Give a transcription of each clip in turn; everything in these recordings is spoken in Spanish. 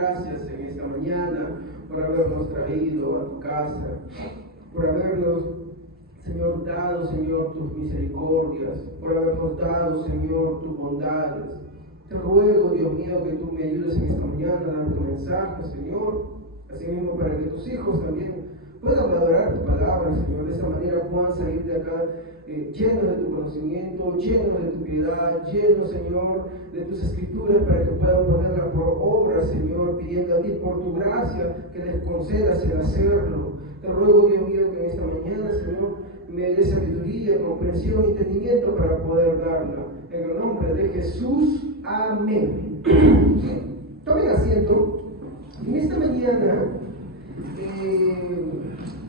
gracias en esta mañana por habernos traído a tu casa, por habernos, Señor, dado, Señor, tus misericordias, por habernos dado, Señor, tus bondades. Te ruego, Dios mío, que tú me ayudes en esta mañana a dar tu mensaje, Señor, así mismo para que tus hijos también puedan valorar tu palabra, Señor, de esta manera puedan salir de acá llenos de tu conocimiento, llenos de tu piedad, llenos, Señor, de tus escrituras, para que puedan ponerlas por obra, Señor, pidiendo a ti por tu gracia que les concedas el hacerlo. Te ruego, Dios mío, que en esta mañana, Señor, me dé sabiduría, comprensión y entendimiento para poder darla. En el nombre de Jesús, amén. Tomen asiento. En esta mañana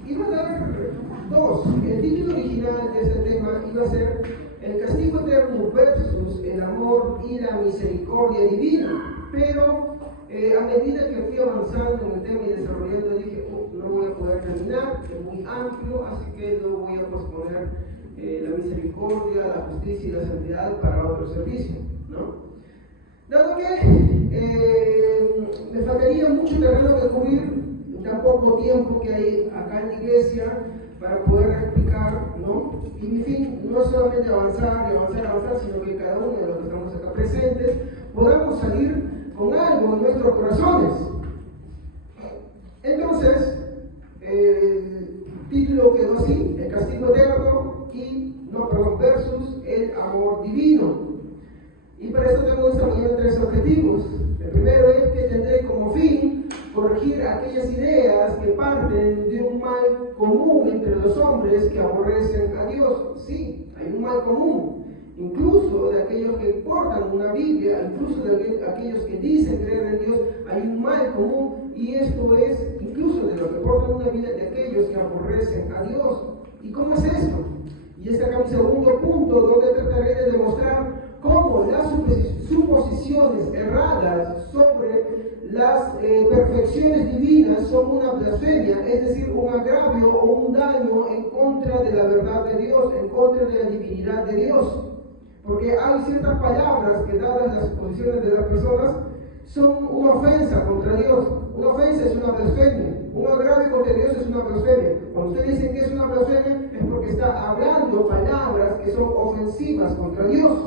iba a dar dos. El título original de este tema iba a ser el castigo eterno versus el amor y la misericordia divina. Pero a medida que fui avanzando en el tema y desarrollando, dije, no voy a poder terminar, es muy amplio, así que no voy a posponer la misericordia, la justicia y la santidad para otro servicio, ¿no? Dado que me faltaría mucho terreno que cubrir, tan poco tiempo que hay acá en la iglesia para poder explicar, ¿no? Y mi fin no es solamente avanzar, sino que cada uno de los que estamos acá presentes podamos salir con algo en nuestros corazones. Entonces, el título quedó así: el castigo eterno versus el amor divino. Y para eso tengo esta mañana tres objetivos. El primero es que tendré como fin corregir aquellas ideas que parten de un mal común entre los hombres que aborrecen a Dios. Sí, hay un mal común, incluso de aquellos que portan una Biblia, incluso de aquellos que dicen creer en Dios, hay un mal común, y esto es incluso de los que portan una Biblia, de aquellos que aborrecen a Dios. ¿Y cómo es esto? Y este acá mi segundo punto, donde trataré de demostrar cómo las suposiciones erradas sobre las perfecciones divinas son una blasfemia, es decir, un agravio o un daño en contra de la verdad de Dios, en contra de la divinidad de Dios. Porque hay ciertas palabras que, dadas las suposiciones de las personas, son una ofensa contra Dios. Una ofensa es una blasfemia. Un agravio contra Dios es una blasfemia. Cuando usted dice que es una blasfemia, es porque está hablando palabras que son ofensivas contra Dios.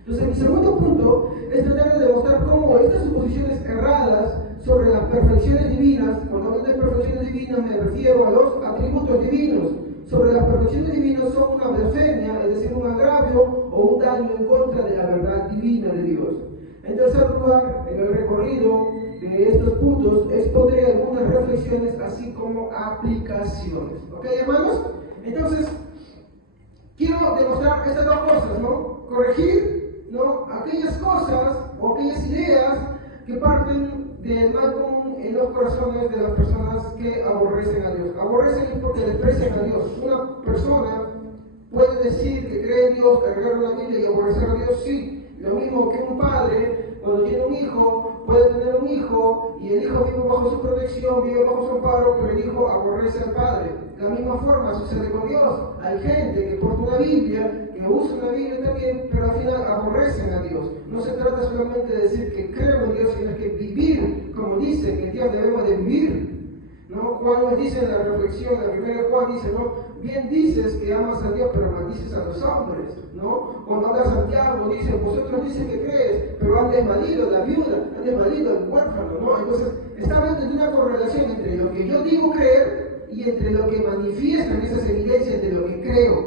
Entonces, mi segundo punto es tratar de demostrar cómo estas suposiciones erradas sobre las perfecciones divinas, cuando hablo de perfecciones divinas me refiero a los atributos divinos, sobre las perfecciones divinas son una blasfemia, es decir, un agravio o un daño en contra de la verdad divina de Dios. En tercer lugar, en el recorrido de estos puntos, expondré algunas reflexiones así como aplicaciones. ¿Ok, hermanos? Entonces, quiero demostrar estas dos cosas, ¿no? Corregir, ¿no?, aquellas cosas o aquellas ideas que parten del mal común en los corazones de las personas que aborrecen a Dios. Aborrecen es porque desprecian a Dios. Una persona puede decir que cree en Dios, cargar una Biblia y aborrecer a Dios, sí. Lo mismo que un padre, cuando tiene un hijo, puede tener un hijo y el hijo vive bajo su protección, vive bajo su amparo, pero el hijo aborrece al padre. De la misma forma sucede con Dios. Hay gente que porta una Biblia, que usa una Biblia también, pero al final aborrecen a Dios. No se trata solamente de decir que creo en Dios, sino que vivir como dice que Dios debemos de vivir. ¿No? Juan nos dice en la reflexión, la primera Juan dice, ¿no?, bien dices que amas a Dios, pero maldices a los hombres, ¿no? Cuando habla Santiago, dice, vosotros dicen que crees, pero han desvalido a la viuda, han desvalido al huérfano, ¿no? Entonces, está hablando de una correlación entre lo que yo digo creer y entre lo que manifiestan esas evidencias de lo que creo,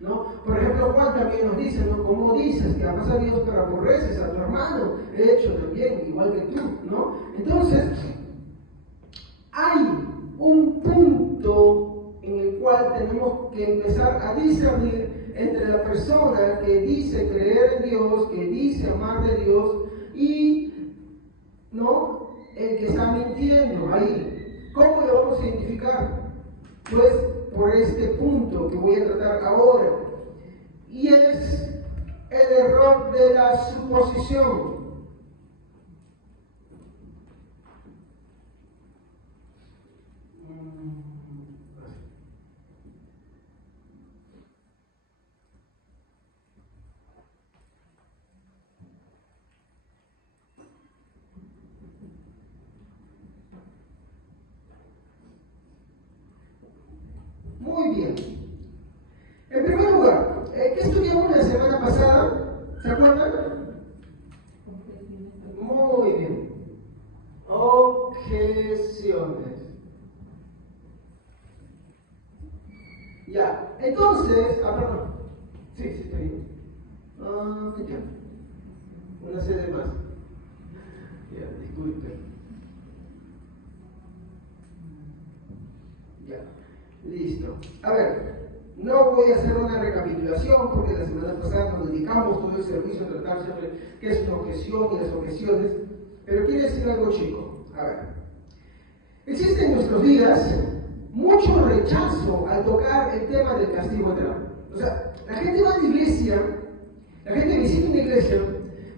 ¿no? Por ejemplo, Juan también nos dice, ¿no?, ¿cómo dices que amas a Dios, pero aborreces a tu hermano? He hecho también, igual que tú, ¿no? Entonces, hay un punto en el cual tenemos que empezar a discernir entre la persona que dice creer en Dios, que dice amar de Dios, y, ¿no?, el que está mintiendo ahí. ¿Cómo lo vamos a identificar? Pues por este punto que voy a tratar ahora, y es el error de la suposición. Entonces, perdón. Sí, está bien. ¿Qué tiempo? Una sede más. Ya, disculpe. Ya, listo. A ver, no voy a hacer una recapitulación porque la semana pasada nos dedicamos todo el servicio a tratar sobre qué es una objeción y las objeciones, pero quiero decir algo chico. A ver, existe en nuestros días mucho rechazo al tocar el tema del castigo eterno. O sea, la gente va a la iglesia, la gente visita una iglesia,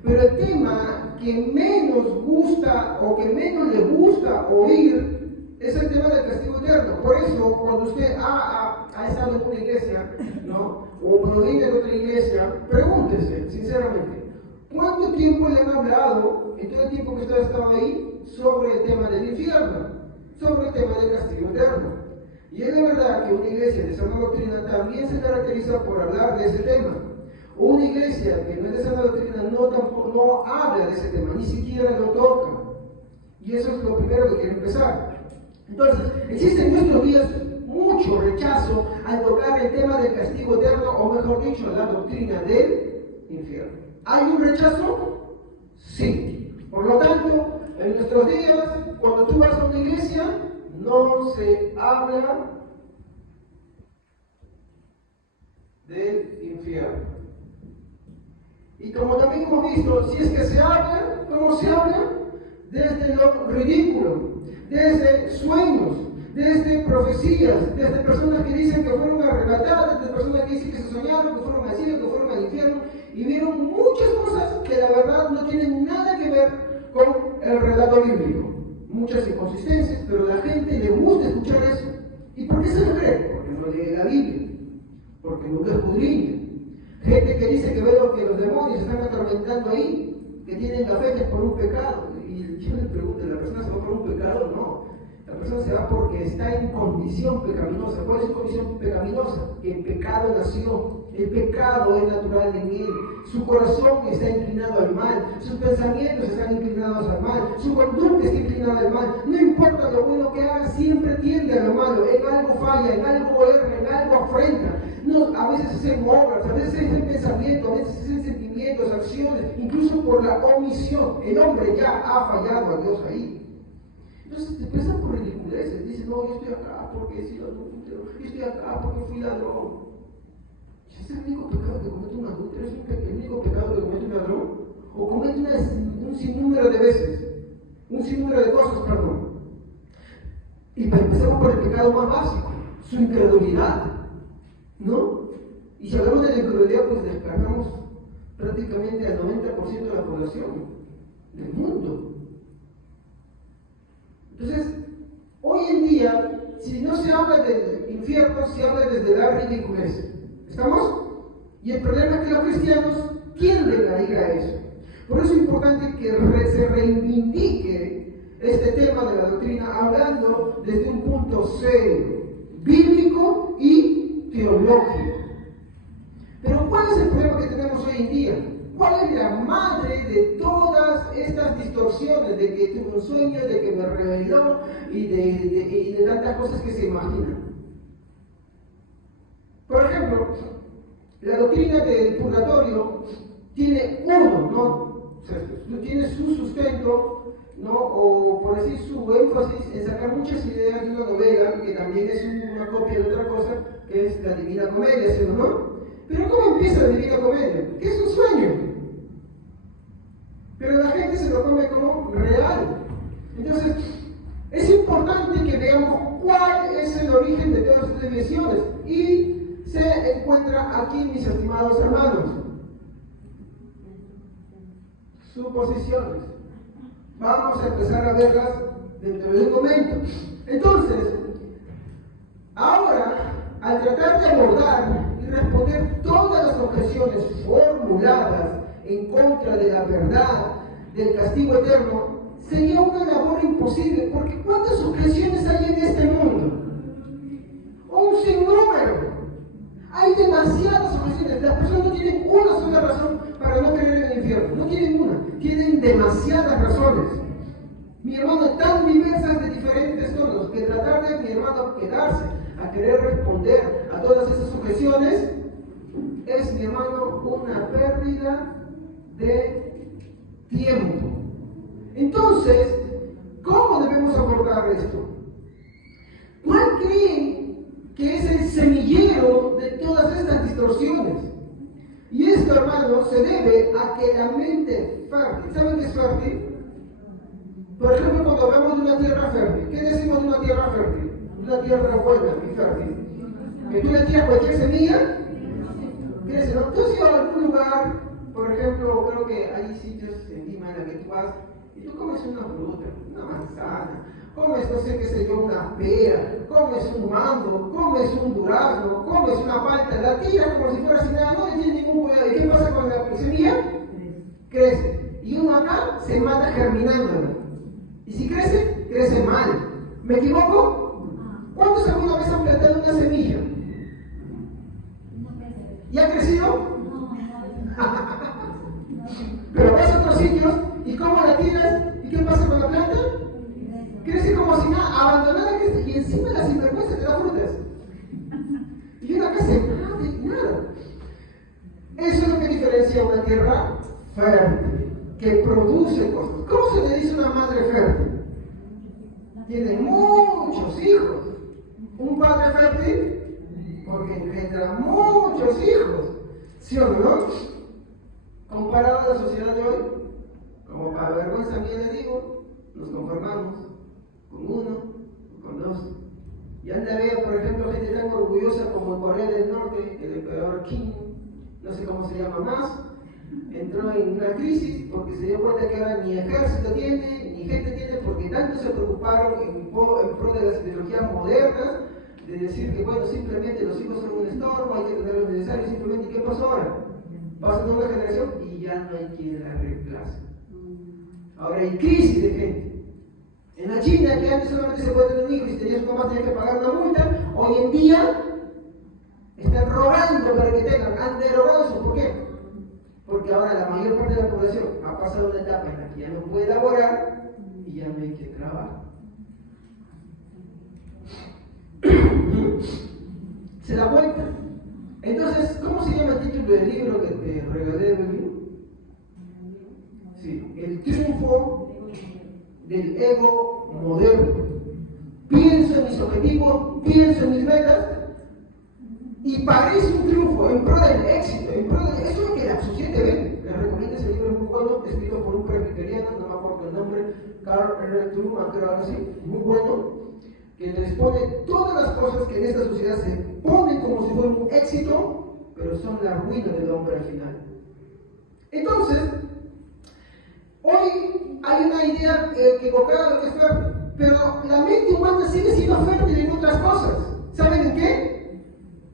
pero el tema que menos gusta o que menos le gusta oír es el tema del castigo eterno. Por eso, cuando usted ha estado en una iglesia, ¿no? O proviene de otra iglesia, pregúntese, sinceramente, ¿cuánto tiempo le han hablado, en todo el tiempo que usted ha estado ahí, sobre el tema del infierno, sobre el tema del castigo eterno? Y es de verdad que una iglesia de sana doctrina también se caracteriza por hablar de ese tema. O una iglesia que no es de sana doctrina no habla de ese tema, ni siquiera lo toca. Y eso es lo primero que quiero empezar. Entonces, existe en nuestros días mucho rechazo al tocar el tema del castigo eterno, o mejor dicho, la doctrina del infierno. ¿Hay un rechazo? Sí. Por lo tanto, en nuestros días, cuando tú vas a una iglesia, no se habla del infierno. Y como también hemos visto, si es que se habla, ¿cómo se habla? Desde lo ridículo, desde sueños, desde profecías, desde personas que dicen que fueron arrebatadas, desde personas que dicen que se soñaron, que fueron al cielo, que fueron al infierno, y vieron muchas cosas que la verdad no tienen nada que ver con el relato bíblico. Muchas inconsistencias, pero a la gente le gusta escuchar eso. ¿Y por qué se lo cree? Porque no lee la Biblia, porque no lo escudriña. Gente que dice que veo que los demonios están atormentando ahí, que tienen gafetes por un pecado. Y yo le pregunto, ¿la persona se va por un pecado? No. La persona se va porque está en condición pecaminosa. ¿Cuál es su condición pecaminosa? El pecado nació. El pecado es natural en él. Su corazón está inclinado al mal. Sus pensamientos están inclinados al mal. Su conducta está inclinada al mal. No importa lo bueno que haga, siempre tiende a lo malo. En algo falla, en algo erra, en algo afrenta. No, a veces es en obras, a veces es en pensamiento, a veces es en sentimientos, acciones, incluso por la omisión. El hombre ya ha fallado a Dios ahí. Entonces te empiezan por ridiculeces. Dicen, no, yo estoy acá porque he sido adúltero, yo estoy acá porque fui ladrón. ¿Es el único pecado que comete un adúltero? ¿Es el único pecado que comete un ladrón? ¿O comete un sinnúmero de veces? Un sinnúmero de cosas, perdón. Y empezamos por el pecado más básico, su incredulidad, ¿no? Y si hablamos de la incredulidad, pues descartamos prácticamente al 90% de la población del mundo. Entonces, hoy en día, si no se habla del infierno, se habla desde la ridiculez. ¿Estamos? Y el problema es que los cristianos tienden a ir a eso. Por eso es importante que se reivindique este tema de la doctrina hablando desde un punto serio, bíblico y teológico. Pero ¿cuál es el problema que tenemos hoy en día? ¿Cuál es la madre de todas estas distorsiones de que tuve un sueño, de que me reveló y de tantas cosas que se imaginan? Por ejemplo, la doctrina del purgatorio tiene uno, ¿no? O sea, tiene su sustento, ¿no? O por decir su énfasis en sacar muchas ideas de una novela, que también es una copia de otra cosa, que es la Divina Comedia, ¿sí o no? Pero ¿cómo empieza la Divina Comedia? ¿Qué es un sueño? Pero la gente se lo tome como real. Entonces, es importante que veamos cuál es el origen de todas estas divisiones. Y se encuentra aquí, mis estimados hermanos. Suposiciones. Vamos a empezar a verlas dentro de un momento. Entonces, ahora, al tratar de abordar y responder todas las objeciones formuladas en contra de la verdad del castigo eterno, sería una labor imposible, porque ¿cuántas objeciones hay en este mundo? Un sinnúmero. Hay demasiadas objeciones. Las personas no tienen una sola razón para no creer en el infierno. No tienen una, tienen demasiadas razones. Mi hermano, tan diversas de diferentes tonos, que tratar de mi hermano quedarse a querer responder a todas esas objeciones, es, mi hermano, una pérdida de tiempo. Entonces, ¿cómo debemos abordar esto? ¿Cuál creen que es el semillero de todas estas distorsiones? Y esto, hermano, se debe a que la mente fértil, ¿saben qué es fértil? Por ejemplo, cuando hablamos de una tierra fértil, ¿qué decimos de una tierra fértil? Una tierra buena y fértil. Que tú le tiras cualquier semilla, crece, ¿no? Tú has ido a algún lugar, por ejemplo, creo que hay sitios en Lima en los que tú vas y tú comes una fruta, una manzana, comes, no sé qué sé yo, una pera, comes un mango, comes un durazno, comes una palta, la tiras como si fuera sin nada, no le tiene ningún cuidado. ¿Y qué pasa con la semilla? Crece. Y uno acá se mata germinándola. Y si crece, crece mal. ¿Me equivoco? ¿Cuántos alguna vez han plantado una semilla? ¿Y ha crecido? Pero vas a otros sitios y ¿cómo la tiras? ¿Y qué pasa con la planta? Crece como si nada, abandonada crece, y encima la sinvergüenza te da frutas. Y una casa nada. Eso es lo que diferencia una tierra fértil, que produce cosas. ¿Cómo se le dice a una madre fértil? Tiene muchos hijos. Un padre fértil, porque engendra muchos hijos. ¿Sí o no? Comparado a la sociedad de hoy, como para vergüenza mía le digo, nos conformamos con uno, con dos. Y anda a ver, por ejemplo, gente tan orgullosa como en Corea del Norte, el emperador Kim, no sé cómo se llama más, entró en una crisis porque se dio cuenta que ahora ni ejército tiene, ni gente tiene, porque tanto se preocuparon en pro de las ideologías modernas, de decir que, bueno, simplemente los hijos son un estorbo, hay que tener lo necesario, simplemente, ¿y qué pasó ahora? Pasa toda una generación y ya no hay quien la reemplace. Ahora hay crisis de gente. En la China, que antes solamente se puede tener un hijo y si tenías uno más tenías que pagar una multa, hoy en día están rogando para que tengan, han derogado eso. ¿Por qué? Porque ahora la mayor parte de la población ha pasado una etapa en la que ya no puede laborar y ya no hay que trabajar. Se da vuelta. Entonces, ¿cómo se llama el título del libro que te regalé, Belín? Sí, el triunfo del ego moderno. Pienso en mis objetivos, pienso en mis metas y parece un triunfo en pro del éxito, en pro de eso es lo que la sociedad ve. Les recomiendo ese libro, es muy bueno, escrito por un presbiteriano, no me acuerdo el nombre, Carl R. Truman, creo algo así, muy bueno, que les pone todas las cosas que en esta sociedad se ponen como si fuera un éxito, pero son la ruina del hombre al final. Entonces, hoy hay una idea equivocada de lo que es fértil, pero la mente humana sigue siendo fértil en otras cosas. ¿Saben en qué?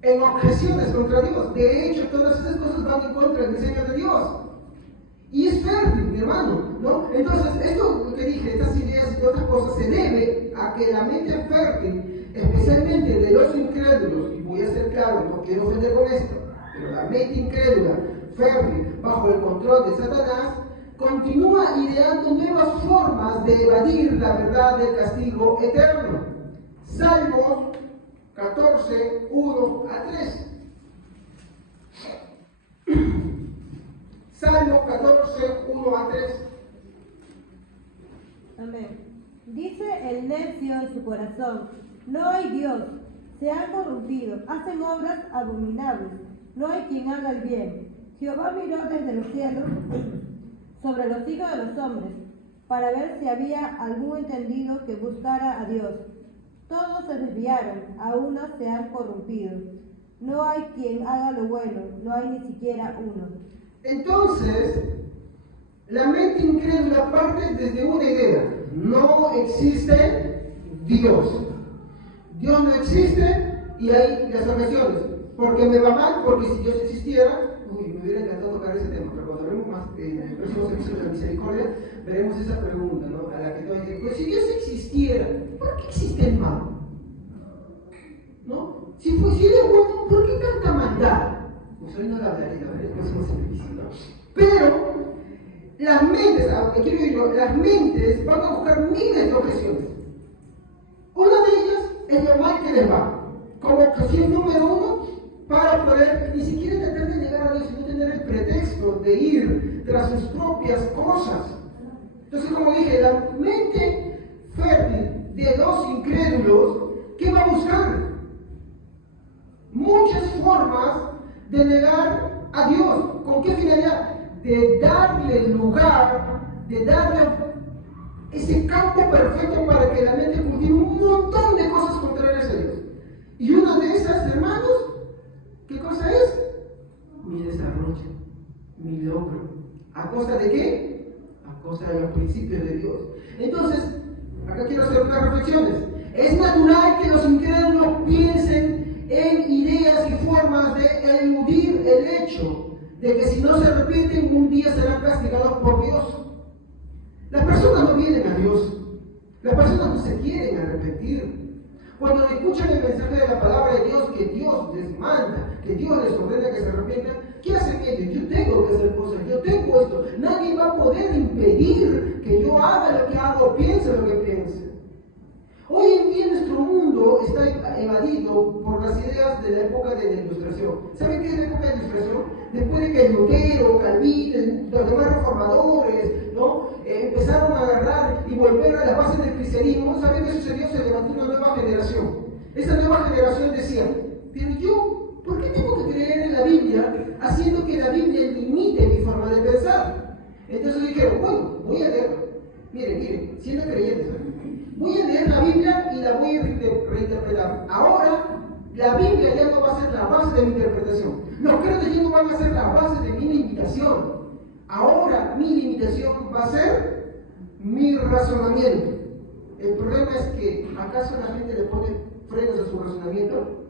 En objeciones contra Dios. De hecho, todas esas cosas van en contra del diseño de Dios. Y es fértil, mi hermano, ¿no? Entonces, esto que dije, estas ideas y otras cosas, se debe a que la mente fértil, especialmente de los incrédulos, y voy a ser claro, no quiero ofender con esto, pero la mente incrédula, fértil, bajo el control de Satanás, continúa ideando nuevas formas de evadir la verdad del castigo eterno. Salmos 14, 1 a 3. Salmo 14, 1 a 3. Amén. Dice el necio en su corazón: no hay Dios, se han corrompido, hacen obras abominables, no hay quien haga el bien. Jehová miró desde los cielos sobre los hijos de los hombres, para ver si había algún entendido que buscara a Dios. Todos se desviaron, a una se han corrompido. No hay quien haga lo bueno, no hay ni siquiera uno. Entonces, la mente incrédula parte desde una idea: no existe Dios. Dios no existe y hay las objeciones. Porque me va mal, porque si Dios existiera, me hubiera encantado tocar ese tema, pero cuando veremos más en el próximo servicio de la misericordia, veremos esa pregunta, ¿no? A la que todos dicen, pues si Dios existiera, ¿por qué existe el mal? ¿No? Si Él es bueno, ¿por qué tanta maldad? Pues hoy no la hablaré, la veré en el próximo servicio, ¿no? Pero las mentes, a lo que quiero decir, las mentes van a buscar miles de objeciones. Una de ellas es lo mal que les va. como ocasión número uno para poder ni siquiera tratar de negar a Dios, sino tener el pretexto de ir tras sus propias cosas. Entonces, como dije, la mente fértil de los incrédulos, ¿qué va a buscar? Muchas formas de negar a Dios. ¿Con qué finalidad? De darle lugar, de darle ese campo perfecto para que la mente cultive un montón de cosas contrarias a Dios. Y una de esas, hermanos, ¿qué cosa es? Mi desarrollo, mi logro. ¿A costa de qué? A costa de los principios de Dios. Entonces, acá quiero hacer unas reflexiones. Es natural que los incrédulos piensen en ideas y formas de eludir el hecho de que si no se arrepienten, un día serán castigados por Dios. Las personas no vienen a Dios. Las personas no se quieren arrepentir. Cuando escuchan el mensaje de la palabra de Dios, que Dios les manda, que Dios les ordena que se arrepientan, ¿qué hacen ellos? Yo tengo que hacer cosas, yo tengo esto. Nadie va a poder impedir que yo haga lo que hago o piense lo que piense. Hoy en día nuestro mundo está evadido por las ideas de la época de la Ilustración. ¿Saben qué es la época de la Ilustración? Después de que Lutero, Calvino, los demás reformadores, ¿no? Empezaron a agarrar y volver a las bases del cristianismo, ¿saben qué sucedió? Se levantó una nueva generación. Esa nueva generación decía, pero yo, ¿por qué tengo que creer en la Biblia haciendo que la Biblia limite mi forma de pensar? Entonces dijeron, bueno, voy a leerla. Miren, siendo creyentes, voy a leer la Biblia y la voy a reinterpretar. Ahora, la Biblia ya no va a ser la base de mi interpretación. Los credos ya no van a ser la base de mi limitación. Ahora, mi limitación va a ser mi razonamiento. El problema es que, ¿acaso la gente le pone frenos a su razonamiento?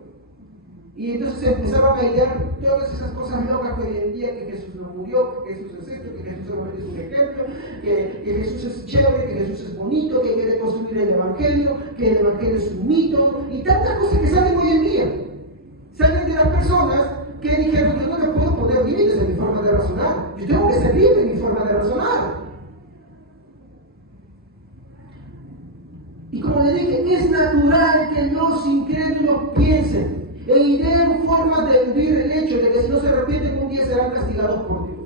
Y entonces empezaron a idear todas esas cosas locas que hoy en día, que Jesús no murió, que Jesús es esto, que Jesús es un ejemplo, que Jesús es chévere, que Jesús es bonito, que hay que deconstruir el Evangelio, que el Evangelio es un mito, y tantas cosas que salen hoy en día. Salen de las personas que dijeron, yo no le puedo poner límites en mi forma de razonar, yo tengo que ser libre en mi forma de razonar. Y como le dije, es natural que los incrédulos piensen e ideen formas de eludir el hecho de que si no se arrepienten un día serán castigados por Dios.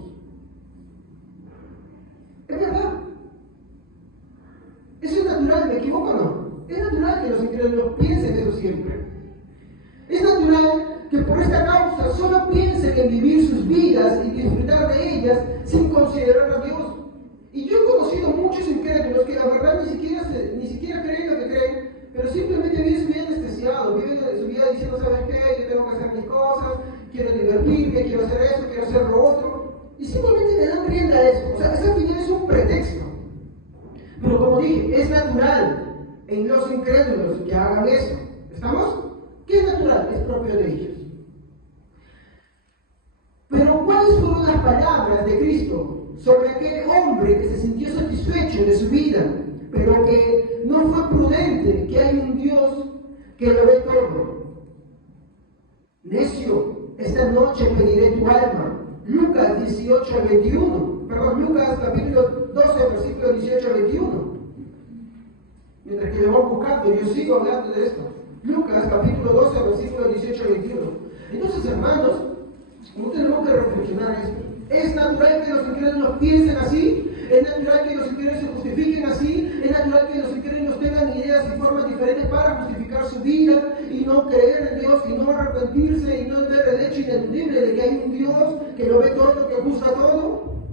Es verdad. Eso es natural, ¿me equivoco o no? Es natural que los incrédulos piensen eso siempre. Es natural que por esta causa solo piensen en vivir sus vidas y disfrutar de ellas sin considerar a Dios. Y yo he conocido muchos incrédulos que la verdad ni siquiera creen lo que creen, pero simplemente viven su vida anestesiados, viven su vida diciendo, ¿sabes qué? Yo tengo que hacer mis cosas, quiero divertirme, quiero hacer esto, quiero hacer lo otro. Y simplemente le dan rienda a eso. O sea, esa final es un pretexto. Pero como dije, es natural en los incrédulos que hagan eso. ¿Estamos? ¿Qué es natural? Es propio de ellos. Pero ¿cuáles fueron las palabras de Cristo sobre aquel hombre que se sintió satisfecho de su vida, pero que no fue prudente, que hay un Dios que lo ve todo? Necio, esta noche pediré tu alma. Lucas 18 al 21. Perdón, Lucas capítulo 12, versículo 18 al 21. Mientras que lo van buscando, yo sigo hablando de esto. Lucas capítulo 12, versículo 18 al 21. Entonces, hermanos, no tenemos que reflexionar esto. Es natural que los incrédulos piensen así, es natural que los incrédulos se justifiquen así, es natural que los incrédulos tengan ideas y formas diferentes para justificar su vida y no creer en Dios y no arrepentirse y no ver el hecho ineludible de que hay un Dios que lo ve todo, que juzga todo.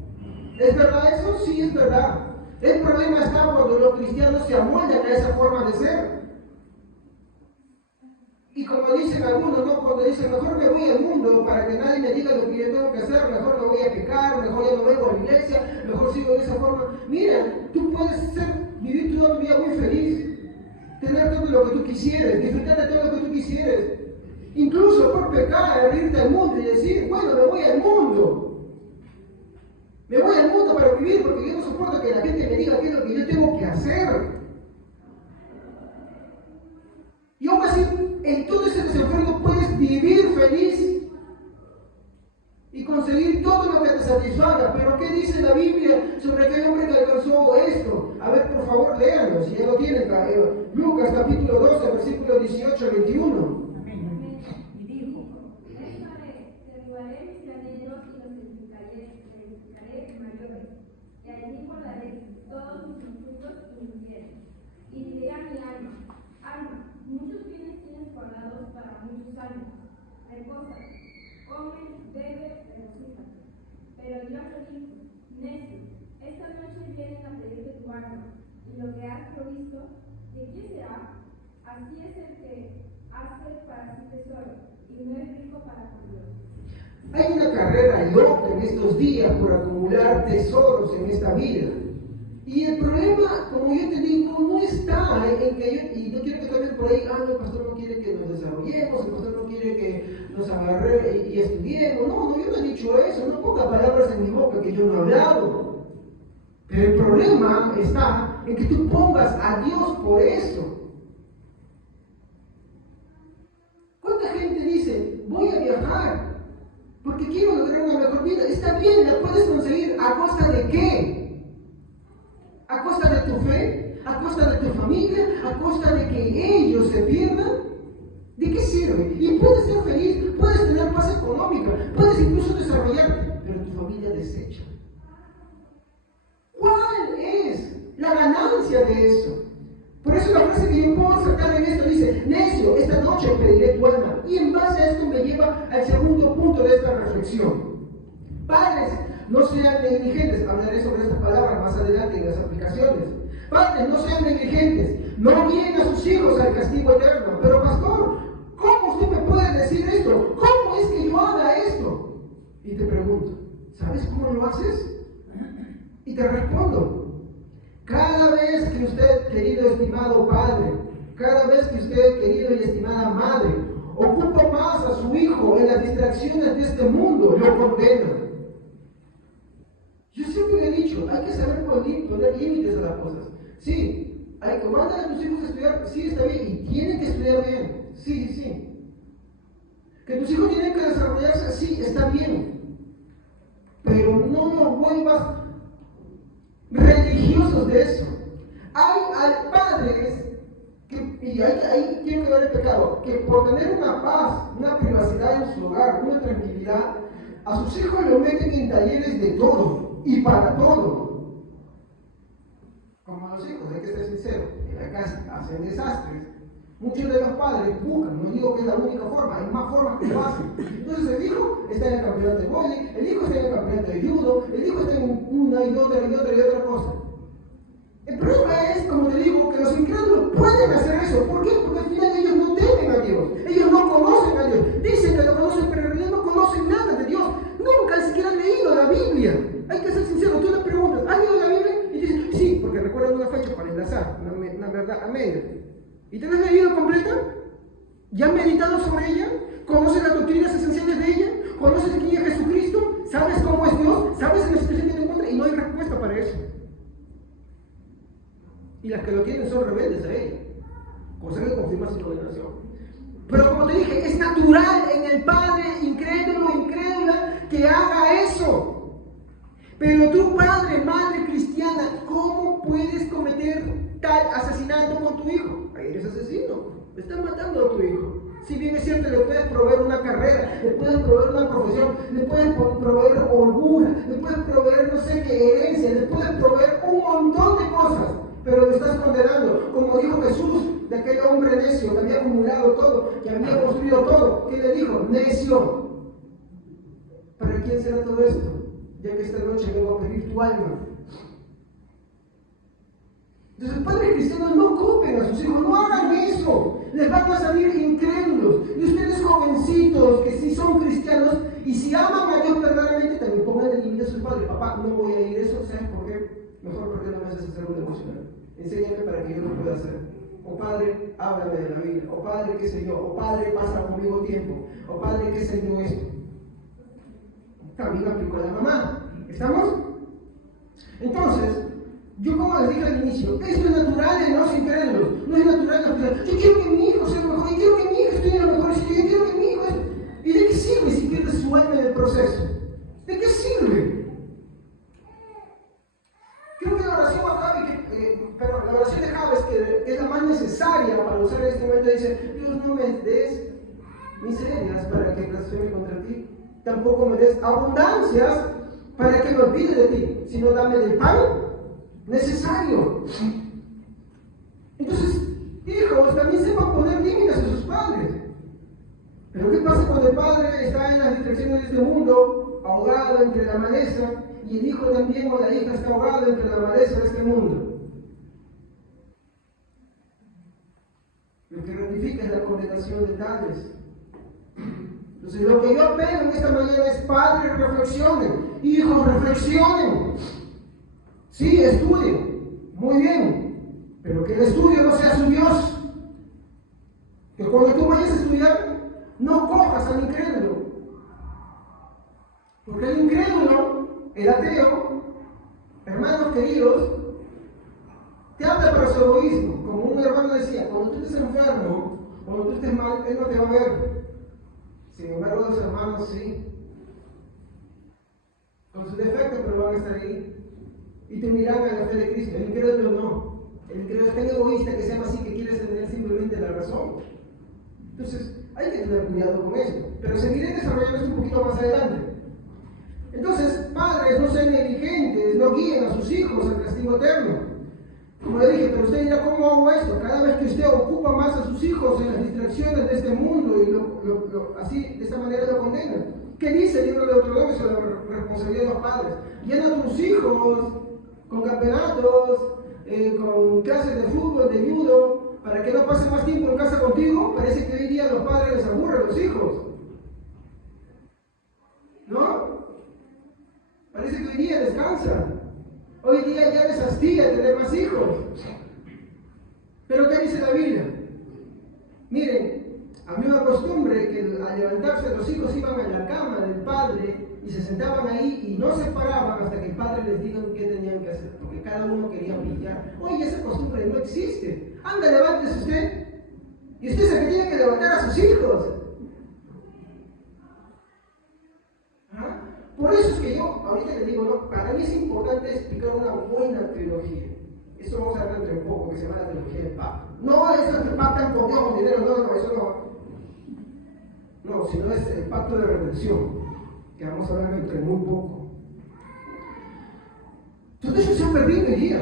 ¿Es verdad eso? Sí, es verdad. El problema está cuando los cristianos se amoldan a esa forma de ser. Y como dicen algunos, ¿no? Cuando dicen, mejor me voy al mundo para que nadie me diga lo que yo tengo que hacer, mejor no voy a pecar, mejor ya no vengo a la iglesia, mejor sigo de esa forma. Mira, tú puedes vivir toda tu vida muy feliz, tener todo lo que tú quisieras, disfrutar de todo lo que tú quisieras. Incluso por pecar, abrirte al mundo y decir, bueno, me voy al mundo. Me voy al mundo para vivir porque yo no soporto que la gente me diga qué es lo que yo tengo que hacer. Y aún así, en todo ese desenfreno puedes vivir feliz y conseguir todo lo que te satisfaga. Pero ¿qué dice la Biblia sobre aquel hombre que alcanzó esto? A ver, por favor, léanlo, si ya lo tienen. Lucas capítulo 12, versículo 18 al 21. menos y los edificaré mayores. Y allí guardaré todos mis insultos y mis bienes. Y diré a mi alma, alma, muchos bienes tienes guardados para muchos años. Repósate, come, bebe, regocíjate. Pero Dios le dijo, necio, esta noche vienen a pedirte tu alma, y lo que has provisto, ¿de quién será? Así es el que hace para sí tesoro, y no es rico para con Dios. Hay una carrera loca en estos días por acumular tesoros en esta vida. Y el problema, como yo te digo, no está en que y no quiero que cambien por ahí, el pastor no quiere que nos desarrollemos, el pastor no quiere que nos agarre y estudiemos. No, yo no he dicho eso, no ponga palabras en mi boca que yo no he hablado. Pero el problema está en que tú pongas a Dios por eso. ¿Cuánta gente dice, voy a viajar porque quiero lograr una mejor vida? Está bien, la puedes conseguir. ¿A costa de qué? ¿A costa de tu fe? ¿A costa de tu familia? ¿A costa de que ellos se pierdan? ¿De qué sirve? Y puedes ser feliz, puedes tener paz económica, puedes incluso desarrollarte, pero tu familia desecha. ¿Cuál es la ganancia de eso? Por eso la frase que yo puedo sacar en esto dice, necio, esta noche pediré tu alma. Y en base a esto me lleva al segundo punto de esta reflexión. Padres, no sean negligentes. Hablaré sobre estas palabras más adelante en las aplicaciones. Padres, no sean negligentes. No guíen a sus hijos al castigo eterno. Pero pastor, ¿cómo usted me puede decir esto? ¿Cómo es que yo haga esto? Y te pregunto, ¿sabes cómo lo haces? Y te respondo, cada vez que usted, querido estimado padre, cada vez que usted, querido y estimada madre, ocupa más a su hijo en las distracciones de este mundo, lo condena. Yo siempre he dicho, hay que saber poner límites a las cosas. Sí, hay que mandar a tus hijos a estudiar, sí, está bien, y tienen que estudiar bien, sí. Que tus hijos tienen que desarrollarse, sí, está bien. Pero no nos vuelvas religiosos de eso. Hay padres y ahí tiene que ver el pecado, que por tener una paz, una privacidad en su hogar, una tranquilidad, a sus hijos lo meten en talleres de todo y para todo. Como a los hijos, hay que ser sincero, en la casa hacen desastres. Muchos de los padres buscan, no digo que es la única forma, hay más formas que lo hacen. Entonces el hijo está en el campeonato de vóley, el hijo está en el campeonato de judo, el hijo está en una y otra cosa. El problema es, como te digo, que los incrédulos pueden hacer eso. ¿Por qué? Porque al final ellos no temen a Dios, ellos no conocen a Dios. Dicen que lo conocen, pero en realidad no conocen nada de Dios. Nunca ni siquiera han leído la Biblia. Hay que ser sincero, tú le preguntas, ¿has leído la Biblia? Y dices, sí, porque recuerdan una fecha para enlazar, una verdad a medio. ¿Y te la has leído completa? ¿Ya has meditado sobre ella? ¿Conoces las doctrinas esenciales de ella? ¿Conoces quién es Jesucristo? ¿Sabes cómo es Dios? ¿Sabes en la situación que te encuentras? Y no hay respuesta para eso. Y las que lo tienen son rebeldes a ella, cosa que confirma su condenación. Pero como te dije, es natural en el padre incrédulo o incrédula que haga eso. Pero tú, padre, madre cristiana, ¿cómo puedes cometer tal asesinato con tu hijo? Ahí eres asesino, estás matando a tu hijo. Si bien es cierto, le puedes proveer una carrera, le puedes proveer una profesión, le puedes proveer holgura, le puedes proveer no sé qué herencia, le puedes proveer un montón de cosas, pero lo estás condenando. Como dijo Jesús de aquel hombre necio que había acumulado todo, que había construido todo, ¿qué le dijo? Necio. ¿Para quién será todo esto? Ya que esta noche vengo a pedir tu alma. Entonces, los padres cristianos no ocupen a sus hijos, no hagan eso. Les van a salir incrédulos. Y ustedes, jovencitos, que sí son cristianos y si aman a Dios verdaderamente, también pongan el límite a sus padres. Papá, no voy a leer eso, ¿sabes por qué? Mejor porque no me haces hacer un devocional. Enséñame para que yo lo pueda hacer. O padre, háblame de la Biblia. O padre, qué sé yo. O padre, pasa conmigo tiempo. O padre, qué sé yo esto. También aplicó a la mamá. ¿Estamos? Entonces, yo como les dije al inicio, esto es natural en los incrédulos. No es natural en los cristianos. Yo quiero que mi hijo sea mejor. Yo quiero que mi hijo estudie en la mejor sitio. Yo quiero que mi hijo... ¿Y de qué sirve si pierde su alma en el proceso? ¿De qué sirve? Creo que la oración a Javi, la oración de Javes, que es la más necesaria para usar en este momento, dice: Dios, no me des miserias para que blasfeme contra ti. tampoco me des abundancias para que me olvide de ti, sino dame del pan necesario. Entonces, hijos, también sepan poner límites a sus padres. Pero ¿qué pasa cuando el padre está en las distracciones de este mundo, ahogado entre la maleza, y el hijo también o la hija está ahogado entre la maleza de este mundo? Lo que ratifica es la condenación de tales. Entonces, lo que yo apelo en esta mañana es: padres, reflexionen, hijos, reflexionen. Sí, estudien, muy bien, pero que el estudio no sea su Dios. Que cuando tú vayas a estudiar, no cojas al incrédulo. Porque el incrédulo, el ateo, hermanos queridos, te habla para su egoísmo. Como un hermano decía, cuando tú estés enfermo, cuando tú estés mal, él no te va a ver. Sin embargo, los hermanos sí. Con sus defectos, pero van a estar ahí. Y te miran a la fe de Cristo. El incrédulo no. El incrédulo es tan egoísta que se llama así, que quiere tener simplemente la razón. Entonces, hay que tener cuidado con eso. Pero seguiré desarrollando esto un poquito más adelante. Entonces, padres, no sean negligentes, no guíen a sus hijos al castigo eterno. Como le dije, pero usted dirá: ¿cómo hago esto? Cada vez que usted ocupa más a sus hijos en las distracciones de este mundo y así, de esta manera lo condena. ¿Qué dice el libro de Deuteronomio sobre la responsabilidad de los padres? Llena a tus hijos con campeonatos, con clases de fútbol, de judo, para que no pasen más tiempo en casa contigo. Parece que hoy día los padres les aburren a los hijos, ¿no? Parece que hoy día descansan. Hoy día ya les hastiga tener más hijos. Pero ¿qué dice la Biblia? Miren, había una costumbre que al levantarse los hijos iban a la cama del padre y se sentaban ahí y no se paraban hasta que el padre les diga qué tenían que hacer, porque cada uno quería brillar. Oye, esa costumbre no existe. Anda, levántese usted. Y usted es el que tiene que levantar a sus hijos. ¿Ah? Por eso es que yo, ahorita les digo, no, para mí es importante explicar una buena trilogía. Eso vamos a hablar dentro de poco, que se llama la trilogía del pacto. No es que pactan con Dios, con dinero, no, eso no. No, sino es el pacto de redención, que vamos a hablar dentro de muy poco. Todo eso se ha perdido hoy día.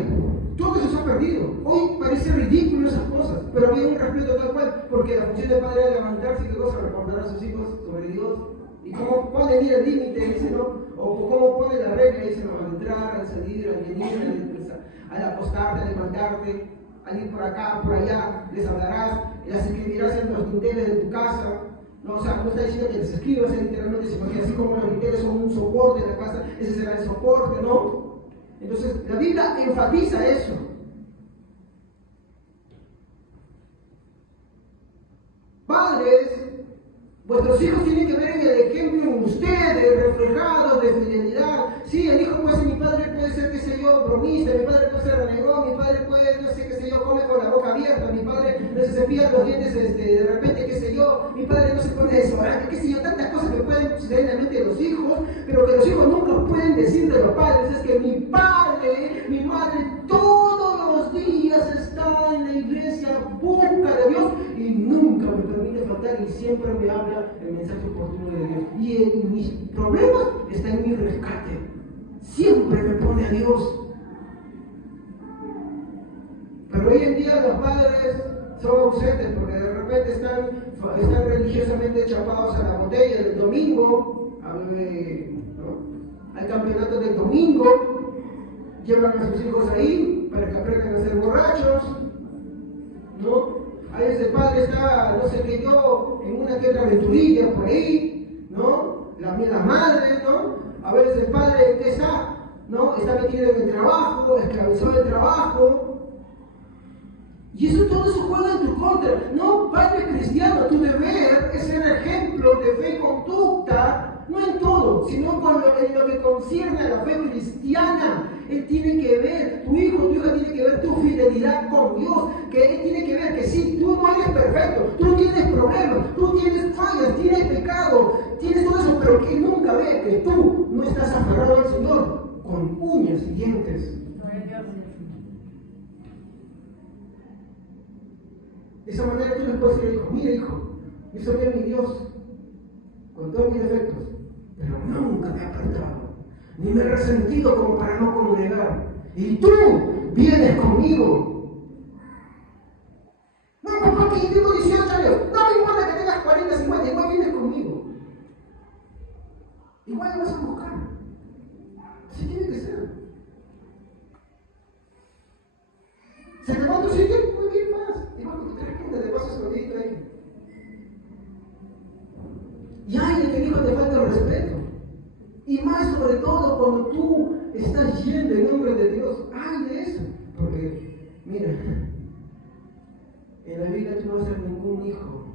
Todo eso se ha perdido. Hoy parece ridículo esas cosas, pero había un respeto tal cual, porque la función del padre era levantarse y luego recordar a sus hijos sobre Dios. Y cómo pone el límite, dice, ¿no? O cómo pone la regla, dice, no, al entrar, al salir, al venir, al acostarte, al levantarte, al ir por acá, por allá, les hablarás, las escribirás en los dinteles de tu casa. No, o sea, no está diciendo que les escribas literalmente, sino que así como los dinteles son un soporte de la casa, ese será el soporte, ¿no? Entonces, la Biblia enfatiza eso. Padres, vuestros hijos tienen que ver en el ejemplo en ustedes, reflejados de fidelidad. Sí, el hijo puede ser, mi padre puede ser, qué sé yo, bromista, mi padre puede ser renegón, mi padre puede, no sé, qué sé yo, come con la boca abierta, mi padre no se cepilla los dientes de repente, qué sé yo, mi padre no se pone desodorante, qué sé yo, tantas cosas que pueden suceder en la mente de los hijos, pero que los hijos nunca pueden decir de los padres, es que mi padre, mi madre, todos los días está en la iglesia, busca de Dios y nunca me permite faltar y siempre me habla el mensaje oportuno de Dios. Y en mis problemas está en mi rescate. Siempre me pone a Dios. Pero hoy en día los padres son ausentes porque de repente están religiosamente chapados a la botella del domingo, al campeonato del domingo, llevan a sus hijos ahí para que aprendan a ser borrachos, ¿no? A veces el padre está, no sé qué yo, en una que otra aventurilla por ahí, ¿no? La madre, ¿no? A veces el padre, ¿qué está? ¿No? Está metido en el trabajo, esclavizado del trabajo. Y todo eso juega en tu contra. No, padre cristiano, tu deber es ser ejemplo de fe y conducta, no en todo, sino en lo que concierne a la fe cristiana. Él tiene que ver, tu hijo, tu hija tiene que ver tu fidelidad con Dios, que él tiene que ver que sí, tú no eres perfecto, tú tienes problemas, tú tienes fallas, tienes pecado, tienes todo eso, pero que él nunca ve que tú no estás aferrado al Señor con uñas y dientes. De esa manera tú les puedes decir, hijo, mira hijo, yo soy mi Dios, con todos mis defectos, pero nunca me he apartado, ni me he resentido como para no congregar. Y tú vienes conmigo. No, papá, que yo tengo 18 años. No me importa que tengas 40, 50, igual vienes conmigo. Igual me vas a buscar. Así tiene que ser. Se te va a tu sitio, no quieres más. Igual que te responde, te pasas escondido ahí. Y ay, te dijo, te falta el respeto. Y más sobre todo cuando tú estás yendo en nombre de Dios. Ay de eso. Porque, mira, en la vida tú no vas a ser ningún hijo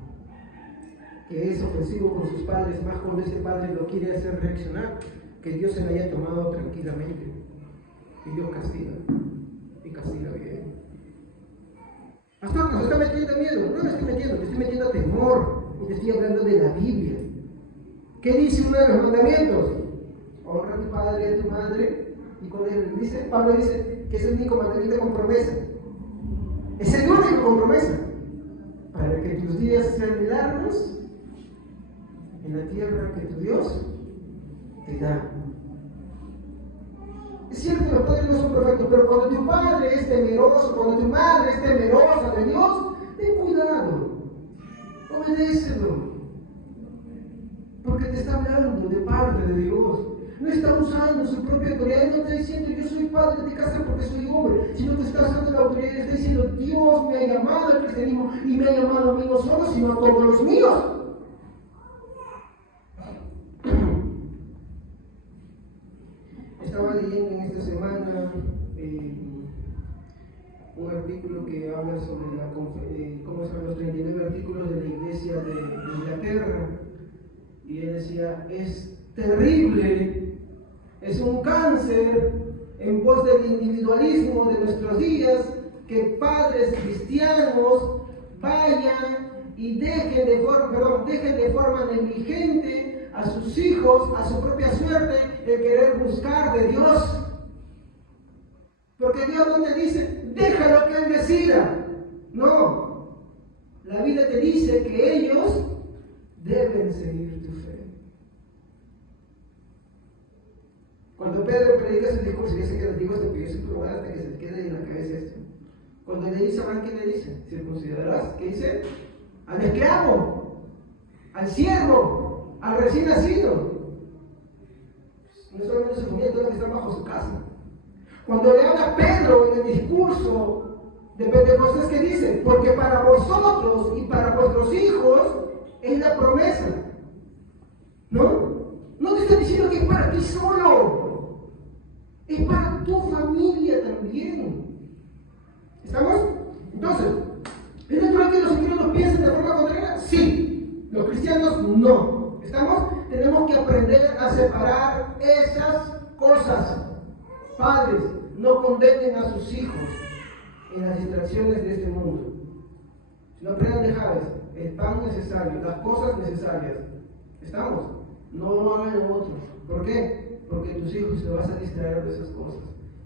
que es ofensivo con sus padres, más cuando ese padre lo quiere hacer reaccionar, que Dios se lo haya tomado tranquilamente. Y Dios castiga. Y castiga bien. Pastor, nos está metiendo miedo. No me estoy metiendo, te estoy metiendo temor. Y te estoy hablando de la Biblia. ¿Qué dice uno de los mandamientos? Honra a tu padre y a tu madre. Y con él dice, Pablo dice que es el único mandamiento con promesa. Es el único con promesa. Para que tus días sean largos en la tierra que tu Dios te da. Es cierto que los padres no son perfectos, pero cuando tu padre es temeroso, cuando tu madre es temerosa de Dios, ten cuidado. Obedécelo. Porque te está hablando de parte de Dios. No está usando su propia autoridad. No está diciendo yo soy padre de ti casa porque soy hombre, sino que está usando la autoridad y está diciendo Dios me ha llamado al cristianismo y me ha llamado a mí no solo, sino a todos los míos. Estaba leyendo en esta semana un artículo que habla sobre cómo son los 39 artículos de la Iglesia de Inglaterra. Y él decía, es terrible, es un cáncer en pos del individualismo de nuestros días, que padres cristianos vayan y dejen de forma negligente a sus hijos, a su propia suerte, el querer buscar de Dios. Porque Dios no te dice, déjalo que Él decida. No, la Biblia te dice que ellos deben seguir tu fe. Cuando Pedro predica su discurso, yo sé que les digo esto, pero yo siempre voy hasta que se quede en la cabeza esto. Cuando le dice a Abraham, ¿qué le dice? Circuncidarás, ¿qué dice? Al esclavo, al siervo, al recién nacido. No solamente su familia, todos los que están bajo su casa. Cuando le habla a Pedro en el discurso de Pentecostés, ¿qué dice? Porque para vosotros y para vuestros hijos es la promesa. ¿No? No te está diciendo que es para ti solo. Es para tu familia también. ¿Estamos? Entonces, ¿es natural que los cristianos piensen de forma contraria? Sí. Los cristianos no. ¿Estamos? Tenemos que aprender a separar esas cosas. Padres, no condenen a sus hijos en las distracciones de este mundo. No aprendan de Javes, el pan necesario, las cosas necesarias. ¿Estamos? No hagan lo otro. ¿Por qué? Porque tus hijos se van a distraer de esas cosas.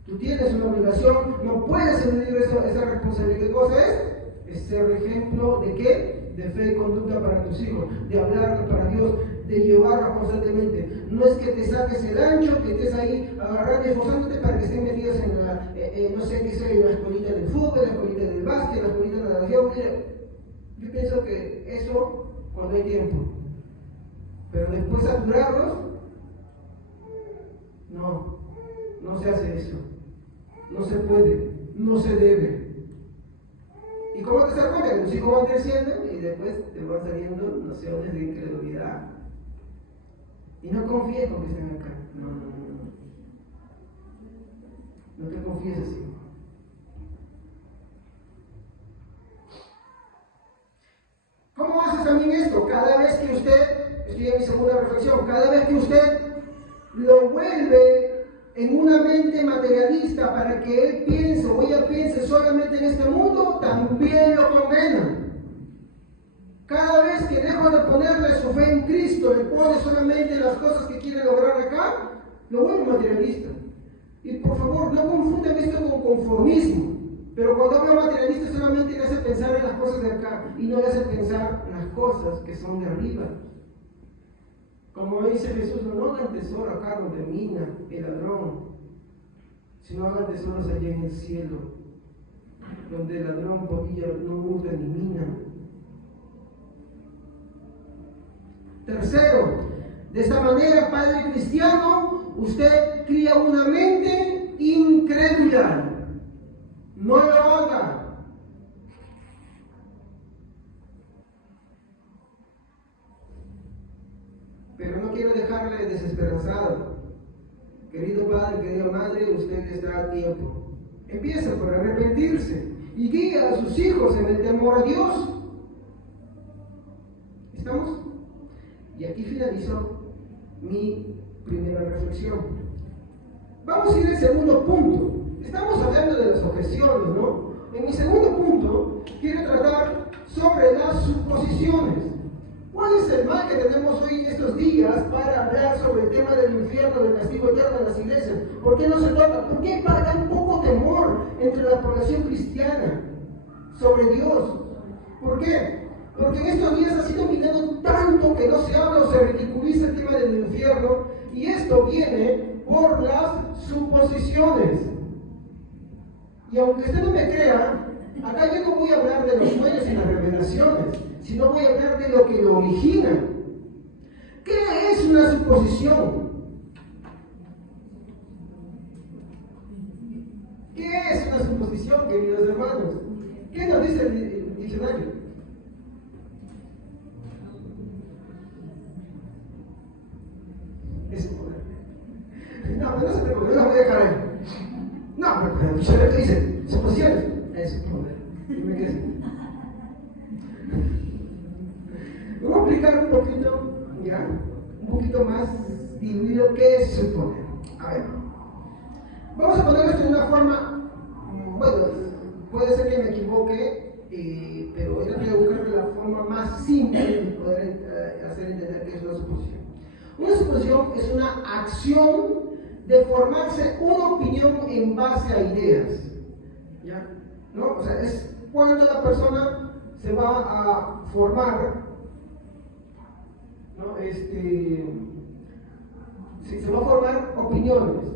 Tú tienes una obligación, no puedes eludir esa responsabilidad. ¿Qué cosa es? Es ser ejemplo de qué? De fe y conducta para tus hijos, de hablar para Dios, de llevarlos constantemente. No es que te saques el ancho, que estés ahí agarrando y esforzándote para que estén metidos en la, no sé qué sea, en la escuelita del fútbol, en la escuelita del básquet, en la escuelita de la natación. Yo pienso que eso cuando hay tiempo. Pero después saturarlos, no se hace eso. No se puede, no se debe. ¿Y cómo te das cuenta? Que tus hijos van creciendo y después te van saliendo nociones de incredulidad. Y no confíes con que estén acá. No te confíes así. ¿Cómo haces también esto? Cada vez que usted, estoy en mi segunda reflexión, cada vez que usted lo vuelve en una mente materialista para que él piense o ella piense solamente en este mundo, también lo condena. Cada vez que dejo de ponerle su fe en Cristo, le pone solamente las cosas que quiere lograr acá, lo vuelve materialista. Y por favor, no confundan esto con conformismo. Pero cuando hablo materialista solamente le hace pensar en las cosas de acá y no le hace pensar en las cosas que son de arriba. Como dice Jesús, no hagan tesoro a cargo de mina, el ladrón, sino hagan tesoros allá en el cielo, donde el ladrón polilla no hurta ni mina. Tercero, de esta manera, padre cristiano, usted cría una mente incrédula. No lo haga. Pero no quiero dejarle desesperanzado. Querido padre, querida madre, usted está a tiempo. Empieza por arrepentirse y guía a sus hijos en el temor a Dios. ¿Estamos? Y aquí finalizó mi primera reflexión. Vamos a ir al segundo punto. Estamos hablando de las objeciones, ¿no? En mi segundo punto, quiero tratar sobre las suposiciones. ¿Cuál es el mal que tenemos hoy en estos días para hablar sobre el tema del infierno, del castigo eterno en las iglesias? ¿Por qué no se toca? ¿Por qué para tan poco temor entre la población cristiana sobre Dios? ¿Por qué? Porque en estos días ha sido minado tanto que no se habla o se ridiculiza el tema del infierno, y esto viene por las suposiciones. Y aunque usted no me crea, acá yo no voy a hablar de los sueños y las revelaciones, sino voy a hablar de lo que lo origina. ¿Qué es una suposición? ¿Qué es una suposición, queridos hermanos? ¿Qué nos dice el diccionario? Es poder. No, no se preocupe, no la voy a dejar ahí. No, pero el diccionario dice suposiciones. Es poder. Dime qué es. Vamos a explicar un poquito, ya, un poquito más diluido qué es suponer. A ver, vamos a poner esto de una forma, bueno, puede ser que me equivoque, pero yo quiero buscar la forma más simple de poder hacer entender qué es una suposición. Una suposición es una acción de formarse una opinión en base a ideas, ¿ya? ¿No? O sea, es cuando la persona se va a formar, ¿no? Se va a formar opiniones.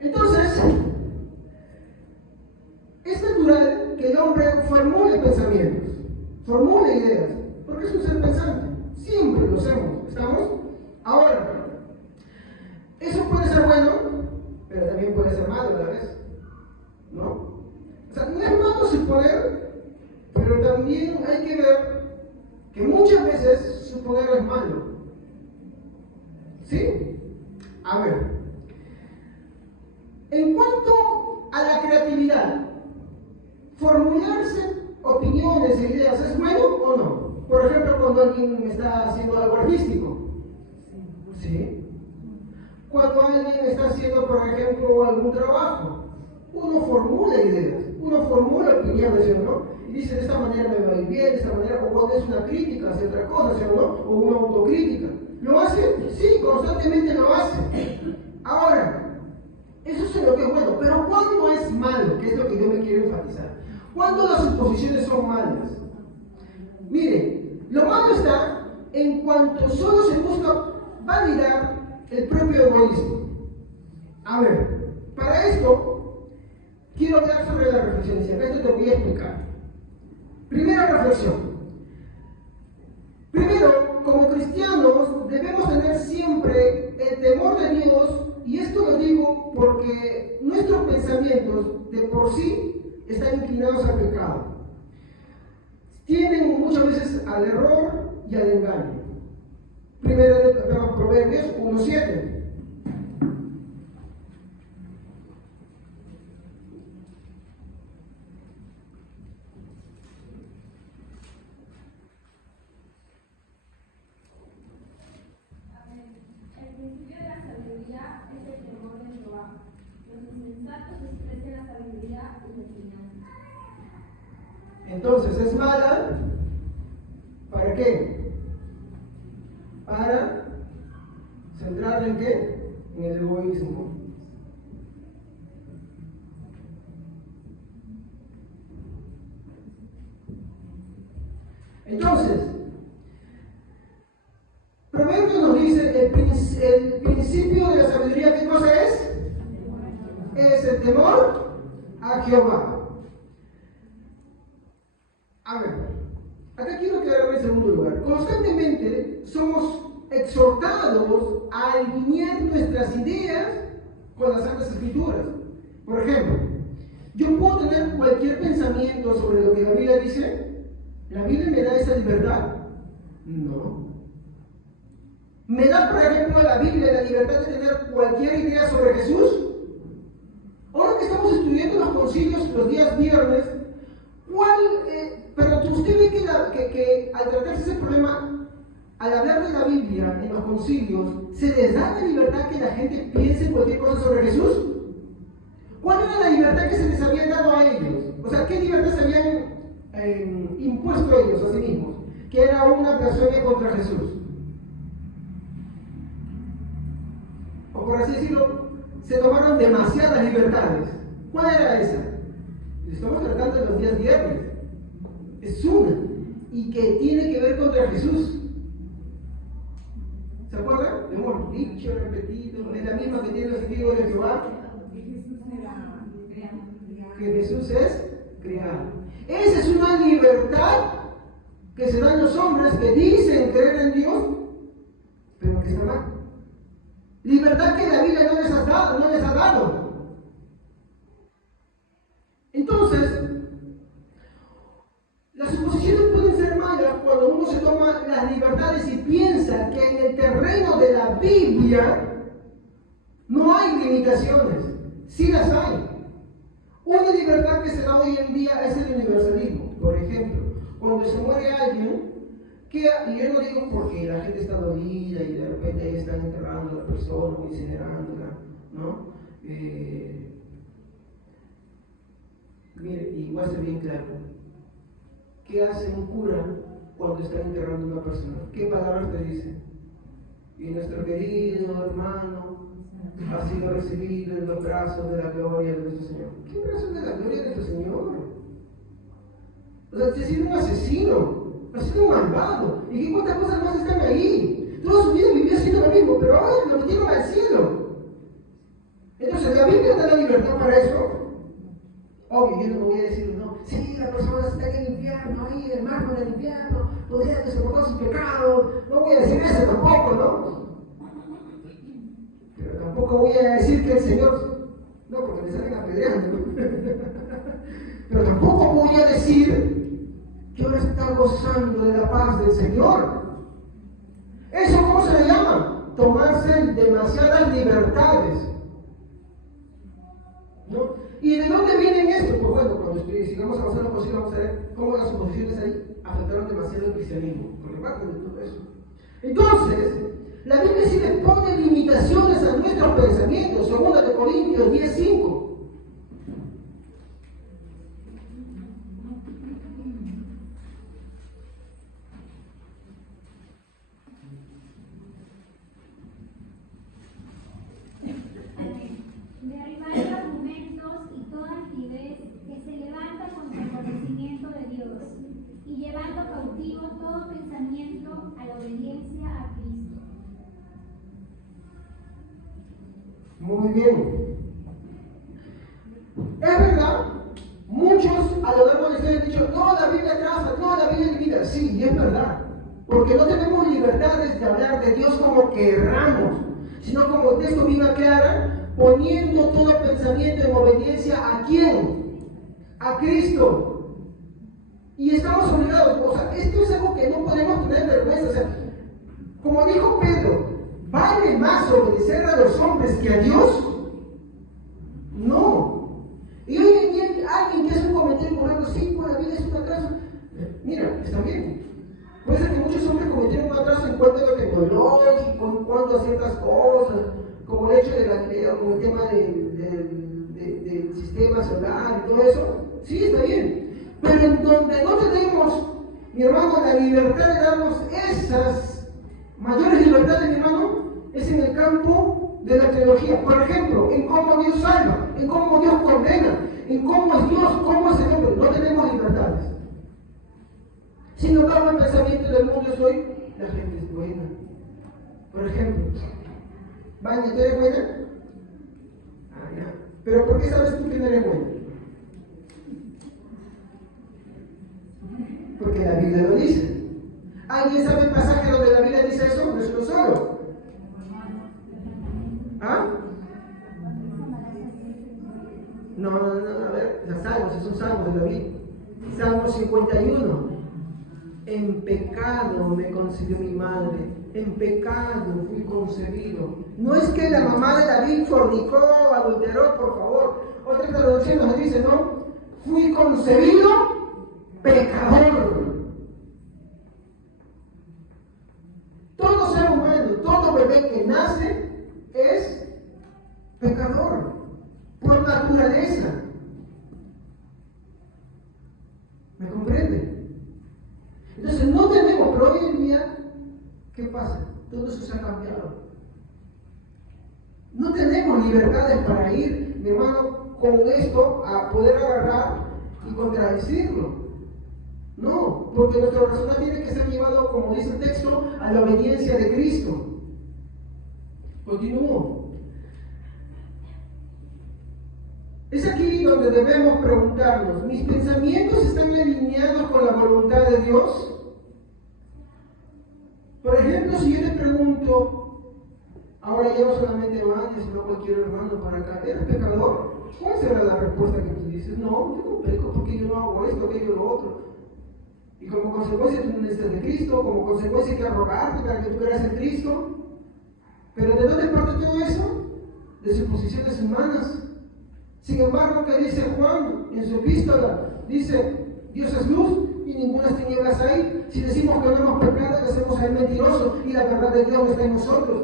Entonces, es natural que el hombre formule pensamientos, formule ideas, porque es un ser pensante. Siempre lo hacemos, ¿estamos? Ahora, eso puede ser bueno, pero también puede ser malo a la vez, ¿no? O sea, no es malo suponer, pero también hay que ver que muchas veces suponer es malo. ¿Sí? A ver. En cuanto a la creatividad, formularse opiniones e ideas es bueno o no. Por ejemplo, cuando alguien está haciendo algo artístico. ¿Sí? Cuando alguien está haciendo, por ejemplo, algún trabajo, uno formula ideas, uno formula opiniones, ¿no? Y dice, de esta manera me va a ir bien, de esta manera, o cuando es una crítica hacia otra cosa, ¿sí, no? O una autocrítica. ¿Lo hace? Sí, constantemente lo hace. Ahora, eso es lo que es bueno, pero ¿cuándo es malo? Que es lo que yo me quiero enfatizar. ¿Cuándo las suposiciones son malas? Miren, lo malo está en cuanto solo se busca validar el propio egoísmo. A ver, para esto quiero hablar sobre la reflexión, y acá esto te voy a explicar. Primera reflexión. Primero, como cristianos debemos tener siempre el temor de Dios, y esto lo digo porque nuestros pensamientos de por sí están inclinados al pecado. Tienden muchas veces al error y al engaño. Proverbios 1:7. El principio de la sabiduría es el temor de Jehová. Los insensatos desprecian la sabiduría y la enseñanza. Entonces, ¿es mala? ¿Para qué? Para centrarla en qué? En el egoísmo. Entonces, Proverbios nos dice, el principio de la sabiduría, ¿qué cosa es? Es el temor a Jehová. A ver, acá quiero quedarme en segundo lugar. Constantemente somos exhortados a alinear nuestras ideas con las Santas Escrituras. Por ejemplo, yo puedo tener cualquier pensamiento sobre lo que la Biblia dice. ¿La Biblia me da esa libertad? No. ¿Me da, por ejemplo, la Biblia la libertad de tener cualquier idea sobre Jesús? Ahora que estamos estudiando los concilios los días viernes, pero usted ve que al tratarse ese problema, al hablar de la Biblia en los concilios, ¿se les da la libertad que la gente piense cualquier cosa sobre Jesús? ¿Cuál era la libertad que se les había dado a ellos? O sea, ¿qué libertad se habían impuesto a ellos, a sí mismos? Que era una blasfemia contra Jesús. O por así decirlo, se tomaron demasiadas libertades. ¿Cuál era esa? Estamos tratando de los días viernes. Es una. Y que tiene que ver contra Jesús. ¿Se acuerdan? Hemos dicho, repetido, es la misma que tiene los testigos de Jehová. Que Jesús es creado. Esa es una libertad que se dan los hombres que dicen creer en Dios, pero que está mal. Libertad que la Biblia no les ha dado. Entonces, las suposiciones pueden ser malas cuando uno se toma las libertades y piensa que en el terreno de la Biblia no hay limitaciones. Sí las hay. Una libertad que se da hoy en día es el universalismo. Por ejemplo, cuando se muere alguien, y yo no digo porque la gente está dolida y de repente están enterrando a la persona o incinerándola, ¿no? Mire, y voy a ser bien claro. ¿Qué hace un cura cuando está enterrando a una persona? ¿Qué palabras te dice? Y nuestro querido hermano ha sido recibido en los brazos de la gloria de nuestro Señor. ¿Qué brazos de la gloria de nuestro Señor? O sea, ha sido un asesino. Ha sido un malvado. ¿Y qué cuántas cosas más están ahí? Toda su vida vivió haciendo lo mismo, pero ahora lo metieron al cielo. Entonces, ¿la Biblia da la libertad para eso? Obvio, yo no voy a decir, no, sí, la persona está en el infierno, ahí, el marco del infierno, podría desocultar su pecado. No voy a decir eso tampoco, ¿no? Pero tampoco voy a decir que el Señor, no, porque me salen apedreando. Pero tampoco voy a decir que ahora está gozando de la paz del Señor. ¿Eso cómo se le llama? Tomarse demasiadas libertades, ¿no? ¿Y de dónde vienen esto? Pues bueno, cuando sigamos avanzando, pues sí vamos a ver cómo las suposiciones ahí afectaron demasiado el cristianismo, porque parte de todo eso. Entonces, la Biblia sí le pone limitaciones a nuestros pensamientos, 2 Corintios 10:5. Derribar argumentos y toda altivez que se levanta contra el conocimiento de Dios, y llevando cautivo todo pensamiento a la obediencia a Cristo. Muy bien. Es verdad, muchos a lo largo de la historia han dicho, no, la Biblia traza, no, la Biblia limita. Sí, y es verdad, porque no tenemos libertades de hablar de Dios como querramos, sino como el texto bien aclara, poniendo todo pensamiento en obediencia ¿a quién? A Cristo. Y estamos obligados, o sea, esto es algo que no podemos tener vergüenza. O sea, como dijo Pedro, ¿vale más obedecer a los hombres que a Dios? No. Y hoy en día alguien que hace un comentario correcto, sí, pues la vida es un atraso. Mira, está bien. Puede ser que muchos hombres cometieron un atraso en cuanto a lo tecnológico, en cuanto a ciertas cosas, como el hecho como el tema del sistema solar y todo eso. Sí, está bien. Pero en donde no tenemos, mi hermano, la libertad de darnos esas mayores libertades, mi hermano, es en el campo de la teología. Por ejemplo, en cómo Dios salva, en cómo Dios condena, en cómo es Dios, cómo es el hombre. No tenemos libertades. Sin embargo, el pensamiento del mundo es hoy, la gente es buena. Por ejemplo, Vania, ¿tú eres buena? Ah, ya. Pero ¿por qué sabes tú que no eres buena? Porque la Biblia lo dice. ¿Alguien sabe el pasaje donde la Biblia dice eso? No es uno solo. ¿Ah? No, a ver, los salmos, esos salmos de David. Salmo 51. En pecado me concibió mi madre, en pecado fui concebido. No es que la mamá de David fornicó, adulteró, por favor. Otra traducción nos dice, ¿no? Fui concebido pecador. Todo ser humano, todo bebé que nace es pecador, por naturaleza. ¿Me comprende? Entonces no tenemos, pero hoy en día, ¿qué pasa? Todo eso se ha cambiado. No tenemos libertades para ir, mi hermano, con esto a poder agarrar y contradecirlo. No, porque nuestro razonamiento tiene que ser llevado, como dice el texto, a la obediencia de Cristo. Continúo. Es aquí donde debemos preguntarnos, ¿mis pensamientos están alineados con la voluntad de Dios? Por ejemplo, si yo te pregunto, ahora ya no solamente Vania, sino cualquier hermano para acá, ¿eres pecador? ¿Cuál será la respuesta que tú dices? No, yo no peco porque yo no hago esto, aquello, lo otro. Y como consecuencia tú no necesitas de Cristo, como consecuencia hay que arrogarte para que tú creas en Cristo. Pero ¿de dónde parte todo eso? De suposiciones humanas. Sin embargo, ¿qué dice Juan en su epístola? Dice, Dios es luz y ninguna tinieblas hay. Si decimos que no hemos pecado, le hacemos a él mentiroso y la verdad de Dios no está en nosotros.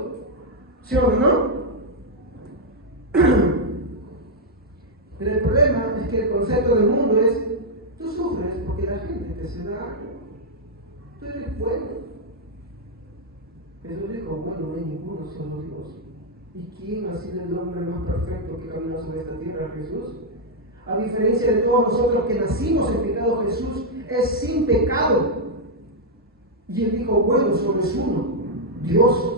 ¿Sí o no? Pero el problema es que el concepto del mundo es, tú sufres porque la gente te hace daño. Tú eres bueno. Jesús dijo, bueno, no hay ninguno, solo Dios. ¿Y quién ha sido el hombre más perfecto que caminó sobre esta tierra? Jesús. A diferencia de todos nosotros que nacimos en pecado, Jesús es sin pecado. Y él dijo, bueno, solo es uno, Dios.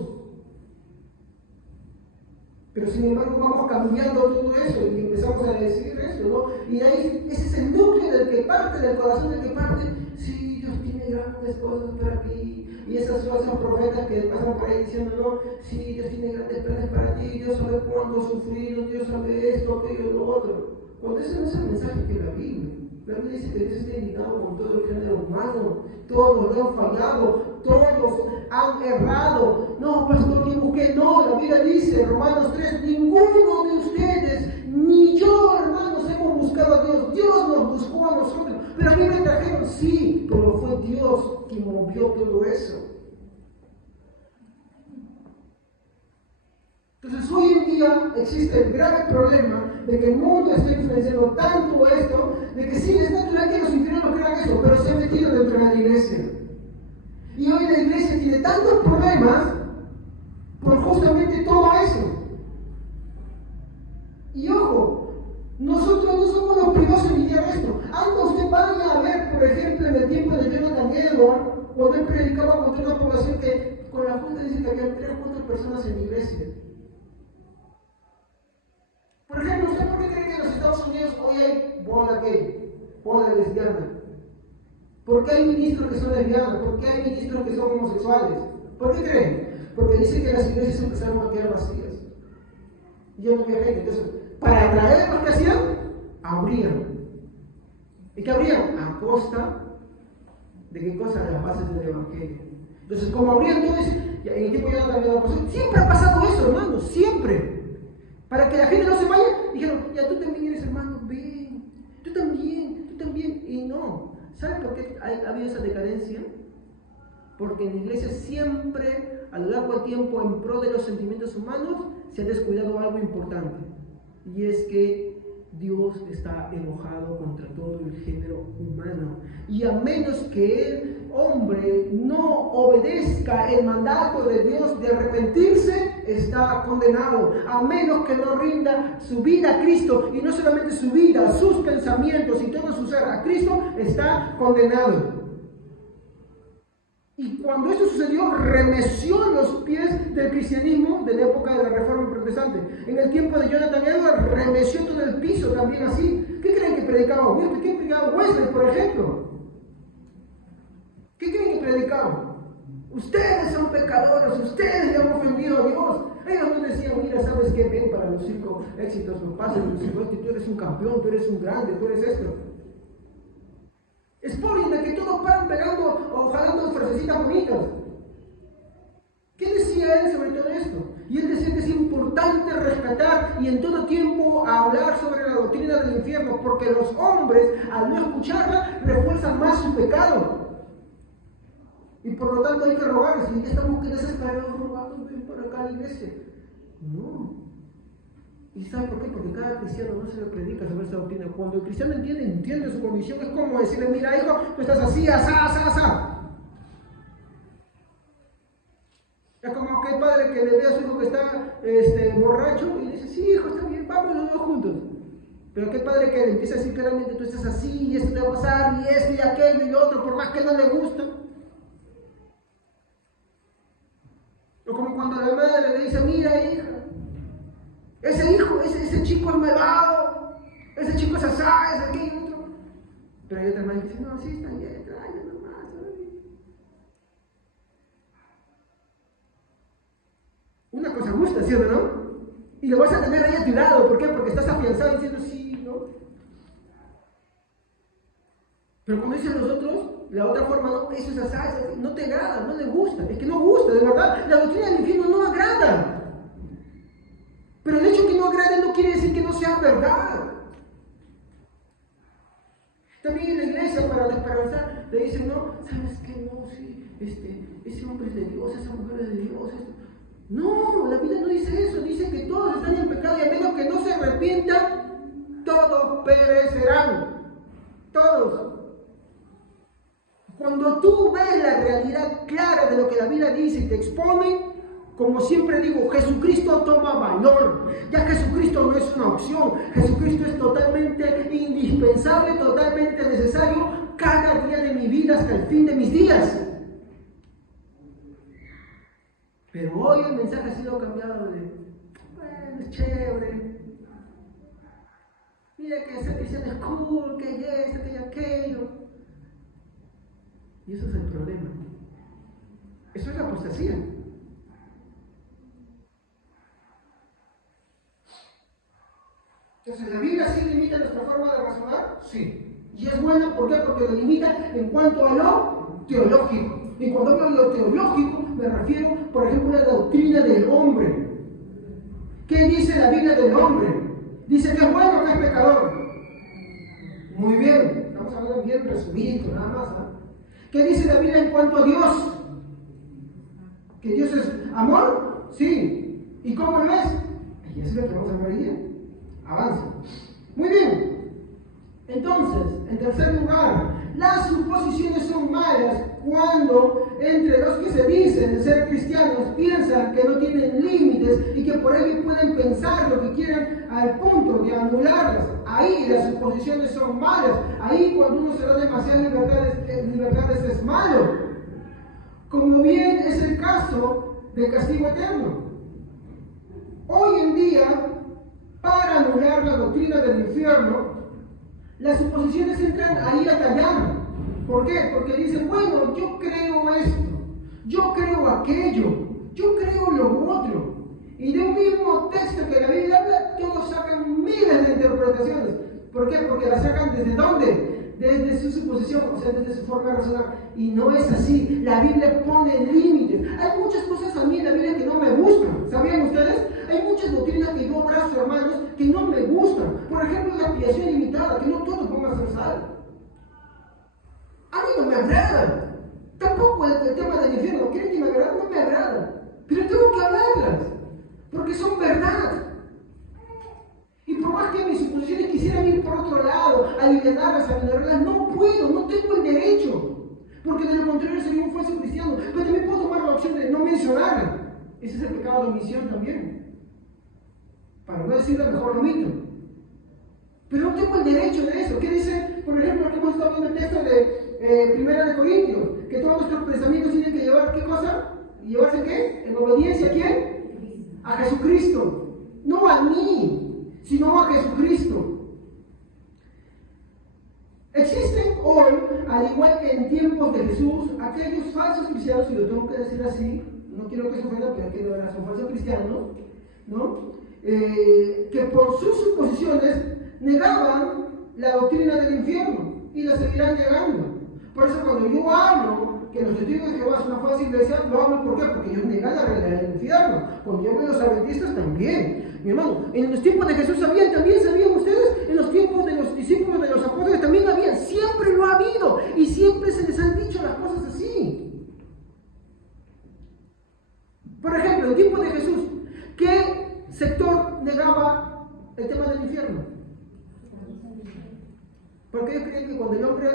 Pero sin embargo vamos cambiando todo eso y empezamos a decir eso, ¿no? Y ahí ese es el núcleo del que parte, del corazón del que parte. Sí, Dios tiene grandes cosas para ti. Y esos profetas que pasan por ahí diciendo, no, sí, Dios tiene grandes planes para ti, Dios sabe cuándo sufrir, Dios sabe esto, aquello, lo otro. Cuando ese no es el mensaje que la Biblia. La Biblia dice que Dios está indignado con todo el género humano, todos le han fallado, todos han errado. No, pastor, yo busqué, no, la Biblia dice, Romanos 3, ninguno de ustedes, ni yo, hermanos, hemos buscado a Dios, Dios nos buscó a nosotros, pero a mí me trajeron, sí, pero fue Dios quien movió todo eso. Entonces hoy en día existe el grave problema de que el mundo está influenciando tanto esto, de que sí, es natural que los infiernos crean eso, pero se han metido dentro de la iglesia. Y hoy la iglesia tiene tantos problemas por justamente todo eso. Y ojo, nosotros no somos los primeros en iniciar esto. Aunque usted vaya a ver, por ejemplo, en el tiempo de Jonathan Edwards, cuando él predicaba contra una población que con la junta dice que había 3 o 4 personas en la iglesia. Por ejemplo, ¿usted por qué cree que en los Estados Unidos hoy hay boda gay, boda lesbiana? ¿Por qué hay ministros que son lesbianas? ¿Por qué hay ministros que son homosexuales? ¿Por qué creen? Porque dicen que las iglesias empezaron a quedar vacías. Y ya no había gente. Entonces, para atraer lo que hacían, abrían. ¿Y qué abrían? A costa de qué cosa, de las bases del evangelio. Entonces, como abrían todo eso, y en el tiempo ya no había pasado. Siempre ha pasado eso, hermano, siempre. Para que la gente no se vaya, dijeron, ya tú también eres hermano, ven, tú también, y no. ¿Saben por qué ha habido esa decadencia? Porque en la iglesia siempre, a lo largo del tiempo, en pro de los sentimientos humanos, se ha descuidado algo importante. Y es que Dios está enojado contra todo el género humano. Y a menos que el hombre no obedezca el mandato de Dios de arrepentirse, está condenado. A menos que no rinda su vida a Cristo, y no solamente su vida, sus pensamientos y todo su ser a Cristo, está condenado. Y cuando eso sucedió, remeció los pies del cristianismo de la época de la Reforma Protestante. En el tiempo de Jonathan Edwards, remeció todo el piso también así. ¿Qué creen que predicaba Wesley? ¿Qué predicaba Wesley, por ejemplo? ¿Qué creen que predicaba? Ustedes son pecadores, ustedes le han ofendido a Dios. Ellos no decían, mira, ¿sabes qué? Ven para los 5 éxitos, los pases, los 5 éxitos, tú eres un campeón, tú eres un grande, tú eres esto. Es por de que todos paran pegando o jalando frasecitas bonitas. ¿Qué decía él sobre todo esto? Y él decía que es importante rescatar y en todo tiempo hablar sobre la doctrina del infierno, porque los hombres, al no escucharla, refuerzan más su pecado. Y por lo tanto hay que rogarles, y ya estamos desesperados rogando, ven para acá a la iglesia. No. ¿Y sabe por qué? Porque cada cristiano no se le predica sobre esa doctrina. Cuando el cristiano entiende su condición, es como decirle, mira hijo, tú estás así, asá, asá, asá. Es como aquel padre que le ve a su hijo que está borracho y dice, sí hijo, está bien, vamos los dos juntos. Pero aquel padre que le empieza a decir claramente, tú estás así, y esto te va a pasar, y esto y aquello y lo otro, por más que no le gusta. O como cuando la madre le dice, mira hija, ese hijo, ese chico es malvado, ese chico es asá, es aquello y otro. Pero hay otra madre que dice, no, sí, está bien, tráeme nomás. Una cosa gusta, ¿sí o no? Y lo vas a tener ahí a tu lado, ¿por qué? Porque estás afianzado diciendo sí, ¿no? Pero como dicen los otros, la otra forma, no, eso es asá, no te agrada, no le gusta, es que no gusta, de verdad, la doctrina del infierno no agrada. Pero el hecho que no agrade no quiere decir que no sea verdad. También en la iglesia, para desesperanzar, le dicen, no, ¿sabes qué? No, sí, ese hombre es de Dios, esa mujer es de Dios. No, la Biblia no dice eso, dice que todos están en pecado y a menos que no se arrepientan, todos perecerán. Todos. Cuando tú ves la realidad clara de lo que la Biblia dice y te expone, como siempre digo, Jesucristo toma valor. Ya Jesucristo no es una opción. Jesucristo es totalmente indispensable, totalmente necesario cada día de mi vida hasta el fin de mis días. Pero hoy el mensaje ha sido cambiado de, bueno, es chévere. Mira que ser cristiano es cool, que hay esto, que hay aquello. Y eso es el problema. Eso es la apostasía. Entonces, ¿la Biblia sí limita nuestra forma de razonar? Sí. ¿Y es buena? ¿Por qué? Porque lo limita en cuanto a lo teológico. Y cuando hablo de lo teológico, me refiero, por ejemplo, a la doctrina del hombre. ¿Qué dice la Biblia del hombre? Dice que es bueno o que es pecador. Muy bien, estamos hablando bien resumido, nada más. ¿Qué dice la Biblia en cuanto a Dios? ¿Que Dios es amor? Sí. ¿Y cómo lo es? Y eso es lo que vamos a ver hoy día. Avanza. Muy bien. Entonces, en tercer lugar, las suposiciones son malas cuando entre los que se dicen ser cristianos piensan que no tienen límites y que por ello pueden pensar lo que quieran al punto de anularlas. Ahí las suposiciones son malas. Ahí cuando uno se da demasiadas libertades es malo. Como bien es el caso del castigo eterno. Hoy en día, para anular la doctrina del infierno, las suposiciones entran ahí a tallar. ¿Por qué? Porque dicen, bueno, yo creo esto, yo creo aquello, yo creo lo otro. Y de un mismo texto que la Biblia habla, todos sacan miles de interpretaciones. ¿Por qué? Porque las sacan ¿desde dónde? Desde su suposición, o sea, desde su forma de razonar. Y no es así. La Biblia pone límites. Hay muchas cosas a mí en la Biblia que no me gustan. ¿Sabían ustedes? Hay muchas doctrinas que yo abrazo, hermanos, que no me gustan. Por ejemplo, la expiación limitada, que no todos vamos a ser salvos. A mí no me agrada. Tampoco el tema del infierno. ¿Quieren que me agrade? No me agrada. Pero tengo que hablarlas, porque son verdad. Y por más que mis suposiciones quisieran ir por otro lado, aliviarlas, aminorarlas, no puedo, no tengo el derecho. Porque de lo contrario sería un falso cristiano. Pero también puedo tomar la opción de no mencionarla. Ese es el pecado de omisión también. Para no decirlo, mejor lo omito. Pero no tengo el derecho de eso. ¿Qué dice, por ejemplo, que hemos estado viendo el texto de Primera de Corintios, que todos nuestros pensamientos tienen que llevar, ¿qué cosa? ¿Llevarse qué? ¿En obediencia a quién? A Jesucristo. No a mí, sino a Jesucristo. Existen hoy, al igual que en tiempos de Jesús, aquellos falsos cristianos, y lo tengo que decir así, no quiero que se ofenda, pero que son falsos cristianos, ¿no? Que por sus suposiciones negaban la doctrina del infierno y la seguirán negando. Por eso cuando yo hablo que los testigos de Jehová es una falsa iglesia, lo hablo ¿por qué? Porque ellos negan la realidad del infierno. Cuando yo hablo de los adventistas también. Mi hermano, en los tiempos de Jesús también sabían ustedes, en los tiempos de los discípulos, de los apóstoles también habían, siempre lo ha habido y siempre se les han dicho las cosas así. Por ejemplo, en tiempos de Jesús, ¿qué sector negaba el tema del infierno? Porque ellos creían que cuando el hombre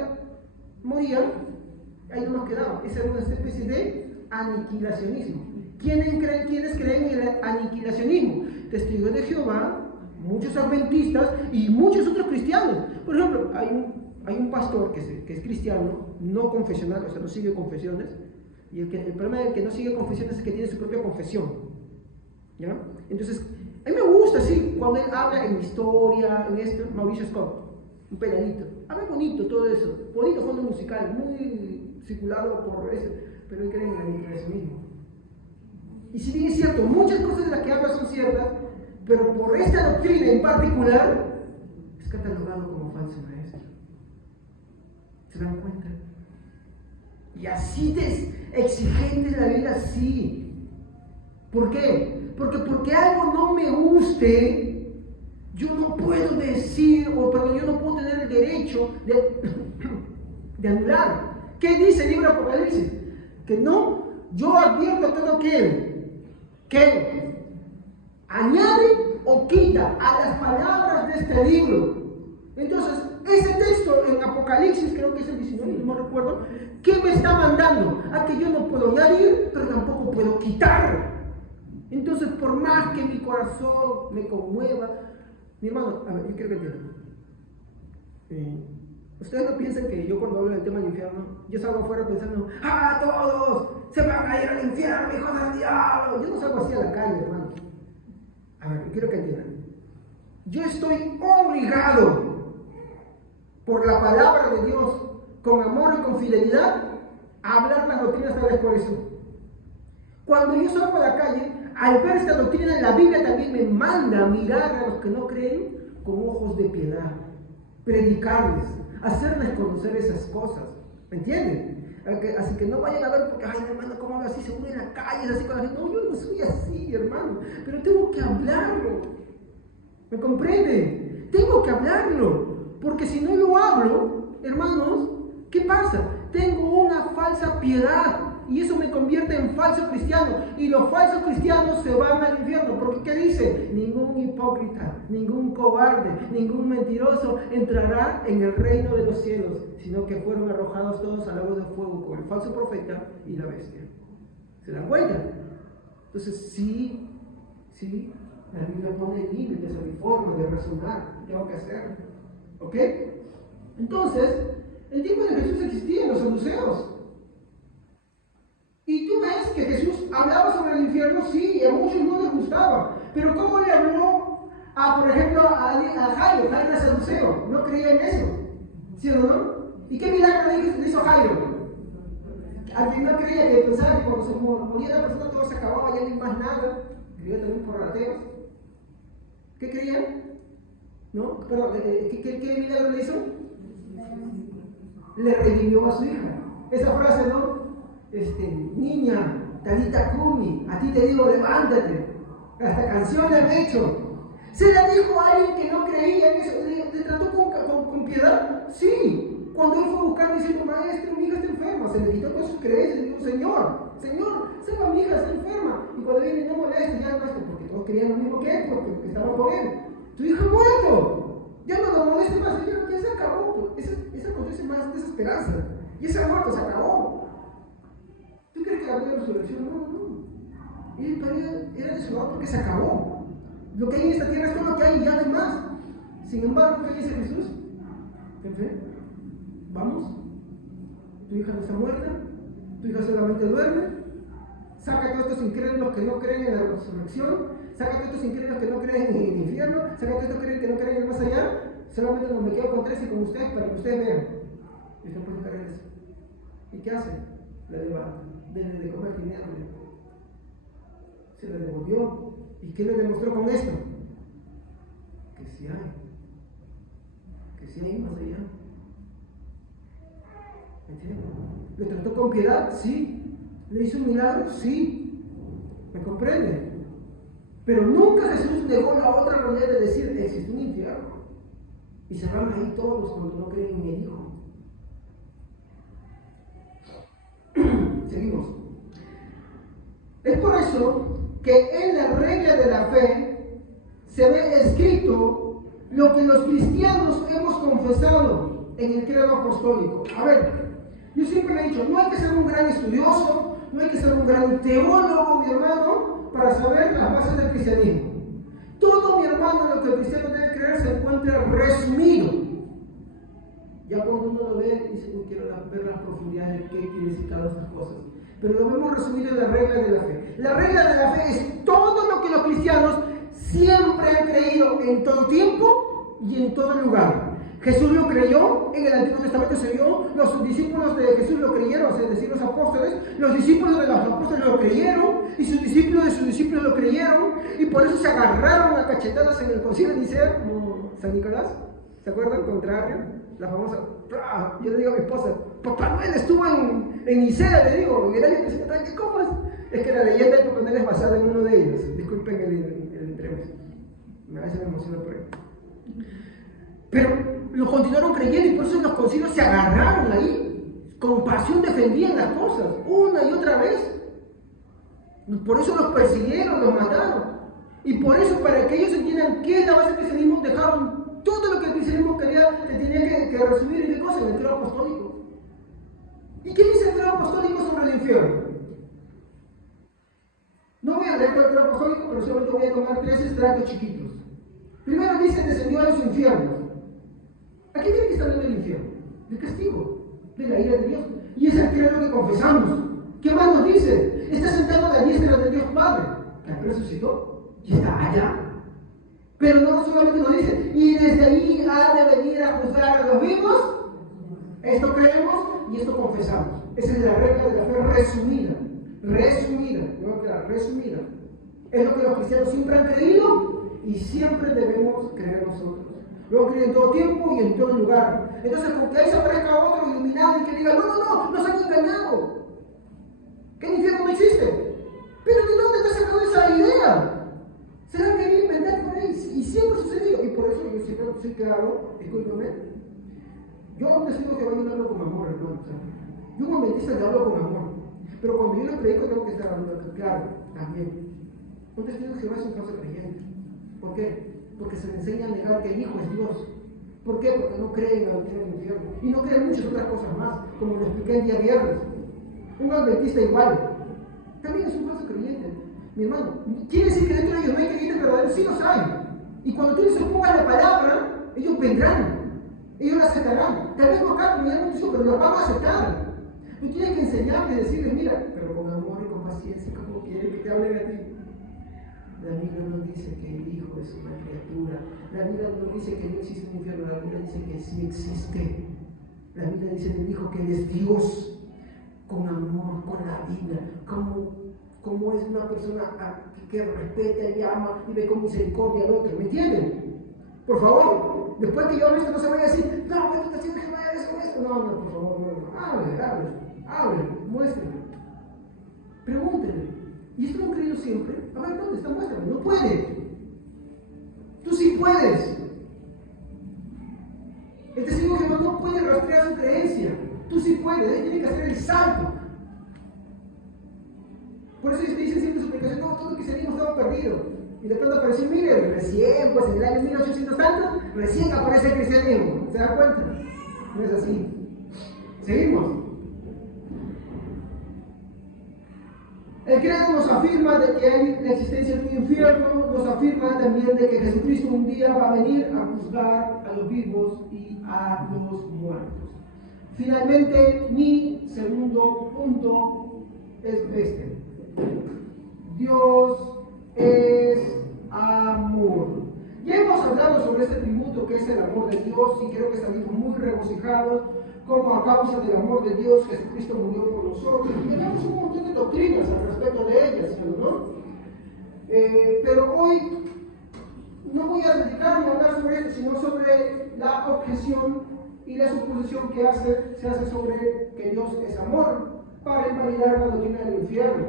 moría, ahí no nos quedaba. Esa era una especie de aniquilacionismo. ¿Quiénes creen en el aniquilacionismo? Testigos de Jehová, muchos adventistas y muchos otros cristianos. Por ejemplo, hay un pastor que es cristiano, no confesional, o sea, no sigue confesiones. Y el problema del que no sigue confesiones es que tiene su propia confesión. ¿Ya? Entonces, a mí me gusta, sí, cuando él habla en historia, en esto, Mauricio Scott, un peladito. Habla bonito todo eso, bonito fondo musical, muy circulado por eso, pero él cree en el aniquilacionismo. Y si bien es cierto, muchas cosas de las que habla son ciertas, pero por esta doctrina en particular, es catalogado como falso maestro. ¿Se dan cuenta? Y así de exigente es la Biblia, sí. ¿Por qué? Porque algo no me guste, yo no puedo decir, yo no puedo tener el derecho de anular. ¿Qué dice el libro de Apocalipsis? Que no, yo advierto a todo aquel que añade o quita a las palabras de este libro. Entonces, ese texto en Apocalipsis, creo que es el 19, no me recuerdo, ¿qué me está mandando? A que yo no puedo añadir, pero tampoco puedo quitar. Entonces, por más que mi corazón me conmueva, mi hermano, a ver, yo quiero que entiendan. Ustedes no piensan que yo cuando hablo del tema del infierno, yo salgo afuera pensando, ¡ah, todos se van a ir al infierno, hijos del diablo! Yo no salgo así a la calle, hermano. A ver, yo quiero que entiendan. Yo estoy obligado por la palabra de Dios, con amor y con fidelidad, a hablar las doctrinas tales por eso. Cuando yo salgo a la calle, al ver esta doctrina, la Biblia también me manda a mirar a los que no creen con ojos de piedad, predicarles, hacerles conocer esas cosas. ¿Me entienden? Así que no vayan a ver porque, ay hermano, ¿cómo habla así? Seguro en la calle es así con la gente. No, yo no soy así, hermano, pero tengo que hablarlo. ¿Me comprende? Tengo que hablarlo, porque si no lo hablo, hermanos, ¿qué pasa? Tengo una falsa piedad y eso me convierte en falso cristiano, y los falsos cristianos se van al infierno, porque ¿qué dice? Ningún hipócrita, ningún cobarde, ningún mentiroso entrará en el reino de los cielos, sino que fueron arrojados todos al lago de fuego con el falso profeta y la bestia. ¿Se dan cuenta? Entonces sí, la Biblia pone límites a mi forma de razonar, tengo que hacerlo. ¿Ok? Entonces, en tiempo de Jesús existían los saduceos. Y tú ves que Jesús hablaba sobre el infierno, sí, y a muchos no les gustaba. Pero ¿cómo le habló por ejemplo, a Jairo? Jairo era saduceo, no creía en eso. ¿Sí o no? ¿Y qué milagro le hizo Jairo? Alguien no creía, que pensaba que cuando se moría la persona todo se acababa, ya no hay más nada. Creía también por ateos. ¿Qué creían? ¿No? Pero, ¿qué milagro le hizo? Le revivió a su hija. Esa frase, ¿no? Niña, Talita Kumi, a ti te digo, levántate. Hasta canción le han hecho. ¿Se la dijo a alguien que no creía en eso? ¿Le trató con piedad? Sí. Cuando él fue a buscar diciendo, maestro, mi hija está enferma, se le quitó todas sus creencias y dijo, Señor, sepa, mi hija está enferma. Y cuando viene, no moleste, ya maestro, porque todos creían lo mismo que él, porque estaba por él. Tu hijo ha muerto. Ya no lo moleste más, Señor, ya se acabó. Esa acontece más desesperanza. Ya se ha muerto, se acabó. ¿Tú crees que la buena resurrección? No. Él todavía era desolado porque se acabó. Lo que hay en esta tierra es todo lo que hay y ya no hay más. Sin embargo, ¿qué dice Jesús? ¿En fe? ¿Vamos? tu hija no está muerta, tu hija solamente duerme. Saca a todos estos incrédulos que no creen en la resurrección, saca a todos estos incrédulos que no creen en el infierno, saca a todos estos que no creen en el más allá. Solamente me quedo con 3 y con ustedes para que ustedes vean. Y usted puede cargar eso. ¿Y qué hace? La levanta. Debe de comer dinero. Se la devolvió. ¿Y qué le demostró con esto? Que sí hay. Que sí hay más allá. ¿Me entiendes? ¿Le trató con piedad? Sí. ¿Le hizo un milagro? Sí. ¿Me comprende? Pero nunca Jesús negó la otra realidad de decir, existe un infierno. Y se van ahí todos cuando no creen en el Hijo. Seguimos. Es por eso que en la regla de la fe se ve escrito lo que los cristianos hemos confesado en el credo apostólico. A ver, yo siempre he dicho, no hay que ser un gran estudioso, no hay que ser un gran teólogo, mi hermano, para saber las bases del cristianismo. Todo, mi hermano, lo que el cristiano debe creer se encuentra resumido. Ya cuando uno lo ve, dice, uy, quiero ver las profundidades de qué quiere decir cada una de estas cosas. Pero lo vemos resumido en la regla de la fe. La regla de la fe es todo lo que los cristianos siempre han creído en todo tiempo y en todo lugar. Jesús lo creyó, en el Antiguo Testamento se vio, los discípulos de Jesús lo creyeron, es decir, los apóstoles, los discípulos de los apóstoles lo creyeron, y sus discípulos de sus discípulos lo creyeron, y por eso se agarraron a cachetadas en el concilio de Nicea, como San Nicolás, ¿se acuerdan? Contrario, la famosa, yo le digo a mi esposa, Papá Noel estuvo en Nicea, le digo, en el año 300, ¿qué comas? Es que la leyenda de Papá Noel es basada en uno de ellos, disculpen el entremés, a veces me emociona por él. Pero lo continuaron creyendo y por eso en los concilios se agarraron ahí, con pasión defendían las cosas, una y otra vez. Por eso los persiguieron, los mataron. Y por eso, para que ellos entiendan qué es la base del cristianismo, dejaron todo lo que el cristianismo tenía que resumir en qué cosa, en el credo apostólico. ¿Y qué dice el credo apostólico sobre el infierno? No voy a leer el credo apostólico, pero solamente voy a tomar 3 extractos chiquitos. Primero dice, descendió a los infiernos. ¿A qué tiene que estar hablando el infierno? Del castigo, de la ira de Dios. Y es el credo que confesamos. ¿Qué más nos dice? Está sentado a la diestra de Dios Padre, que resucitó y está allá. Pero no solamente nos dice, y desde ahí ha de venir a juzgar a los vivos. Esto creemos y esto confesamos. Esa es la regla de la fe resumida. Resumida, no queda resumida. Es lo que los cristianos siempre han creído y siempre debemos creer nosotros. Lo han creído en todo tiempo y en todo lugar. Entonces, con que ahí se aparezca otro iluminado y que diga, no, nos han engañado. Que el infierno no existe. Pero ¿de dónde te has sacado esa idea? Se la han querido inventar por ahí y siempre ha sucedido. Y por eso yo siempre soy claro, discúlpame. Yo a un testigo de Jehová yo le hablo con amor, hermano. Yo a un adventista le hablo con amor. Pero cuando yo le predico tengo que estar hablando claro, también. Un testigo de Jehová es un falso creyente. ¿Por qué? Porque se le enseña a negar que el Hijo es Dios. ¿Por qué? Porque no cree en la doctrina del infierno. Y no cree en muchas otras cosas más, como lo expliqué el día viernes. Un adventista igual. También es un falso creyente. Mi hermano, ¿quiere decir que dentro de ellos no hay creyentes verdaderos? Sí los hay. Y cuando tú les expongas la palabra, ellos vendrán. Ellos la aceptarán. Tal vez no acá, como ya no, pero la van a aceptar. Tú tienes que enseñarles, decirles, mira, pero con amor y con paciencia, como quieren que te hablen a ti. La Biblia no dice que el Hijo es una criatura. La Biblia no dice que no existe un infierno. La Biblia dice que sí existe. La Biblia dice del Hijo que Él es Dios. Con amor, con la vida. Como es una persona que respeta y ama y ve con misericordia al otro. ¿Me entienden? Por favor, después que yo hable esto no se vaya a decir, no, que tú estás haciendo que vaya a eso, esto. No, por favor, no. Hable, muéstrele. Pregúntele. ¿Y esto lo han creído siempre? A ver, ¿dónde está? Muéstrame. No puede. Tú sí puedes. El testigo de Jehová no puede rastrear su creencia. Tú sí puedes. Él tiene que hacer el salto. Por eso dicen siempre en su predicación, no, todo el cristianismo estaba perdido. Y de pronto apareció, mire, recién, pues en el año 1800 tanto, recién aparece el cristianismo. ¿Se da cuenta? No es así. Seguimos. El credo nos afirma de que hay la existencia de un infierno, nos afirma también de que Jesucristo un día va a venir a juzgar a los vivos y a los muertos. Finalmente, mi segundo punto es este. Dios es amor. Ya hemos hablado sobre este tributo que es el amor de Dios y creo que salimos muy regocijados como a causa del amor de Dios Jesucristo murió por nosotros. Y tenemos un montón de doctrinas al respecto de ellas, ¿no? Pero hoy no voy a dedicarme a hablar sobre esto, sino sobre la objeción y la suposición que se hace sobre que Dios es amor para invalidar la doctrina del infierno.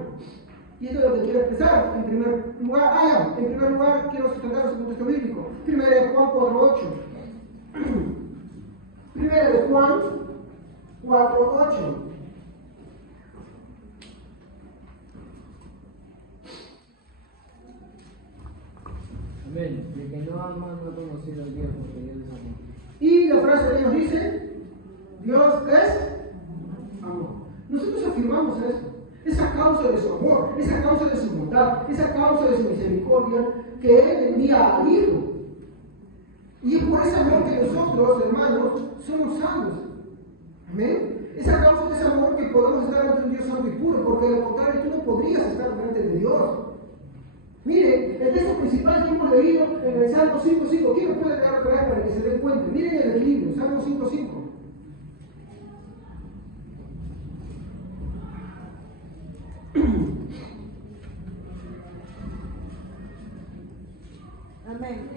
Y esto es lo que quiero expresar en primer lugar. Quiero sustentar el texto bíblico. 1 Juan 4:8. 1 Juan 4:8. Amén. El que no ama no ha conocido al Dios, porque Dios es amor. Y la frase de Dios dice, Dios es amor. Nosotros afirmamos eso. Es a causa de su amor, es a causa de su bondad, es a causa de su misericordia que Él envía al Hijo. Y es por ese amor que nosotros, hermanos, somos salvos. Amén. Es a causa de ese amor que podemos estar ante un Dios santo y puro, porque de lo contrario tú no podrías estar delante de Dios. Mire, el texto principal que hemos leído en el Salmo 5:5, ¿quién lo puede leer otra vez para que se den cuenta? Miren el libro, Salmo 5:5. Amén.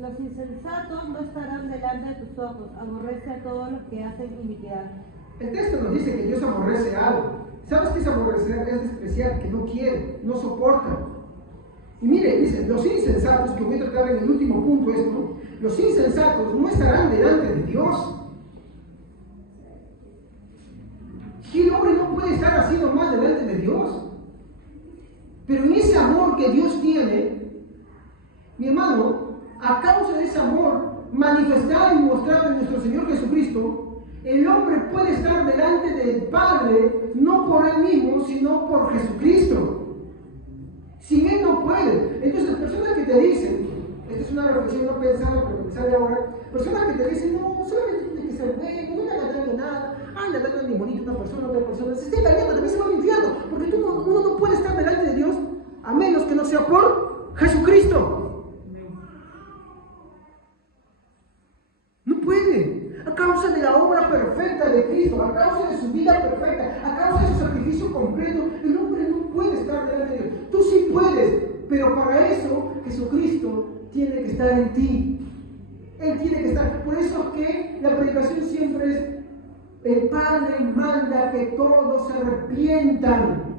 Los insensatos no estarán delante de tus ojos. Aborrece a todos los que hacen iniquidad. El texto nos dice que Dios aborrece algo. ¿Sabes qué es aborrecer? Es despreciar, que no quiere, no soporta. Y mire, dice, los insensatos, que voy a tratar en el último punto esto, los insensatos no estarán delante de Dios. Y el hombre no puede estar haciendo más delante de Dios. Pero en ese amor que Dios tiene, mi hermano, a causa de ese amor manifestado y mostrado en nuestro Señor Jesucristo, el hombre puede estar delante del Padre, no por él mismo, sino por Jesucristo. Sin Él no puede. Entonces, personas que te dicen, esta es una reflexión no pensada, pero que sale ahora, personas que te dicen, no, solamente tienes que ser bueno, no le hagas daño a nada, anda, daño ni bonito a una persona, a otra persona, se está engañando, también se va al infierno, porque uno no puede estar delante de Dios a menos que no sea por Jesucristo. No puede. A causa de la obra perfecta de Cristo, a causa de su vida perfecta, a causa de su sacrificio completo, el hombre no puede estar delante de Dios. Tú sí puedes, pero para eso Jesucristo tiene que estar en ti. Él tiene que estar. Por eso es que la predicación siempre es: el Padre manda que todos se arrepientan.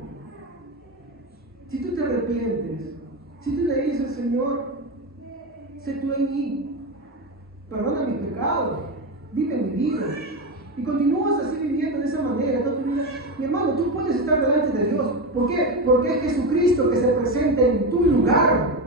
Si tú te arrepientes, si tú le dices, Señor, sé tú en mí, perdona mis pecados, vive mi vida, y continúas así viviendo de esa manera toda tu vida, mi hermano, tú puedes estar delante de Dios. ¿Por qué? Porque es Jesucristo que se presenta en tu lugar,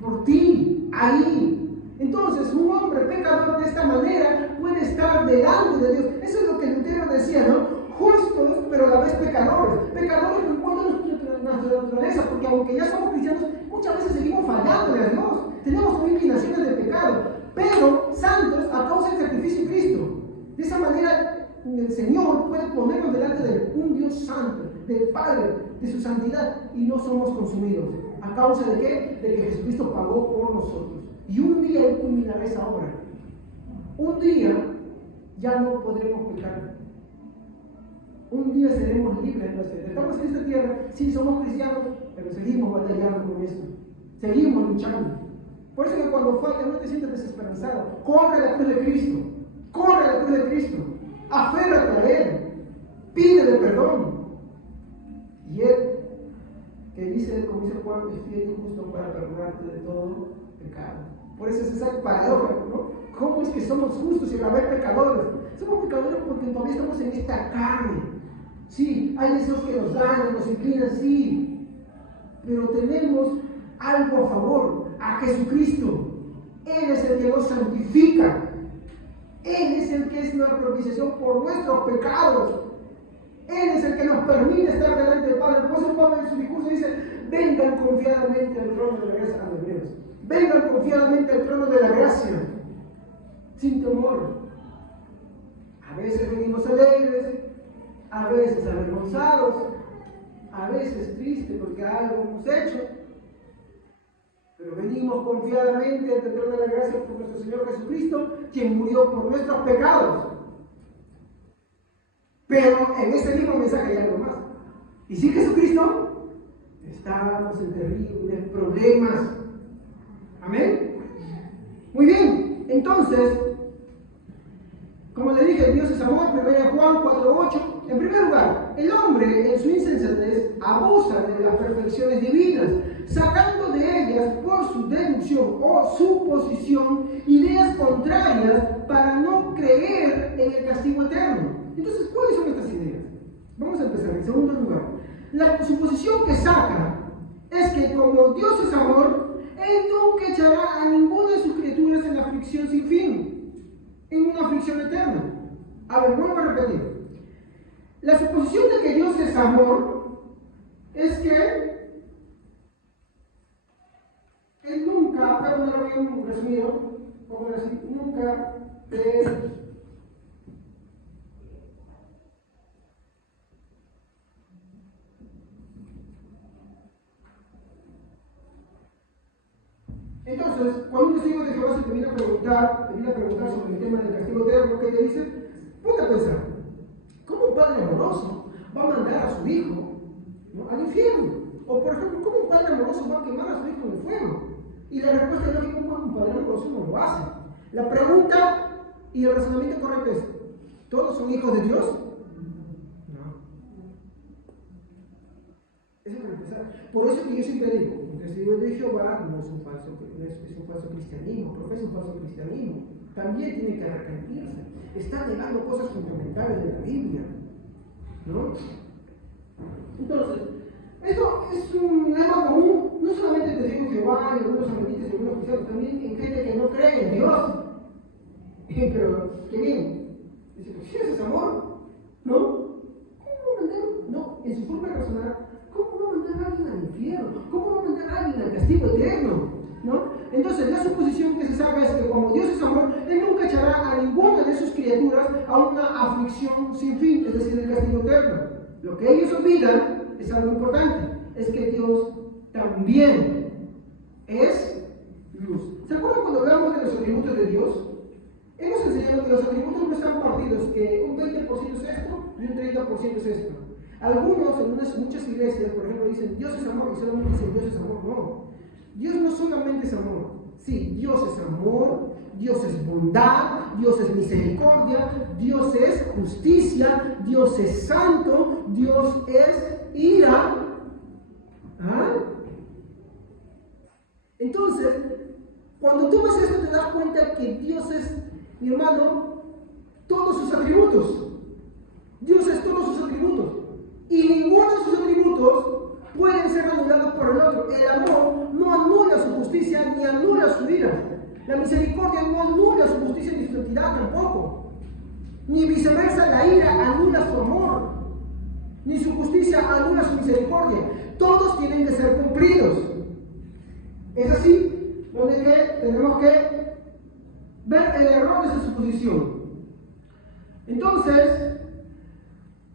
por ti, ahí. Entonces, un hombre pecador de esta manera puede estar delante de Dios. Eso es lo que Lutero decía, ¿no? Justos, pero a la vez pecadores. Pecadores no importa nuestra naturaleza, porque aunque ya somos cristianos, muchas veces seguimos fallándole a Dios. Tenemos inclinaciones de pecado, pero santos a causa del sacrificio de Cristo. De esa manera, el Señor puede ponernos delante de un Dios santo, del Padre, de su santidad, y no somos consumidos. ¿A causa de qué? De que Jesucristo pagó por nosotros. Y un día Él culminará esa obra. Un día ya no podremos pecar. Un día seremos libres de nuestra vida. Estamos en esta tierra, sí somos cristianos, pero seguimos batallando con esto. Seguimos luchando. Por eso que cuando fallas no te sientas desesperanzado. Corre a la cruz de Cristo. Corre a la cruz de Cristo. Aférrate a Él. Pídele perdón. Y Él, que dice, como dice Juan, es fiel y justo para perdonarte de todo pecado. Por eso es esa paradoja, ¿no? ¿Cómo es que somos justos y a la vez pecadores? Somos pecadores porque todavía estamos en esta carne. Sí, hay deseos que nos dañan, nos inclinan, sí. Pero tenemos algo a favor, a Jesucristo. Él es el que nos santifica. Él es el que es nuestra propiciación por nuestros pecados. Él es el que nos permite estar delante del Padre. Por eso Pablo en su discurso dice: vengan confiadamente al trono de la gracia a los hebreos. Vengan confiadamente al trono de la gracia, sin temor. A veces venimos alegres, a veces avergonzados, a veces tristes porque algo hemos hecho, pero venimos confiadamente ante el trono de la gracia por nuestro Señor Jesucristo, quien murió por nuestros pecados. Pero en ese mismo mensaje hay algo más. Y sin Jesucristo, estábamos en terribles problemas. Amén. Muy bien, entonces, como le dije, Dios es amor, 1 Juan 4:8. En primer lugar, el hombre en su insensatez abusa de las perfecciones divinas, sacando de ellas por su deducción o suposición ideas contrarias para no creer en el castigo eterno. Entonces, ¿cuáles son estas ideas? Vamos a empezar. En segundo lugar, la suposición que saca es que como Dios es amor, Él nunca echará a ninguna de sus criaturas en la aflicción sin fin, en una aflicción eterna. A ver, vuelvo a repetir. La suposición de que Dios es amor es que Él nunca, voy a ponerlo bien resumido, vamos a decir, nunca te... Entonces, cuando un testigo de Jehová se te viene a preguntar sobre el tema del castigo eterno, ¿qué te dice? Ponte a pensar, ¿cómo un padre amoroso va a mandar a su hijo, ¿no?, al infierno? O por ejemplo, ¿cómo un padre amoroso va a quemar a su hijo en el fuego? Y la respuesta es lógica, pues un padre amoroso no lo hace. La pregunta y el razonamiento correcto es, ¿todos son hijos de Dios? No. Eso para empezar. Por eso que yo siempre digo, un testigo de Jehová no es un falso cristianismo, profesa un falso cristianismo. También tiene que arrepentirse. Está negando cosas fundamentales de la Biblia, ¿no? Entonces, esto es un lema común, no solamente en testigos de Jehová y algunos adventistas y algunos cristianos, también en gente que no cree en Dios. Pero, ¿qué bien? Dice, pues si es amor, ¿no? ¿Cómo va a mandar? No, en su forma de razonar, ¿cómo va a mandar a alguien al infierno? ¿Cómo va a mandar a alguien al castigo eterno? ¿No? Entonces, la suposición que se saca es que como Dios es amor, Él nunca echará a ninguna de sus criaturas a una aflicción sin fin, es decir, el castigo eterno. Lo que ellos olvidan es algo importante, es que Dios también es luz. ¿Se acuerdan cuando hablamos de los atributos de Dios? Hemos enseñado que los atributos no están partidos, que un 20% es esto y un 30% es esto. Algunos, en muchas iglesias, por ejemplo, dicen Dios es amor y solamente dicen Dios es amor. No. Dios no solamente es amor. Sí, Dios es amor, Dios es bondad, Dios es misericordia, Dios es justicia, Dios es santo, Dios es ira. ¿Ah? Entonces, cuando tú ves esto te das cuenta que Dios es, mi hermano, todos sus atributos. Dios es todos sus atributos. Y ninguno de sus atributos pueden ser anulados por el otro. El amor no anula su justicia ni anula su ira. La misericordia no anula su justicia ni su santidad tampoco. Ni viceversa, la ira anula su amor. Ni su justicia anula su misericordia. Todos tienen que ser cumplidos. Es así donde tenemos que ver el error de esa suposición. Entonces,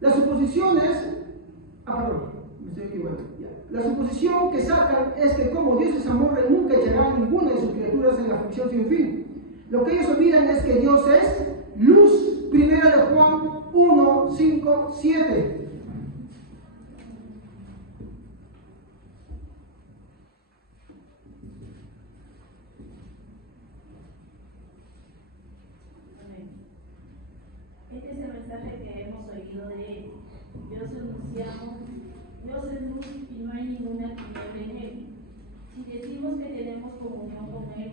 las suposiciones... me estoy equivocando. La suposición que sacan es que como Dios es amor, Él nunca echará a ninguna de sus criaturas en la aflicción sin fin. Lo que ellos olvidan es que Dios es luz. 1 de Juan 1, 5, 7. Este es el mensaje que hemos oído de Él. Dios anunciamos, Dios es luz y no hay ninguna tiniebla en Él. Si decimos que tenemos comunión con Él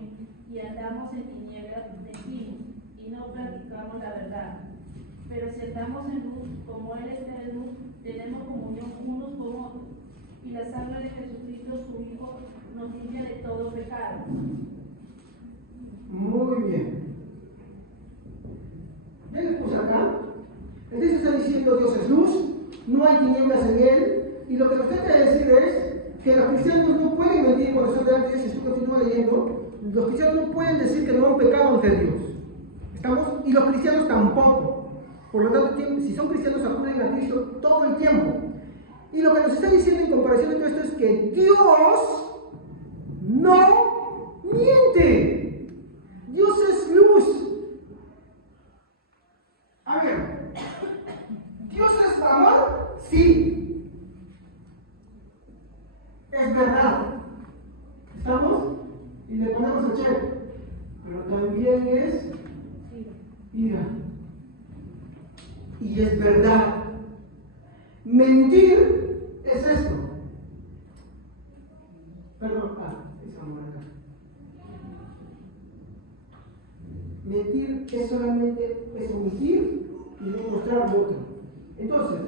y andamos en tinieblas, mentimos y no practicamos la verdad. Pero si andamos en luz, como Él está en luz, tenemos comunión unos con otros. Y la sangre de Jesucristo, su Hijo, nos limpia de todo pecado. Muy bien. ¿Ya les puse acá? Entonces está diciendo Dios es luz, no hay tinieblas en Él, y lo que nos trata de decir es que los cristianos no pueden mentir cuando están delante de Dios. Si tú continúas leyendo, los cristianos no pueden decir que no han pecado ante Dios. ¿Estamos? Y los cristianos tampoco. Por lo tanto, si son cristianos, acuden a Cristo todo el tiempo. Y lo que nos está diciendo en comparación de todo esto es que Dios no miente. Dios es luz. A ver, ¿Dios es amor? Sí. Es verdad. ¿Estamos? Y le ponemos el check. Pero también es ira. Y es verdad. Mentir es esto. Perdón, es amor acá. Mentir es solamente omitir y no mostrar lo otro. Entonces,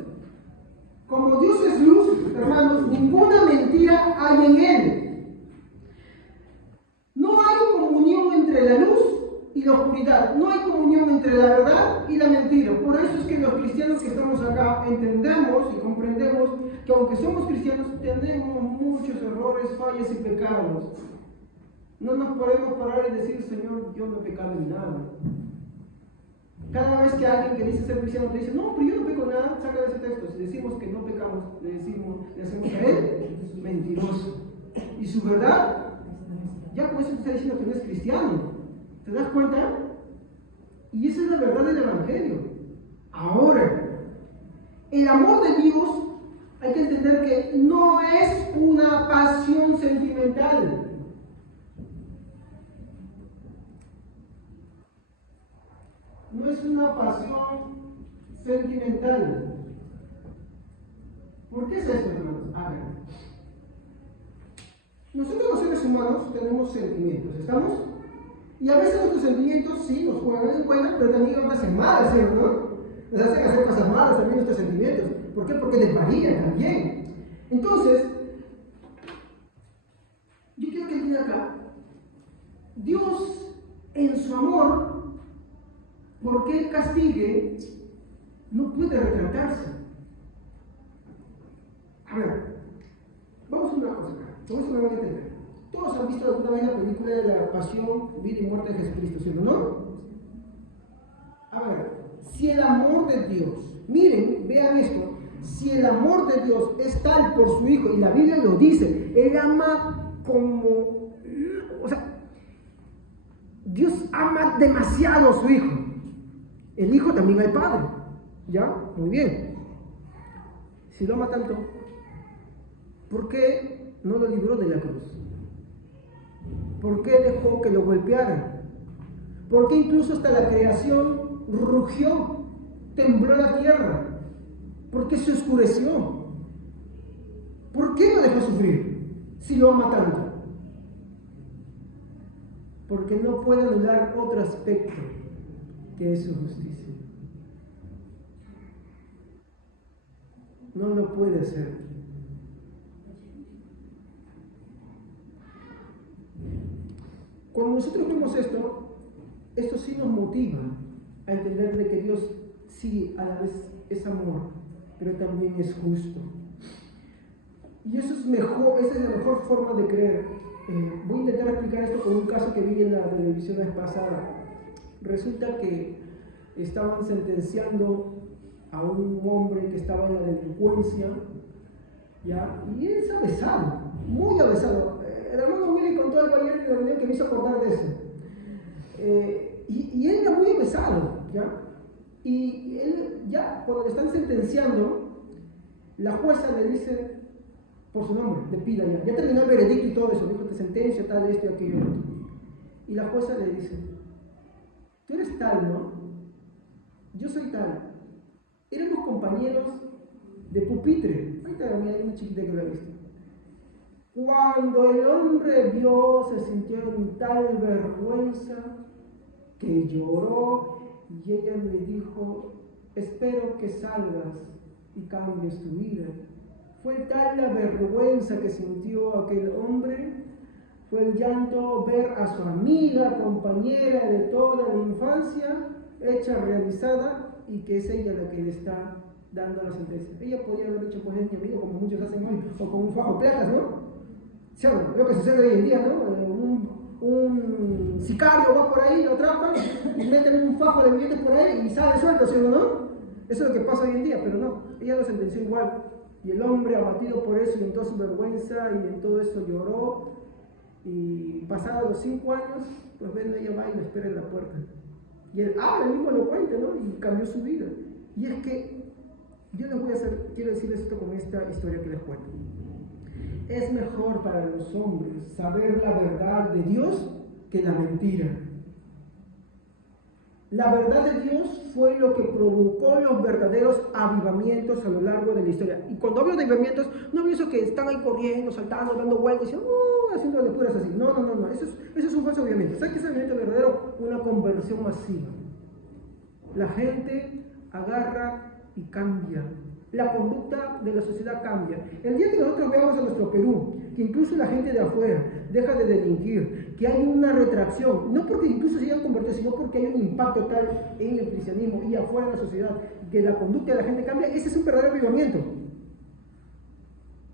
como Dios es luz, hermanos, ninguna mentira hay en Él. No hay comunión entre la luz y la oscuridad. No hay comunión entre la verdad y la mentira. Por eso es que los cristianos que estamos acá entendemos y comprendemos que aunque somos cristianos tenemos muchos errores, fallas y pecados. No nos podemos parar y decir, Señor, yo no he pecado en nada. Cada vez que alguien que dice ser cristiano te dice, no, pero yo no peco en nada, saca ese texto. Si decimos que no pecamos, le hacemos a él mentiroso. Y su verdad, ya por eso te está diciendo que no es cristiano. ¿Te das cuenta? Y esa es la verdad del Evangelio. Ahora, el amor de Dios hay que entender que no es una pasión sentimental. No es una pasión sentimental. ¿Por qué es esto, hermanos? A ver. Nosotros los seres humanos tenemos sentimientos, ¿estamos? Y a veces nuestros sentimientos sí nos juegan buenas, pero también nos hacen malas, ¿sí, no? Nos hacen hacer cosas malas también nuestros sentimientos. ¿Por qué? Porque les varían también. Entonces, yo quiero que entiendan acá, Dios en su amor, porque Él castigue, no puede retratarse. A ver, vamos a una cosa acá, vamos a una entender. Todos han visto alguna vez la película de la pasión, vida y muerte de Jesucristo, ¿sí o no? A ver, si el amor de Dios, miren, vean esto, si el amor de Dios es tal por su Hijo, y la Biblia lo dice, Él ama como, o sea, Dios ama demasiado a su Hijo. El Hijo también al Padre, ¿ya? Muy bien. Si lo ama tanto, ¿por qué no lo libró de la cruz? ¿Por qué dejó que lo golpearan? ¿Por qué incluso hasta la creación rugió, tembló la tierra? ¿Por qué se oscureció? ¿Por qué lo dejó sufrir si lo ama tanto? Porque no puede anular otro aspecto que es su justicia. No lo puede hacer. Cuando nosotros vemos esto sí nos motiva a entender de que Dios sí a la vez es amor, pero también es justo. Y eso es mejor, esa es la mejor forma de creer. Voy a intentar explicar esto con un caso que vi en la televisión la vez pasada. Resulta que estaban sentenciando a un hombre que estaba en la delincuencia, ¿ya? Y él es avesado, muy avesado. El hermano Willy contó algo ayer en la reunión que me hizo acordar de eso. Y él era muy avesado, ¿ya? Y él, ya, cuando le están sentenciando, la jueza le dice por su nombre, le pida ya. Ya terminó el veredicto y todo eso, dijo te sentencia, tal, esto y aquello. Y la jueza le dice, tú eres tal, ¿no? Yo soy tal. Éramos compañeros de pupitre. Ahí está, hay una chiquita que lo ha visto. Cuando el hombre vio, se sintió en tal vergüenza que lloró y ella le dijo, espero que salgas y cambies tu vida. Fue tal la vergüenza que sintió aquel hombre, fue el llanto ver a su amiga, compañera de toda la infancia, hecha realizada, y que es ella la que le está dando la sentencia. Ella podría haber hecho pues es mi amigo, como muchos hacen hoy, o con un fajo de placas, ¿no? ¿Cierto? Lo que sucede hoy en día, ¿no? Un sicario va por ahí, lo atrapan, y meten un fajo de billetes por ahí y sale suelto, ¿sí o no? Eso es lo que pasa hoy en día, pero no, ella lo sentenció igual. Y el hombre abatido por eso y en toda su vergüenza y en todo eso lloró. Y pasados los 5 años, pues ven, ella va y lo espera en la puerta. Y él mismo lo cuenta, ¿no? Y cambió su vida. Y es que yo les voy a hacer, quiero decirles esto con esta historia que les cuento. Es mejor para los hombres saber la verdad de Dios que la mentira. La verdad de Dios fue lo que provocó los verdaderos avivamientos a lo largo de la historia. Y cuando hablo de avivamientos, no pienso que están ahí corriendo, saltando, dando vueltas, haciendo lecturas así. No. Eso es un falso avivamiento. ¿Sabes qué es el avivamiento verdadero? Una conversión masiva. La gente agarra y cambia. La conducta de la sociedad cambia. El día que nosotros veamos a nuestro Perú, que incluso la gente de afuera deja de delinquir, que hay una retracción, no porque incluso se hayan convertido, sino porque hay un impacto tal en el cristianismo y afuera de la sociedad, que la conducta de la gente cambia, ese es un verdadero avivamiento.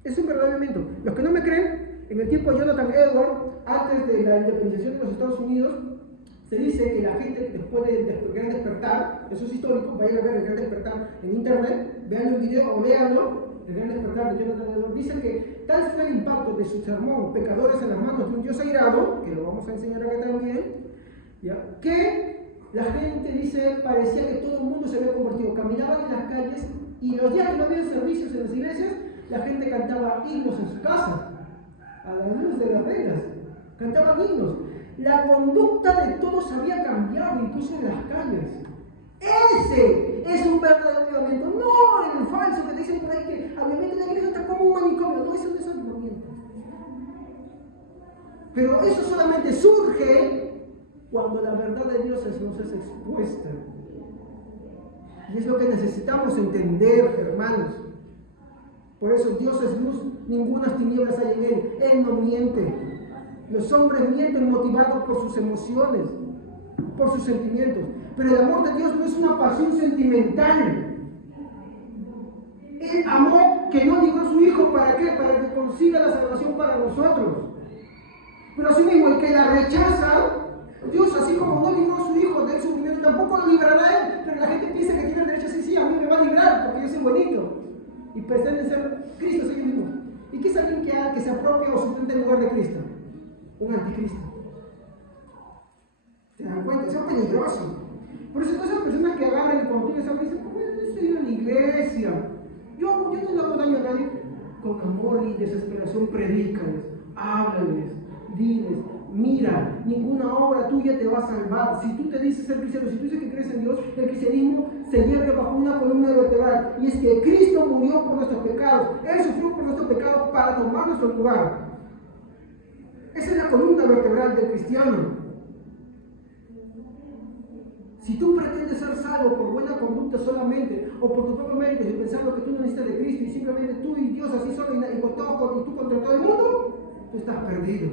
Es un verdadero avivamiento. Los que no me creen, en el tiempo de Jonathan Edwards, antes de la independización de los Estados Unidos, se dice que la gente después del Gran Despertar, eso es histórico, vayan a ver el Gran Despertar en internet, vean el video o léanlo, el Gran Despertar de Jonathan Edwards, dice que tal fue el impacto de su sermón, pecadores en las manos de un Dios airado, que lo vamos a enseñar acá también, ¿ya? Que la gente dice, parecía que todo el mundo se había convertido, caminaban en las calles y los días que no había servicios en las iglesias, la gente cantaba himnos en su casa, a la luz de las velas, cantaban himnos. La conducta de todos había cambiado, incluso en las calles. Ese es un verdadero avivamiento, no el falso que dicen por ahí que avivamiento de la iglesia está como un manicomio, no, eso no es avivamiento. Pero eso solamente surge cuando la verdad de Dios nos es expuesta. Y es lo que necesitamos entender, hermanos. Por eso Dios es luz, ningunas tinieblas hay en Él. Él no miente. Los hombres mienten motivados por sus emociones, por sus sentimientos. Pero el amor de Dios no es una pasión sentimental. Él amó que no libró a su Hijo, ¿para qué? Para que consiga la salvación para nosotros. Pero así mismo, el que la rechaza, Dios, así como no libró a su Hijo del sufrimiento, tampoco lo librará a Él. Pero la gente piensa que tiene el derecho a decir, sí, a mí me va a librar porque yo soy bonito. Y pretenden ser Cristo ellos mismos. ¿Y qué es alguien que se apropia o se presenta en lugar de Cristo? Un anticristo. ¿Te dan cuenta? Eso es peligroso. Por eso todas esas personas que agarran y cuando tú les hablas dicen, yo estoy en la iglesia. Yo no le hago daño a nadie. Con amor y desesperación predícales, háblales, diles, mira, ninguna obra tuya te va a salvar. Si tú te dices ser cristiano, si tú dices que crees en Dios, el cristianismo se hierve bajo una columna vertebral. Y es que Cristo murió por nuestros pecados. Él sufrió por nuestros pecados para tomar nuestro lugar. Esa es la columna vertebral del cristiano. Si tú pretendes ser salvo por buena conducta solamente, o por tus propios méritos y pensando que tú no necesitas de Cristo y simplemente tú y Dios así solo y tú contra todo el mundo, tú estás perdido.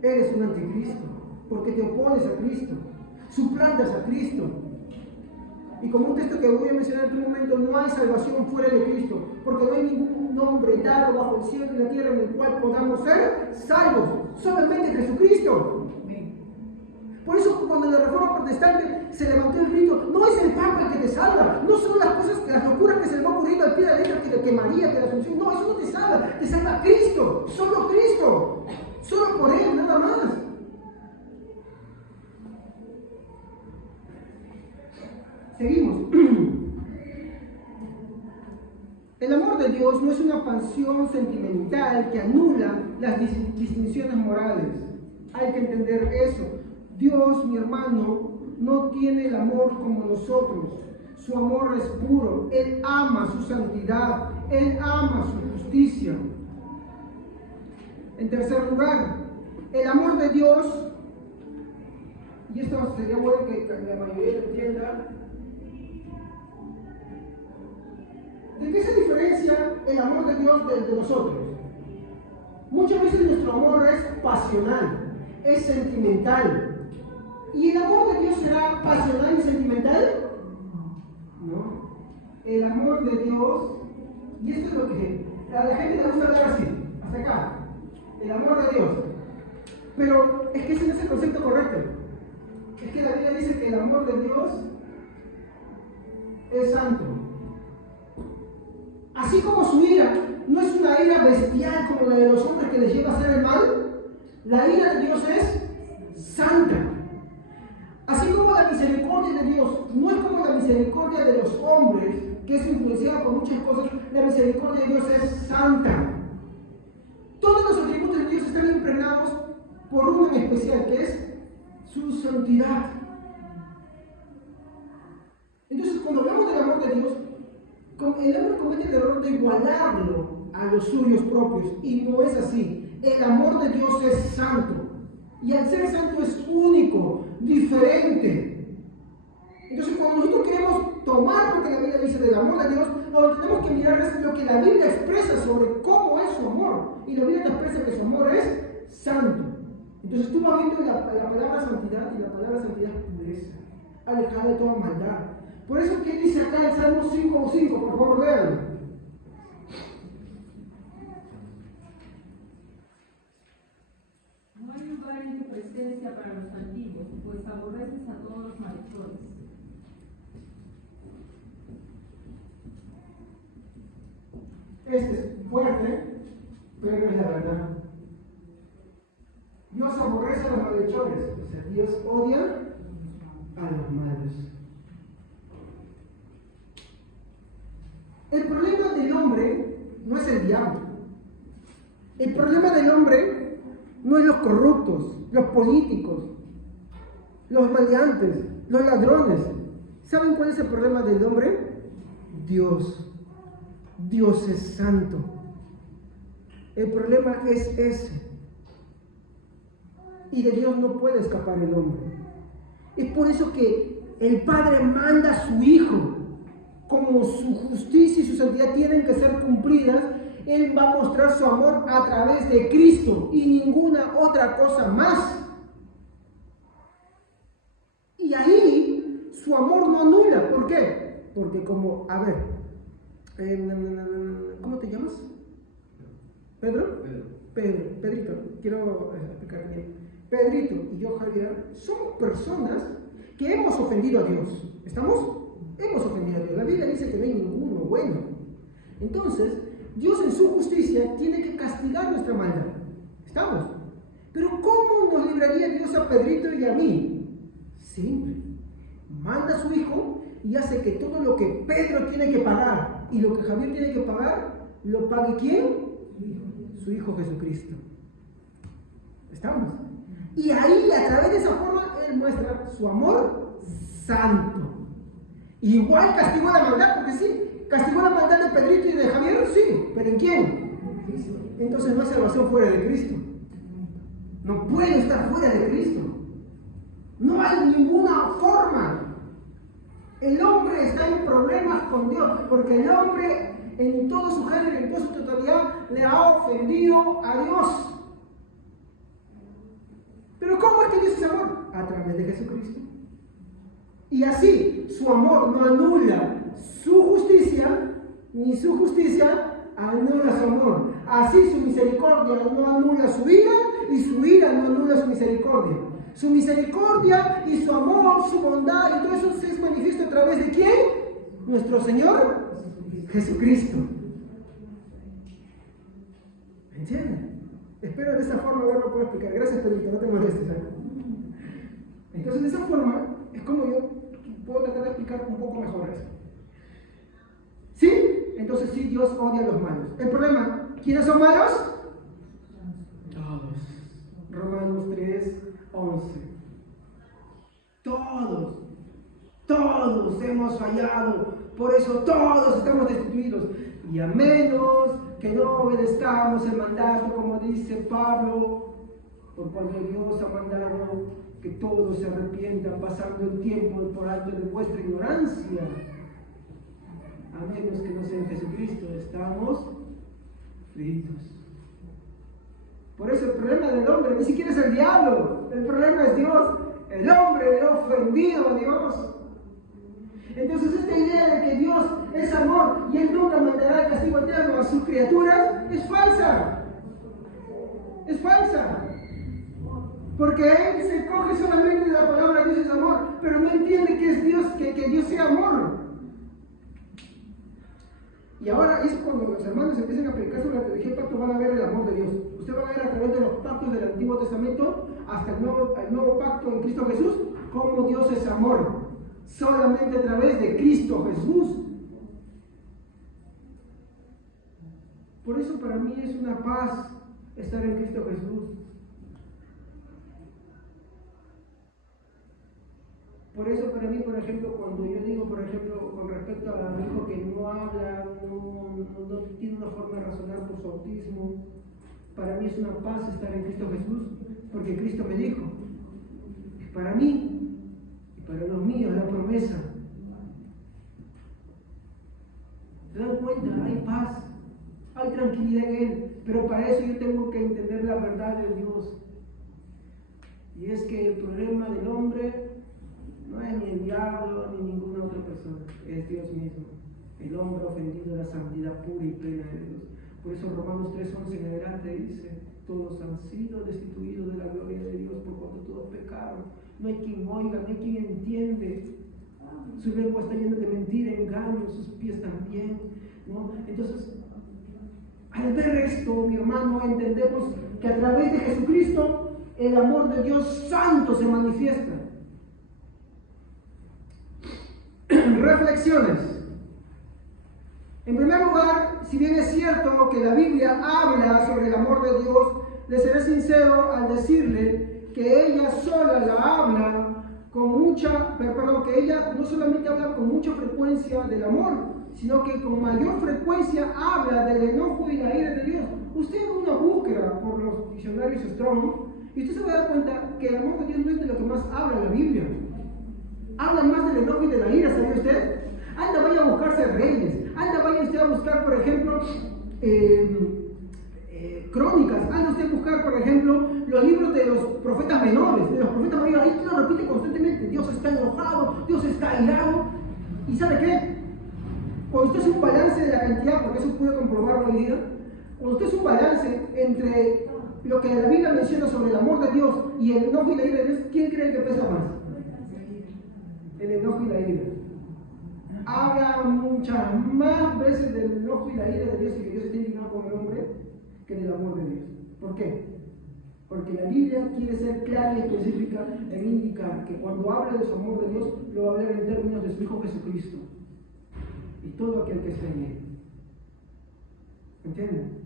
Eres un anticristo, porque te opones a Cristo, suplantas a Cristo. Y como un texto que voy a mencionar en un momento, no hay salvación fuera de Cristo, porque no hay ningún nombre dado bajo el cielo y la tierra en el cual podamos ser salvos, solamente Jesucristo. Por eso cuando en la Reforma Protestante se levantó el grito, no es el Papa el que te salva, no son las cosas, las locuras que se le va ocurriendo al pie de la letra, que María, que la Asunción, no, eso no te salva Cristo, solo por Él, nada más. Seguimos. El amor de Dios no es una pasión sentimental que anula las distinciones morales. Hay que entender eso. Dios, mi hermano, no tiene el amor como nosotros. Su amor es puro. Él ama su santidad. Él ama su justicia. En tercer lugar, el amor de Dios, y esto sería bueno que la mayoría lo entienda. ¿De qué se diferencia el amor de Dios del de nosotros? Muchas veces nuestro amor es pasional, es sentimental. ¿Y el amor de Dios será pasional y sentimental? No. El amor de Dios, y esto es lo que a la gente le gusta hablar así, hasta acá. El amor de Dios. Pero es que ese no es el concepto correcto. Es que la Biblia dice que el amor de Dios es santo. Así como su ira no es una ira bestial como la de los hombres que les lleva a hacer el mal, la ira de Dios es santa. Así como la misericordia de Dios no es como la misericordia de los hombres, que es influenciada por muchas cosas, la misericordia de Dios es santa. Todos los atributos de Dios están impregnados por uno en especial, que es su santidad. Entonces, cuando hablamos del amor de Dios, el hombre comete el error de igualarlo a los suyos propios, y no es así. El amor de Dios es santo, y al ser santo es único, diferente. Entonces, cuando nosotros queremos tomar lo que la Biblia dice del amor de Dios, lo que tenemos que mirar es lo que la Biblia expresa sobre cómo es su amor, y la Biblia expresa que su amor es santo. Entonces tú vas viendo la palabra santidad, y la palabra santidad es pureza, alejada de toda maldad. Por eso, ¿qué dice acá el Salmo 5:5? Por favor, vean. No hay lugar en tu presencia para los antiguos, pues aborreces a todos los malhechores. Este es fuerte, pero es la verdad. Dios aborrece a los malhechores, o sea, Dios odia a los malos. El problema del hombre no es el diablo. El problema del hombre no es los corruptos, los políticos, los maleantes, los ladrones. ¿Saben cuál es el problema del hombre? Dios. Dios es santo. El problema es ese. Y de Dios no puede escapar el hombre. Es por eso que el Padre manda a su Hijo. Como su justicia y su santidad tienen que ser cumplidas, Él va a mostrar su amor a través de Cristo y ninguna otra cosa más. Y ahí su amor no anula. ¿Por qué? Porque como, a ver, ¿cómo te llamas? ¿Pedro? Pedrito, quiero explicar bien. Pedrito y yo, Javier, somos personas que hemos ofendido a Dios. ¿Estamos? Hemos ofendido a Dios. La Biblia dice que no hay ninguno bueno. Entonces, Dios en su justicia tiene que castigar nuestra maldad. ¿Estamos? Pero ¿cómo nos libraría Dios a Pedrito y a mí? Simple. Manda a su Hijo y hace que todo lo que Pedro tiene que pagar y lo que Javier tiene que pagar, lo pague ¿quién? Su Hijo Jesucristo. ¿Estamos? Y ahí, a través de esa forma, Él muestra su amor santo. Igual castigó la maldad, porque sí, castigó la maldad de Pedrito y de Javier, sí, pero ¿en quién? Entonces no hay salvación fuera de Cristo. No puede estar fuera de Cristo. No hay ninguna forma. El hombre está en problemas con Dios, porque el hombre en todo su género y en toda su totalidad le ha ofendido a Dios. Pero ¿cómo es que Dios es amor? A través de Jesucristo. Y así, su amor no anula su justicia, ni su justicia anula su amor. Así su misericordia no anula su ira, y su ira no anula su misericordia. Su misericordia y su amor, su bondad, y todo eso se manifiesta a través de ¿quién? Nuestro Señor Jesucristo. ¿Me entienden? Espero de esa forma haberlo podido explicar. Gracias, Pedrito, no te molestes. Entonces, de esa forma es como yo puedo tratar de explicar un poco mejor eso. ¿Sí? Entonces sí, Dios odia a los malos. El problema, ¿quiénes son malos? Todos. Romanos 3:11. Todos hemos fallado, por eso todos estamos destituidos. Y a menos que no obedezcamos el mandato, como dice Pablo, por cuanto Dios ha mandado que todos se arrepientan, pasando el tiempo por alto de vuestra ignorancia. A menos que no sea en Jesucristo, estamos fritos. Por eso el problema del hombre ni siquiera es el diablo, el problema es Dios. El hombre le ha ofendido a Dios. Entonces esta idea de que Dios es amor y Él nunca mandará el castigo eterno a sus criaturas es falsa. Es falsa. Porque Él se coge solamente de la palabra Dios es amor, pero no entiende que es Dios, que Dios sea amor. Y ahora es cuando los hermanos empiezan a aplicar sobre la teología del pacto, van a ver el amor de Dios. Usted va a ver a través de los pactos del Antiguo Testamento hasta el nuevo pacto en Cristo Jesús, cómo Dios es amor. Solamente a través de Cristo Jesús. Por eso para mí es una paz estar en Cristo Jesús. Por eso para mí, por ejemplo, cuando yo digo, por ejemplo, con respecto a mi hijo que no habla, no tiene una forma de razonar por su autismo, para mí es una paz estar en Cristo Jesús, porque Cristo me dijo, es para mí y para los míos la promesa. ¿Se dan cuenta? Hay paz, hay tranquilidad en Él, pero para eso yo tengo que entender la verdad de Dios. Y es que el problema del hombre no es ni el diablo ni ninguna otra persona, es Dios mismo. El hombre ofendido de la santidad pura y plena de Dios. Por eso Romanos 3:11 en adelante dice, todos han sido destituidos de la gloria de Dios por cuanto todos pecaron. No hay quien oiga, no hay quien entiende. Su lengua está llena de mentira, engaño, sus pies también, ¿no? Entonces, al ver esto, mi hermano, entendemos que a través de Jesucristo el amor de Dios Santo se manifiesta. Reflexiones. En primer lugar, si bien es cierto que la Biblia habla sobre el amor de Dios, le seré sincero al decirle que ella sola la habla que ella no solamente habla con mucha frecuencia del amor, sino que con mayor frecuencia habla del enojo y la ira de Dios. Usted haga una búsqueda por los diccionarios Strong y usted se va a dar cuenta que el amor de Dios no es de lo que más habla la Biblia. Habla más del enojo y de la ira, ¿sabía usted? Anda, vaya a buscarse reyes. Anda, vaya usted a buscar, por ejemplo, crónicas. Anda usted a buscar, por ejemplo, los libros de los profetas menores. De los profetas mayores, ahí lo repite constantemente. Dios está enojado, Dios está airado. ¿Y sabe qué? Cuando usted hace un balance de la cantidad, porque eso puede comprobarlo hoy día, cuando usted hace un balance entre lo que la Biblia menciona sobre el amor de Dios y el enojo y la ira de Dios, ¿quién cree que pesa más? El enojo y la ira. Habla muchas más veces del enojo y la ira de Dios y que Dios esté indignado con el hombre que del amor de Dios. ¿Por qué? Porque la Biblia quiere ser clara y específica en indicar que cuando habla de su amor de Dios, lo va a hablar en términos de su Hijo Jesucristo y todo aquel que está en Él. ¿Entienden?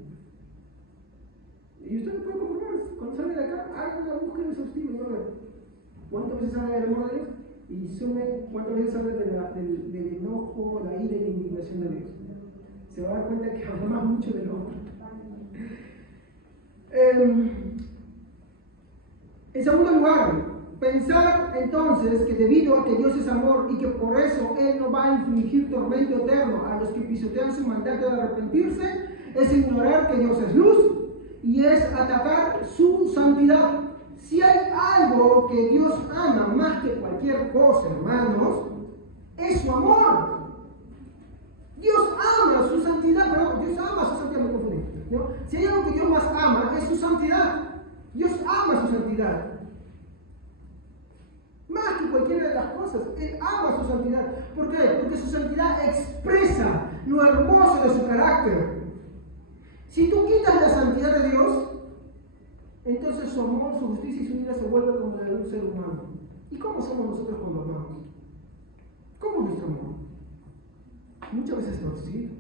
Y usted lo puede comprobar. Cuando sale de acá, haga una búsqueda exhaustiva y va a ver cuántas veces habla del amor de Dios y sume cuántas veces habla del enojo, la ira y la indignación de Dios. Se va a dar cuenta que habla más mucho del enojo. En segundo lugar, pensar entonces que debido a que Dios es amor y que por eso Él no va a infligir tormento eterno a los que pisotean su mandato de arrepentirse, es ignorar que Dios es luz y es atacar su santidad. Si hay algo que Dios ama más que cualquier cosa, hermanos, es su amor. Dios ama su santidad, perdón, Dios ama su santidad, me confundí, ¿no? Si hay algo que Dios más ama, es su santidad. Dios ama su santidad. Más que cualquiera de las cosas, Él ama su santidad. ¿Por qué? Porque su santidad expresa lo hermoso de su carácter. Si tú quitas la santidad de Dios, entonces su amor, su justicia y su ira se vuelven como la de un ser humano. ¿Y cómo somos nosotros cuando amamos? ¿Cómo es nuestro amor? Muchas veces torcido,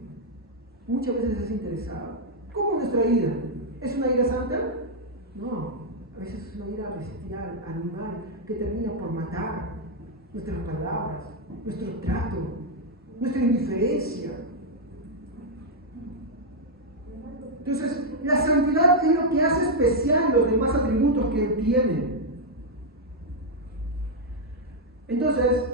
muchas veces desinteresado. ¿Cómo es nuestra ira? ¿Es una ira santa? No, a veces es una ira bestial, animal, que termina por matar nuestras palabras, nuestro trato, nuestra indiferencia. Entonces, la santidad es lo que hace especial los demás atributos que Él tiene. Entonces,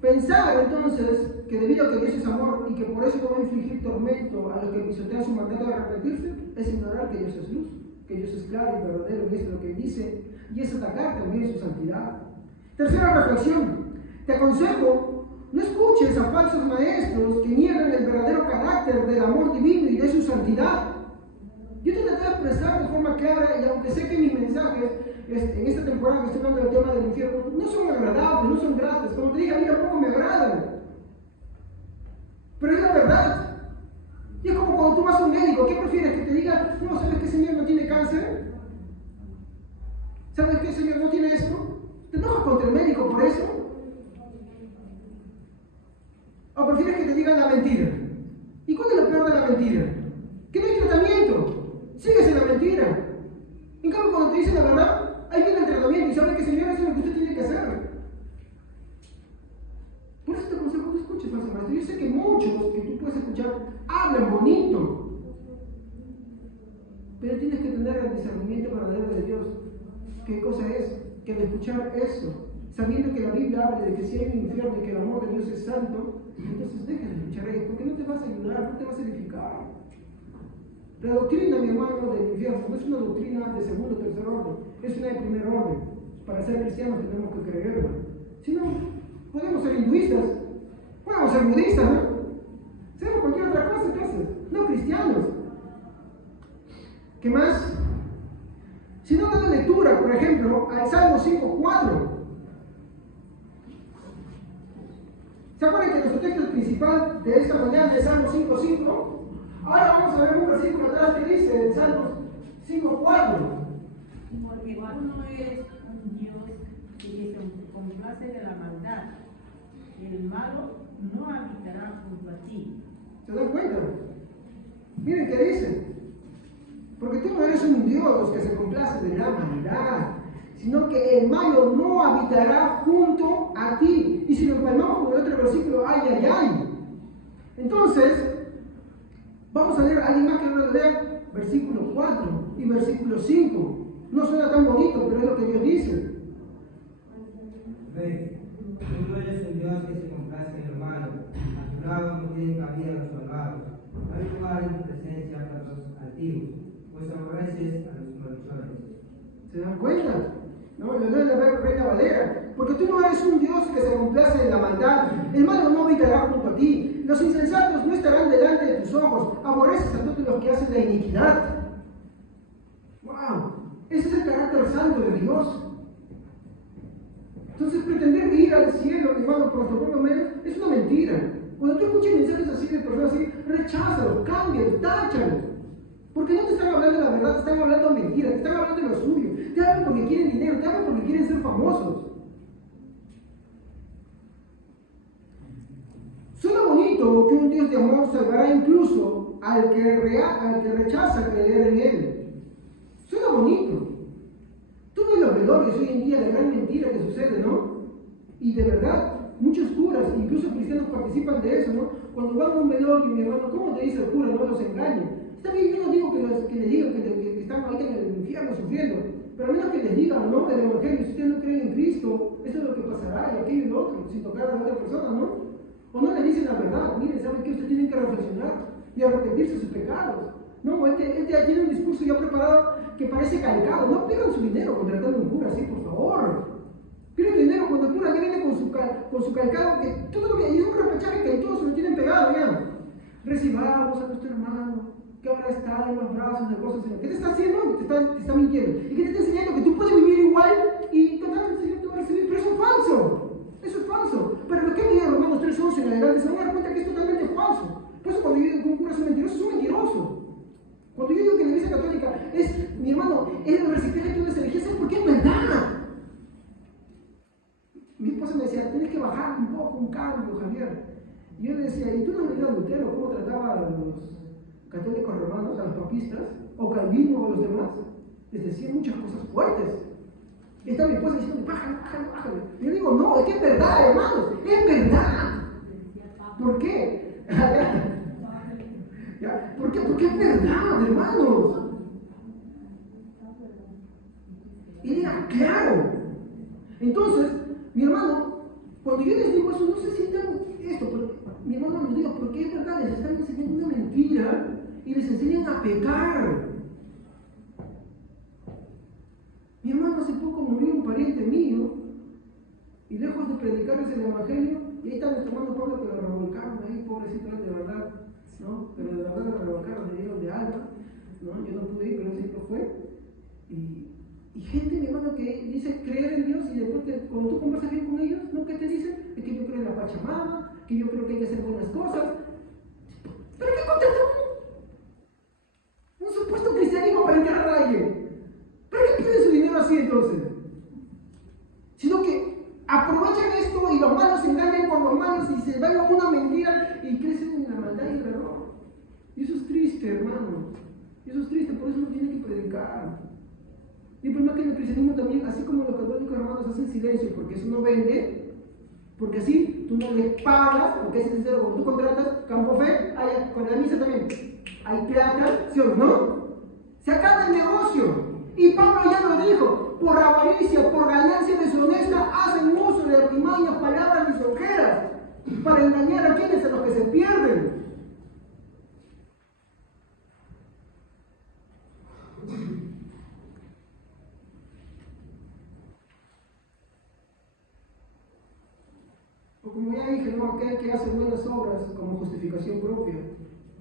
pensar entonces que debido a que Dios es amor y que por eso no va a infligir tormento a los que pisotean su mandato de arrepentirse, es ignorar que Dios es luz, que Dios es claro y verdadero y es lo que Él dice, y es atacar también su santidad. Tercera reflexión, te aconsejo, no escuches a falsos maestros que niegan el verdadero carácter del amor divino y de su santidad. Yo te traté de expresar de forma clara, y aunque sé que mis mensajes en esta temporada que estoy hablando del tema del infierno no son agradables, no son gratos, como te dije, a mí tampoco me agradan, pero es la verdad. Y es como cuando tú vas a un médico, ¿qué prefieres? ¿Que te diga, no, sabes que ese señor no tiene cáncer? ¿Sabes que ese señor no tiene esto? ¿Te enojas contra el médico por eso? ¿O prefieres que te digan la mentira? ¿Y cuál es lo peor de la mentira? Que no hay tratamiento. Sigues en la mentira. En cambio, cuando te dicen la verdad, ahí viene el tratamiento y sabes que, señor, eso es lo que usted tiene que hacer. Por eso te aconsejo que escuches, falso maestro. Yo sé que muchos que tú puedes escuchar hablan bonito, pero tienes que tener el discernimiento verdadero de Dios. ¿Qué cosa es? Que al escuchar eso, sabiendo que la Biblia habla de que si hay un infierno y que el amor de Dios es santo, entonces deja de escuchar esto, porque no te vas a ayudar, no te vas a edificar. La doctrina, mi hermano, del infierno no es una doctrina de segundo o tercer orden, es una de primer orden. Para ser cristianos tenemos que creerla. Si no, podemos ser hinduistas, podemos ser budistas, ¿no? Seamos cualquier otra cosa, entonces, no cristianos. ¿Qué más? Si no dan lectura, por ejemplo, al Salmo 5.4. ¿Se acuerdan que nuestro texto principal de esta mañana es Salmo 5.5? Ahora vamos a ver un versículo atrás que dice el Salmo 5.4. Porque tú no eres un Dios que se complace de la maldad. El malo no habitará junto a ti. ¿Se dan cuenta? Miren qué dice. Porque tú no eres un Dios que se complace de la maldad, sino que el malo no habitará junto a ti. Y si lo empalmamos con el otro versículo, ay, ay, ay. Entonces, vamos a leer, alguien más que lo lea, versículo 4 y versículo 5. No suena tan bonito, pero es lo que Dios dice. Rey, tú no eres un Dios que se complace en el malo. A tu lado no tienen cabida los malvados. No hay lugar en tu presencia para los altivos, pues aborreces a los malhechores. ¿Se dan cuenta? No, lo leo en la Reina Valera. Porque tú no eres un Dios que se complace en la maldad. El malo no habitará junto a ti. Los insensatos no estarán delante de tus ojos. Aborreces a todos los que hacen la iniquidad. ¡Wow! Ese es el carácter santo de Dios. Entonces, pretender ir al cielo, mi hermano, por nuestro propio medio, es una mentira. Cuando tú escuchas mensajes así de personas así, recházalos, cámbialos, táchalos. Porque no te están hablando de la verdad, te están hablando de mentiras, te están hablando de lo suyo. Te hablan porque quieren dinero, te hablan porque quieren ser famosos. Suena bonito que un Dios de amor salvará incluso al que rechaza creer en Él. Suena bonito. Tú ves los velorios hoy en día, la gran mentira que sucede, ¿no? Y de verdad, muchos curas, incluso cristianos, participan de eso, ¿no? Cuando van a un velorio, mi hermano, ¿cómo te dice el cura? No los engañen. Está bien, yo no digo que les digan que están ahorita en el infierno sufriendo, pero a menos que les digan, ¿no? El evangelio, si ustedes no creen en Cristo, esto es lo que pasará, y aquello y lo otro, sin tocar a la otra persona, ¿no? O no le dicen la verdad, miren, ¿saben qué? Ustedes tienen que reflexionar y arrepentirse de sus pecados. No, este tiene un discurso ya preparado que parece calcado. No pierdan su dinero contratando un cura así, por favor. Pierdan dinero cuando el cura ya viene con su calcado, que todo lo que hay es un repechaje que todos se lo tienen pegado ya. Recibamos a nuestro hermano, que ahora está en los brazos del gozo del Señor. ¿Qué te está haciendo? Te está mintiendo. ¿Y qué te está enseñando? Que tú puedes vivir igual y total, el Señor te va a recibir. Pero eso es falso. Eso es falso. Pero lo que ha leído Romanos 3:11 en adelante se van a dar cuenta que es totalmente falso. Por eso cuando yo digo que un cura es un mentiroso, es un mentiroso. Cuando yo digo que la Iglesia Católica es, mi hermano, es el recipiente de todas las herejías, es porque es verdad. Mi esposa me decía, tienes que bajar un poco, un cambio, Javier. Y yo le decía, ¿y tú no has leído a Lutero cómo trataba a los católicos romanos, a los papistas, o Calvino o a los demás? Les decía muchas cosas fuertes. Y está mi esposa diciendo, bájale. Y yo digo, no, es que es verdad, hermanos, es verdad. ¿Por qué? ¿Ya? ¿Por qué? Porque es verdad, hermanos. Y diga, claro. Entonces, mi hermano, cuando yo les digo eso, no se sientan esto, pero mi hermano nos diga, porque es verdad, les están enseñando una mentira y les enseñan a pecar. Mi hermano, hace poco murió un pariente mío y lejos de predicarles el evangelio, y ahí está nuestro hermano Pablo que lo revolcaron ahí, pobrecito, de verdad, ¿no? Pero de verdad lo revolcaron, le dieron de alma, ¿no? Yo no pude ir, pero él siempre fue. Y gente, mi hermano, que dice creer en Dios y después cuando tú conversas bien con ellos, ¿no? ¿Qué te dicen? Es que yo creo en la Pachamama, que yo creo que hay que hacer buenas cosas. ¿Para qué contratar un supuesto cristianismo para enterrar a alguien? ¿Para qué piden su dinero así entonces? Sino que aprovechan esto y los malos se engañan con los malos y se van a una mentira y crecen en la maldad y el error. Y eso es triste, hermano. Eso es triste, por eso uno tiene que predicar. Y el problema es que en el cristianismo también, así como los católicos hermanos hacen silencio porque eso no vende, porque así tú no les pagas, porque es sincero, cuando tú contratas Campo Fe, con la misa también hay plata, ¿sí o no? Se acaba el negocio. Y Pablo ya lo dijo, por avaricia, por ganancia deshonesta, hacen uso de artimañas, palabras lisonjeras, para engañar a quienes, a los que se pierden. O como ya dije, no, aquel que hace buenas obras como justificación propia.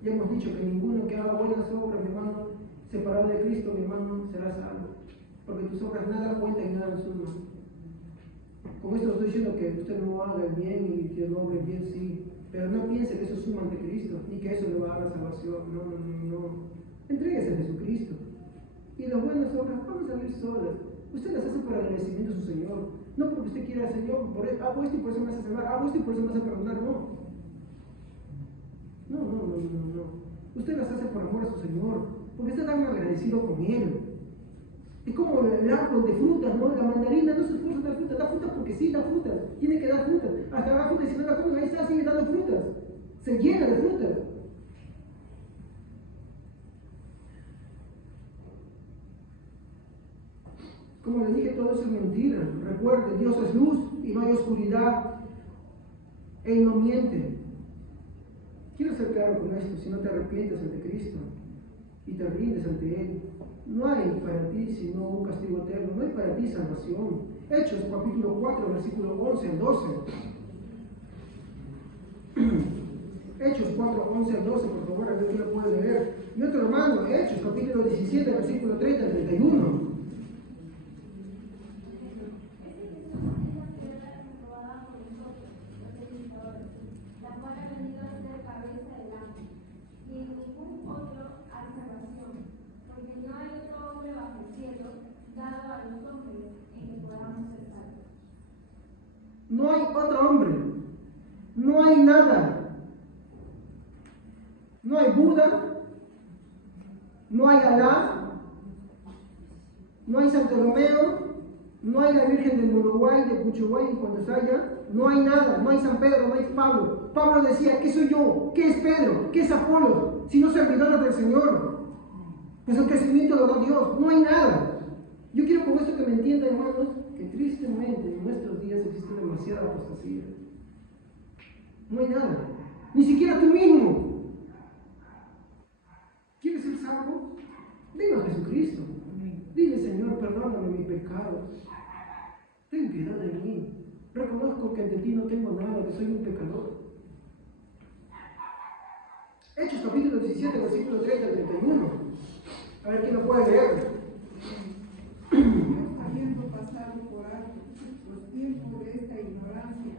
Ya hemos dicho que ninguno que haga buenas obras, mi hermano, separado de Cristo, mi hermano, será salvo. Porque tus obras nada cuentan y nada suman. Con esto estoy diciendo que usted no haga el bien y que no obre el bien, sí. Pero no piense que eso suma ante Cristo, ni que eso le va a dar la salvación. No, no, no, no. Entréguese a Jesucristo. Y las buenas obras van a salir solas. Usted las hace por agradecimiento a su Señor. No porque usted quiera al Señor, hago esto y por eso me hace salvar, hago esto y por eso me hace perdonar, no. No. Usted las hace por amor a su Señor, porque está tan agradecido con Él. Es como el árbol de frutas, ¿no? La mandarina no se esfuerza en dar frutas, da frutas porque sí, da frutas, tiene que dar frutas. Hasta da frutas y si no la comen, ahí está, sigue dando frutas. Se llena de frutas. Como le dije, todo eso es mentira. Recuerde, Dios es luz y no hay oscuridad. Él no miente. Quiero ser claro con esto, si no te arrepientes ante Cristo y te rindes ante Él, no hay para ti sino un castigo eterno, no hay para ti salvación. Hechos capítulo 4, versículo 11 al 12. Hechos 4, 11 al 12, por favor, a ver quién lo puede leer. Y otro hermano, Hechos capítulo 17, versículo 30 al 31. No hay otro hombre, no hay nada, no hay Buda, no hay Alá, no hay San Ptolomeo, no hay la Virgen del Uruguay, de Puchuguay, cuando está allá, no hay nada, no hay San Pedro, no hay Pablo. Pablo decía, ¿qué soy yo? ¿Qué es Pedro? ¿Qué es Apolo? Si no servidores del Señor. Pues el crecimiento lo da Dios, no hay nada. Yo quiero con esto que me entiendan, hermanos, que tristemente en nuestros días existe demasiada apostasía. No hay nada, ni siquiera tú mismo. ¿Quieres ser salvo? Ven a Jesucristo. Dile, Señor, perdóname mi pecado. Ten piedad de mí. Reconozco que ante ti no tengo nada, que soy un pecador. Hechos capítulo 17, versículo 30 al 31. A ver quién lo puede leer. Habiendo pasado por alto los tiempos de esta ignorancia,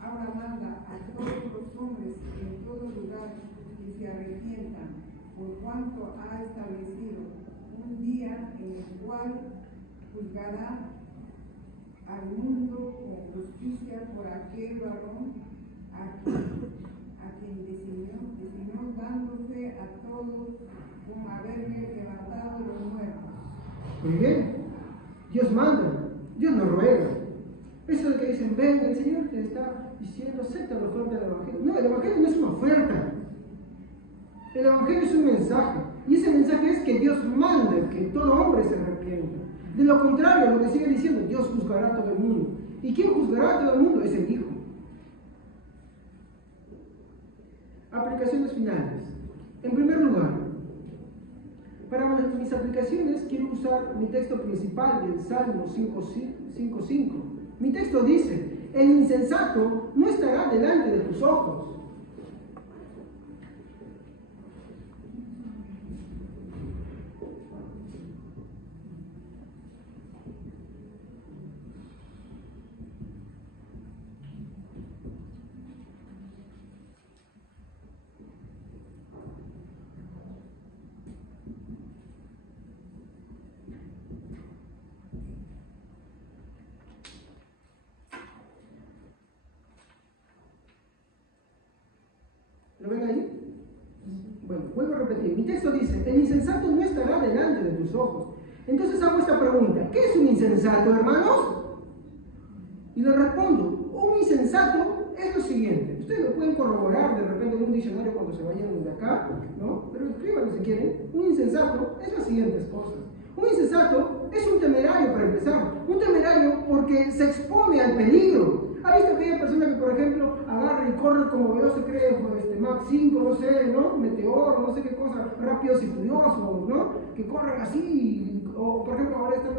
ahora manda a todos los hombres en todo lugar que se arrepientan, por cuanto ha establecido un día en el cual juzgará al mundo con justicia por aquel varón a quien designó dándose a todos con haberle levantado los muertos. Muy bien, Dios manda, Dios no ruega. Eso de que dicen, ven, el Señor te está diciendo, acepta la oferta del Evangelio. No, el Evangelio no es una oferta. El Evangelio es un mensaje. Y ese mensaje es que Dios manda que todo hombre se arrepienta. De lo contrario, lo que sigue diciendo, Dios juzgará a todo el mundo. ¿Y quién juzgará a todo el mundo? Es el Hijo. Aplicaciones finales. En primer lugar, para mis aplicaciones quiero usar mi texto principal del Salmo 5.5. Mi texto dice, el insensato no estará delante de tus ojos. vuelvo a repetir, mi texto dice, el insensato no estará delante de tus ojos. Entonces hago esta pregunta, ¿qué es un insensato, hermanos? Y le respondo, un insensato es lo siguiente. Ustedes lo pueden corroborar de repente en un diccionario cuando se vayan de acá, ¿no? Pero escríbanlo si quieren. Un insensato es las siguientes cosas. Un insensato es un temerario, para empezar. Un temerario porque se expone al peligro. ¿Ha visto aquella persona que, por ejemplo, agarra y corre como yo se cree, Mach 5, no sé, ¿no? Meteor, no sé qué cosa, rápidos y furiosos, ¿no? Que corren así, o por ejemplo, ahora están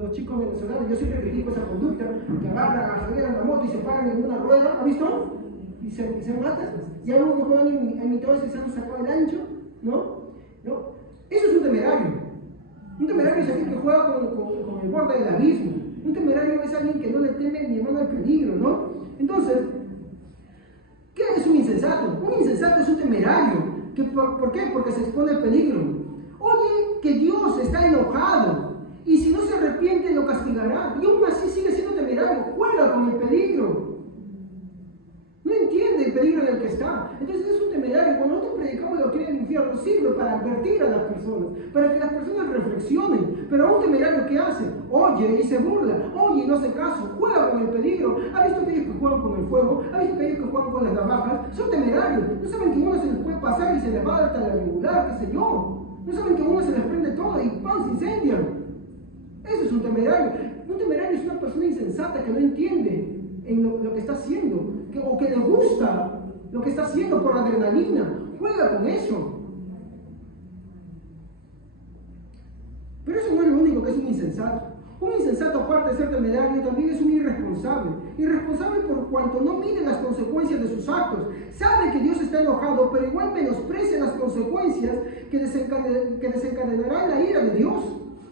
los chicos venezolanos, yo siempre critico esa conducta, que agarran, aceleran la moto y se paran en una rueda, ¿ha visto? Y se matan. Ya uno juegan en mitad de se han sacado el ancho, ¿no? Eso es un temerario. Un temerario es aquel que juega con el borde del abismo. Un temerario es alguien que no le teme ni hermano al peligro, ¿no? Entonces, ¿qué es un insensato? Un insensato es un temerario. ¿Por qué? Porque se expone al peligro. Oye, que Dios está enojado y si no se arrepiente lo castigará. Y aún así sigue siendo temerario. Juega con el peligro. No entiende el peligro en el que está. Entonces es un temerario. Cuando nosotros predicamos la doctrina del infierno, sirve para advertir a las personas, para que las personas reflexionen. Pero un temerario, ¿qué hace? Oye y se burla, oye y no hace caso, juega con el peligro. ¿Ha visto aquellos que juegan con el fuego? ¿Ha visto aquellos que juegan con las navajas? Son temerarios. No saben que uno se les puede pasar y se les va hasta la yugular, qué sé yo. No saben que uno se les prende todo y ¡pam! Se incendian. Eso es un temerario. Un temerario es una persona insensata que no entiende en lo que está haciendo, o que le gusta lo que está haciendo por adrenalina, juega con eso. Pero eso no es lo único que es un insensato. Un insensato, aparte de ser temerario, también es un irresponsable. Irresponsable por cuanto no mide las consecuencias de sus actos. Sabe que Dios está enojado, pero igual menosprecia las consecuencias que desencadenarán la ira de Dios.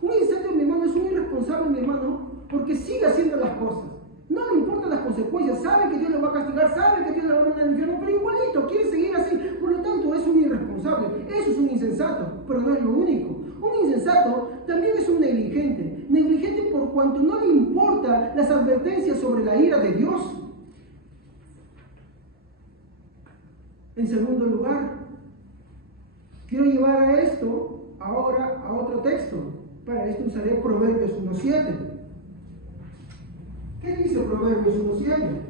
Un insensato, mi hermano, es un irresponsable, mi hermano, porque sigue haciendo las cosas. No le importan las consecuencias, sabe que Dios lo va a castigar, sabe que Dios lo va a mandar al infierno, pero igualito quiere seguir así. Por lo tanto, es un irresponsable. Eso es un insensato, pero no es lo único. Un insensato también es un negligente. Negligente por cuanto no le importa las advertencias sobre la ira de Dios. En segundo lugar, quiero llevar a esto ahora a otro texto. Para esto usaré Proverbios 1:7. ¿Qué dice Proverbios 1:7?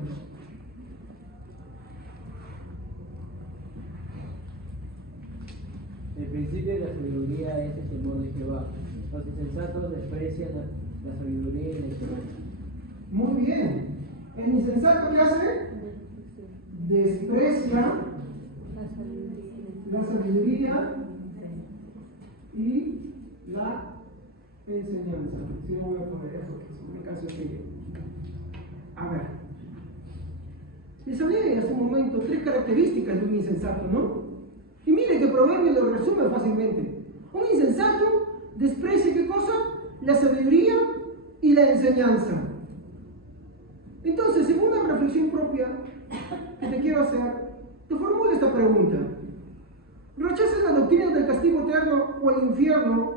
El principio de la sabiduría es el temor de Jehová. Los insensatos desprecian la sabiduría y la ignorancia. Muy bien. ¿El insensato qué hace? Desprecia la sabiduría y la enseñanza. Sí, no voy a poner eso, que me canso de. A ver, les hablé hace un momento 3 características de un insensato, ¿no? Y mire que Proverbio lo resume fácilmente. Un insensato desprecia ¿qué cosa? La sabiduría y la enseñanza. Entonces, según una reflexión propia que te quiero hacer, te formulo esta pregunta. ¿Rechazas la doctrina del castigo eterno o el infierno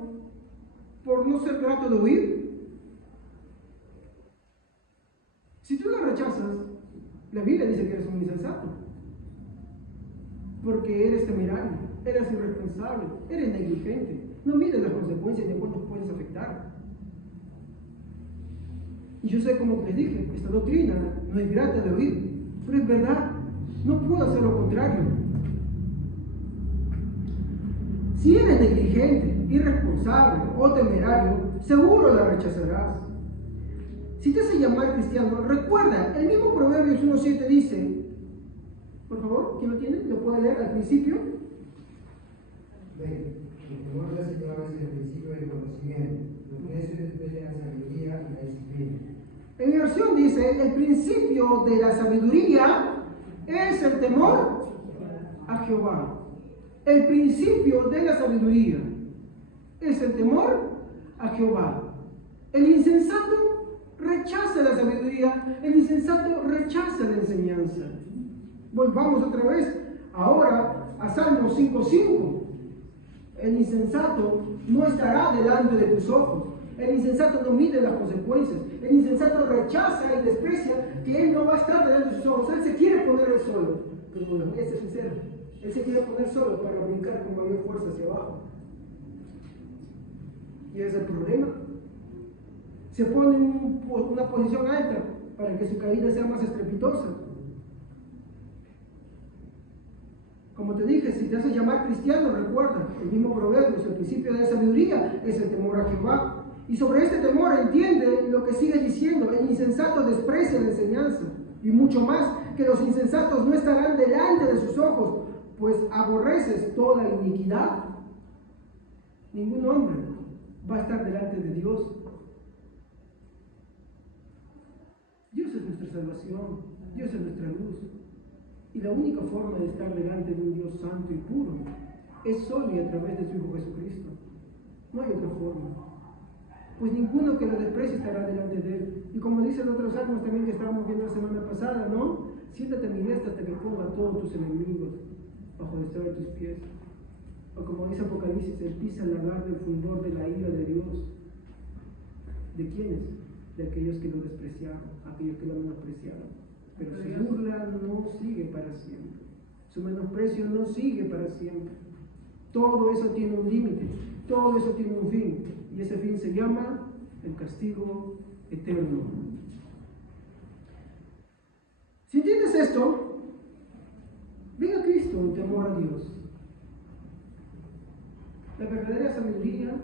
por no ser grato de oír? Si tú la rechazas, la Biblia dice que eres un insensato. Porque eres temerario, eres irresponsable, eres negligente. No mides las consecuencias de cuánto puedes afectar. Y yo sé, como les dije, esta doctrina no es grata de oír, pero es verdad. No puedo hacer lo contrario. Si eres negligente, irresponsable o temerario, seguro la rechazarás. Si te hace llamar cristiano, recuerda, el mismo Proverbios 1:7 dice, por favor, ¿quién lo tiene? ¿Lo puede leer al principio? Ven, el temor del Señor es el principio del conocimiento, los necios desprecian la sabiduría y la disciplina. En mi versión dice, el principio de la sabiduría es el temor a Jehová. El principio de la sabiduría es el temor a Jehová. El insensato rechaza la sabiduría, el insensato rechaza la enseñanza. Volvamos otra vez ahora a Salmo 5:5. El insensato no estará delante de tus ojos. El insensato no mide las consecuencias. El insensato rechaza y desprecia que él no va a estar delante de sus ojos. Él se quiere poner el solo. Pero voy a ser sincero, Él se quiere poner solo para brincar con mayor fuerza hacia abajo. Y ese es el problema. Se pone en una posición alta para que su caída sea más estrepitosa. Como te dije, si te haces llamar cristiano, recuerda, el mismo proverbio, el principio de la sabiduría es el temor a Jehová. Y sobre este temor entiende lo que sigue diciendo: el insensato desprecia la enseñanza. Y mucho más, que los insensatos no estarán delante de sus ojos, pues aborreces toda iniquidad. Ningún hombre va a estar delante de Dios. Dios es nuestra salvación, Dios es nuestra luz. Y la única forma de estar delante de un Dios santo y puro es solo y a través de su Hijo Jesucristo. No hay otra forma. Pues ninguno que lo desprecie estará delante de Él. Y como dicen otros salmos también que estábamos viendo la semana pasada, ¿no? Siéntate a mi diestra hasta que ponga a todos tus enemigos bajo el estrado de tus pies. O como dice Apocalipsis, Él pisa el lagar del fulgor de la ira de Dios. ¿De quiénes? De aquellos que lo despreciaron, aquellos que lo menospreciaron. Pero su burla no sigue para siempre. Su menosprecio no sigue para siempre. Todo eso tiene un límite, todo eso tiene un fin. Y ese fin se llama el castigo eterno. Si entiendes esto, ven a Cristo en temor a Dios. La verdadera sabiduría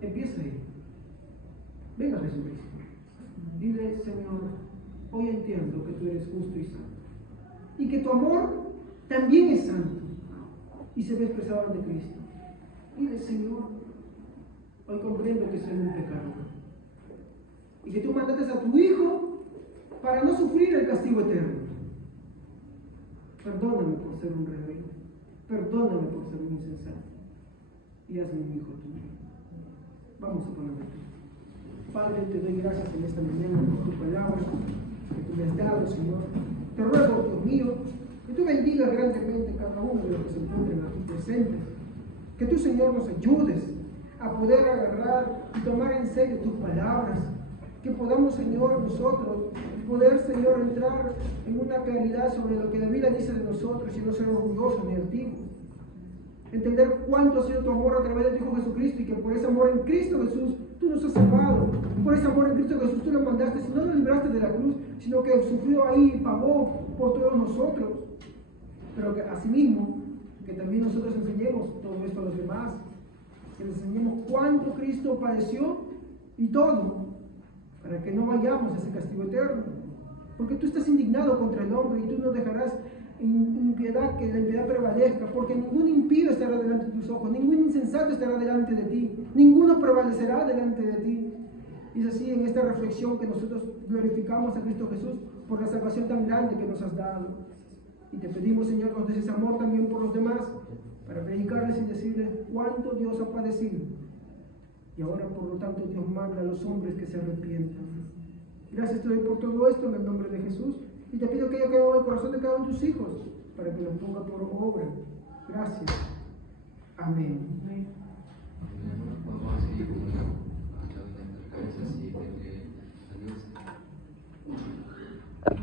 empieza ahí. Ven a Jesucristo. Dile: Señor, hoy entiendo que tú eres justo y santo. Y que tu amor también es santo. Y se ve expresado ante Cristo. Dile: Señor, hoy comprendo que soy un pecador. Y que tú mandaste a tu Hijo para no sufrir el castigo eterno. Perdóname por ser un rebelde. Perdóname por ser un insensato. Y hazme un hijo tuyo. Vamos a ponerlo. Padre, te doy gracias en esta mañana por tu palabra que tú me has dado, Señor. Te ruego, Dios mío, que tú bendigas grandemente cada uno de los que se encuentran aquí presentes. Que tú, Señor, nos ayudes a poder agarrar y tomar en serio tus palabras. Que podamos, Señor, nosotros poder, Señor, entrar en una claridad sobre lo que la Biblia dice de nosotros y no ser orgullosos ni altivos. Entender cuánto ha sido tu amor a través de tu Hijo Jesucristo y que por ese amor en Cristo Jesús tú nos has salvado. Por ese amor en Cristo Jesús tú lo mandaste, si no lo libraste de la cruz, sino que sufrió ahí y pagó por todos nosotros. Pero que asimismo, que también nosotros enseñemos todo esto a los demás. Que les enseñemos cuánto Cristo padeció y todo, para que no vayamos a ese castigo eterno. Porque tú estás indignado contra el hombre y tú no dejarás impiedad que la impiedad prevalezca, porque ningún impío estará delante de tus ojos, ningún insensato estará delante de ti, ninguno prevalecerá delante de ti. Y es así en esta reflexión que nosotros glorificamos a Cristo Jesús por la salvación tan grande que nos has dado. Y te pedimos, Señor, nos des ese amor también por los demás, para predicarles y decirles cuánto Dios ha padecido. Y ahora, por lo tanto, Dios manda a los hombres que se arrepientan. Gracias te doy por todo esto en el nombre de Jesús. Y te pido que haya quedado en el corazón de cada uno de tus hijos, para que lo ponga por obra. Gracias. Amén.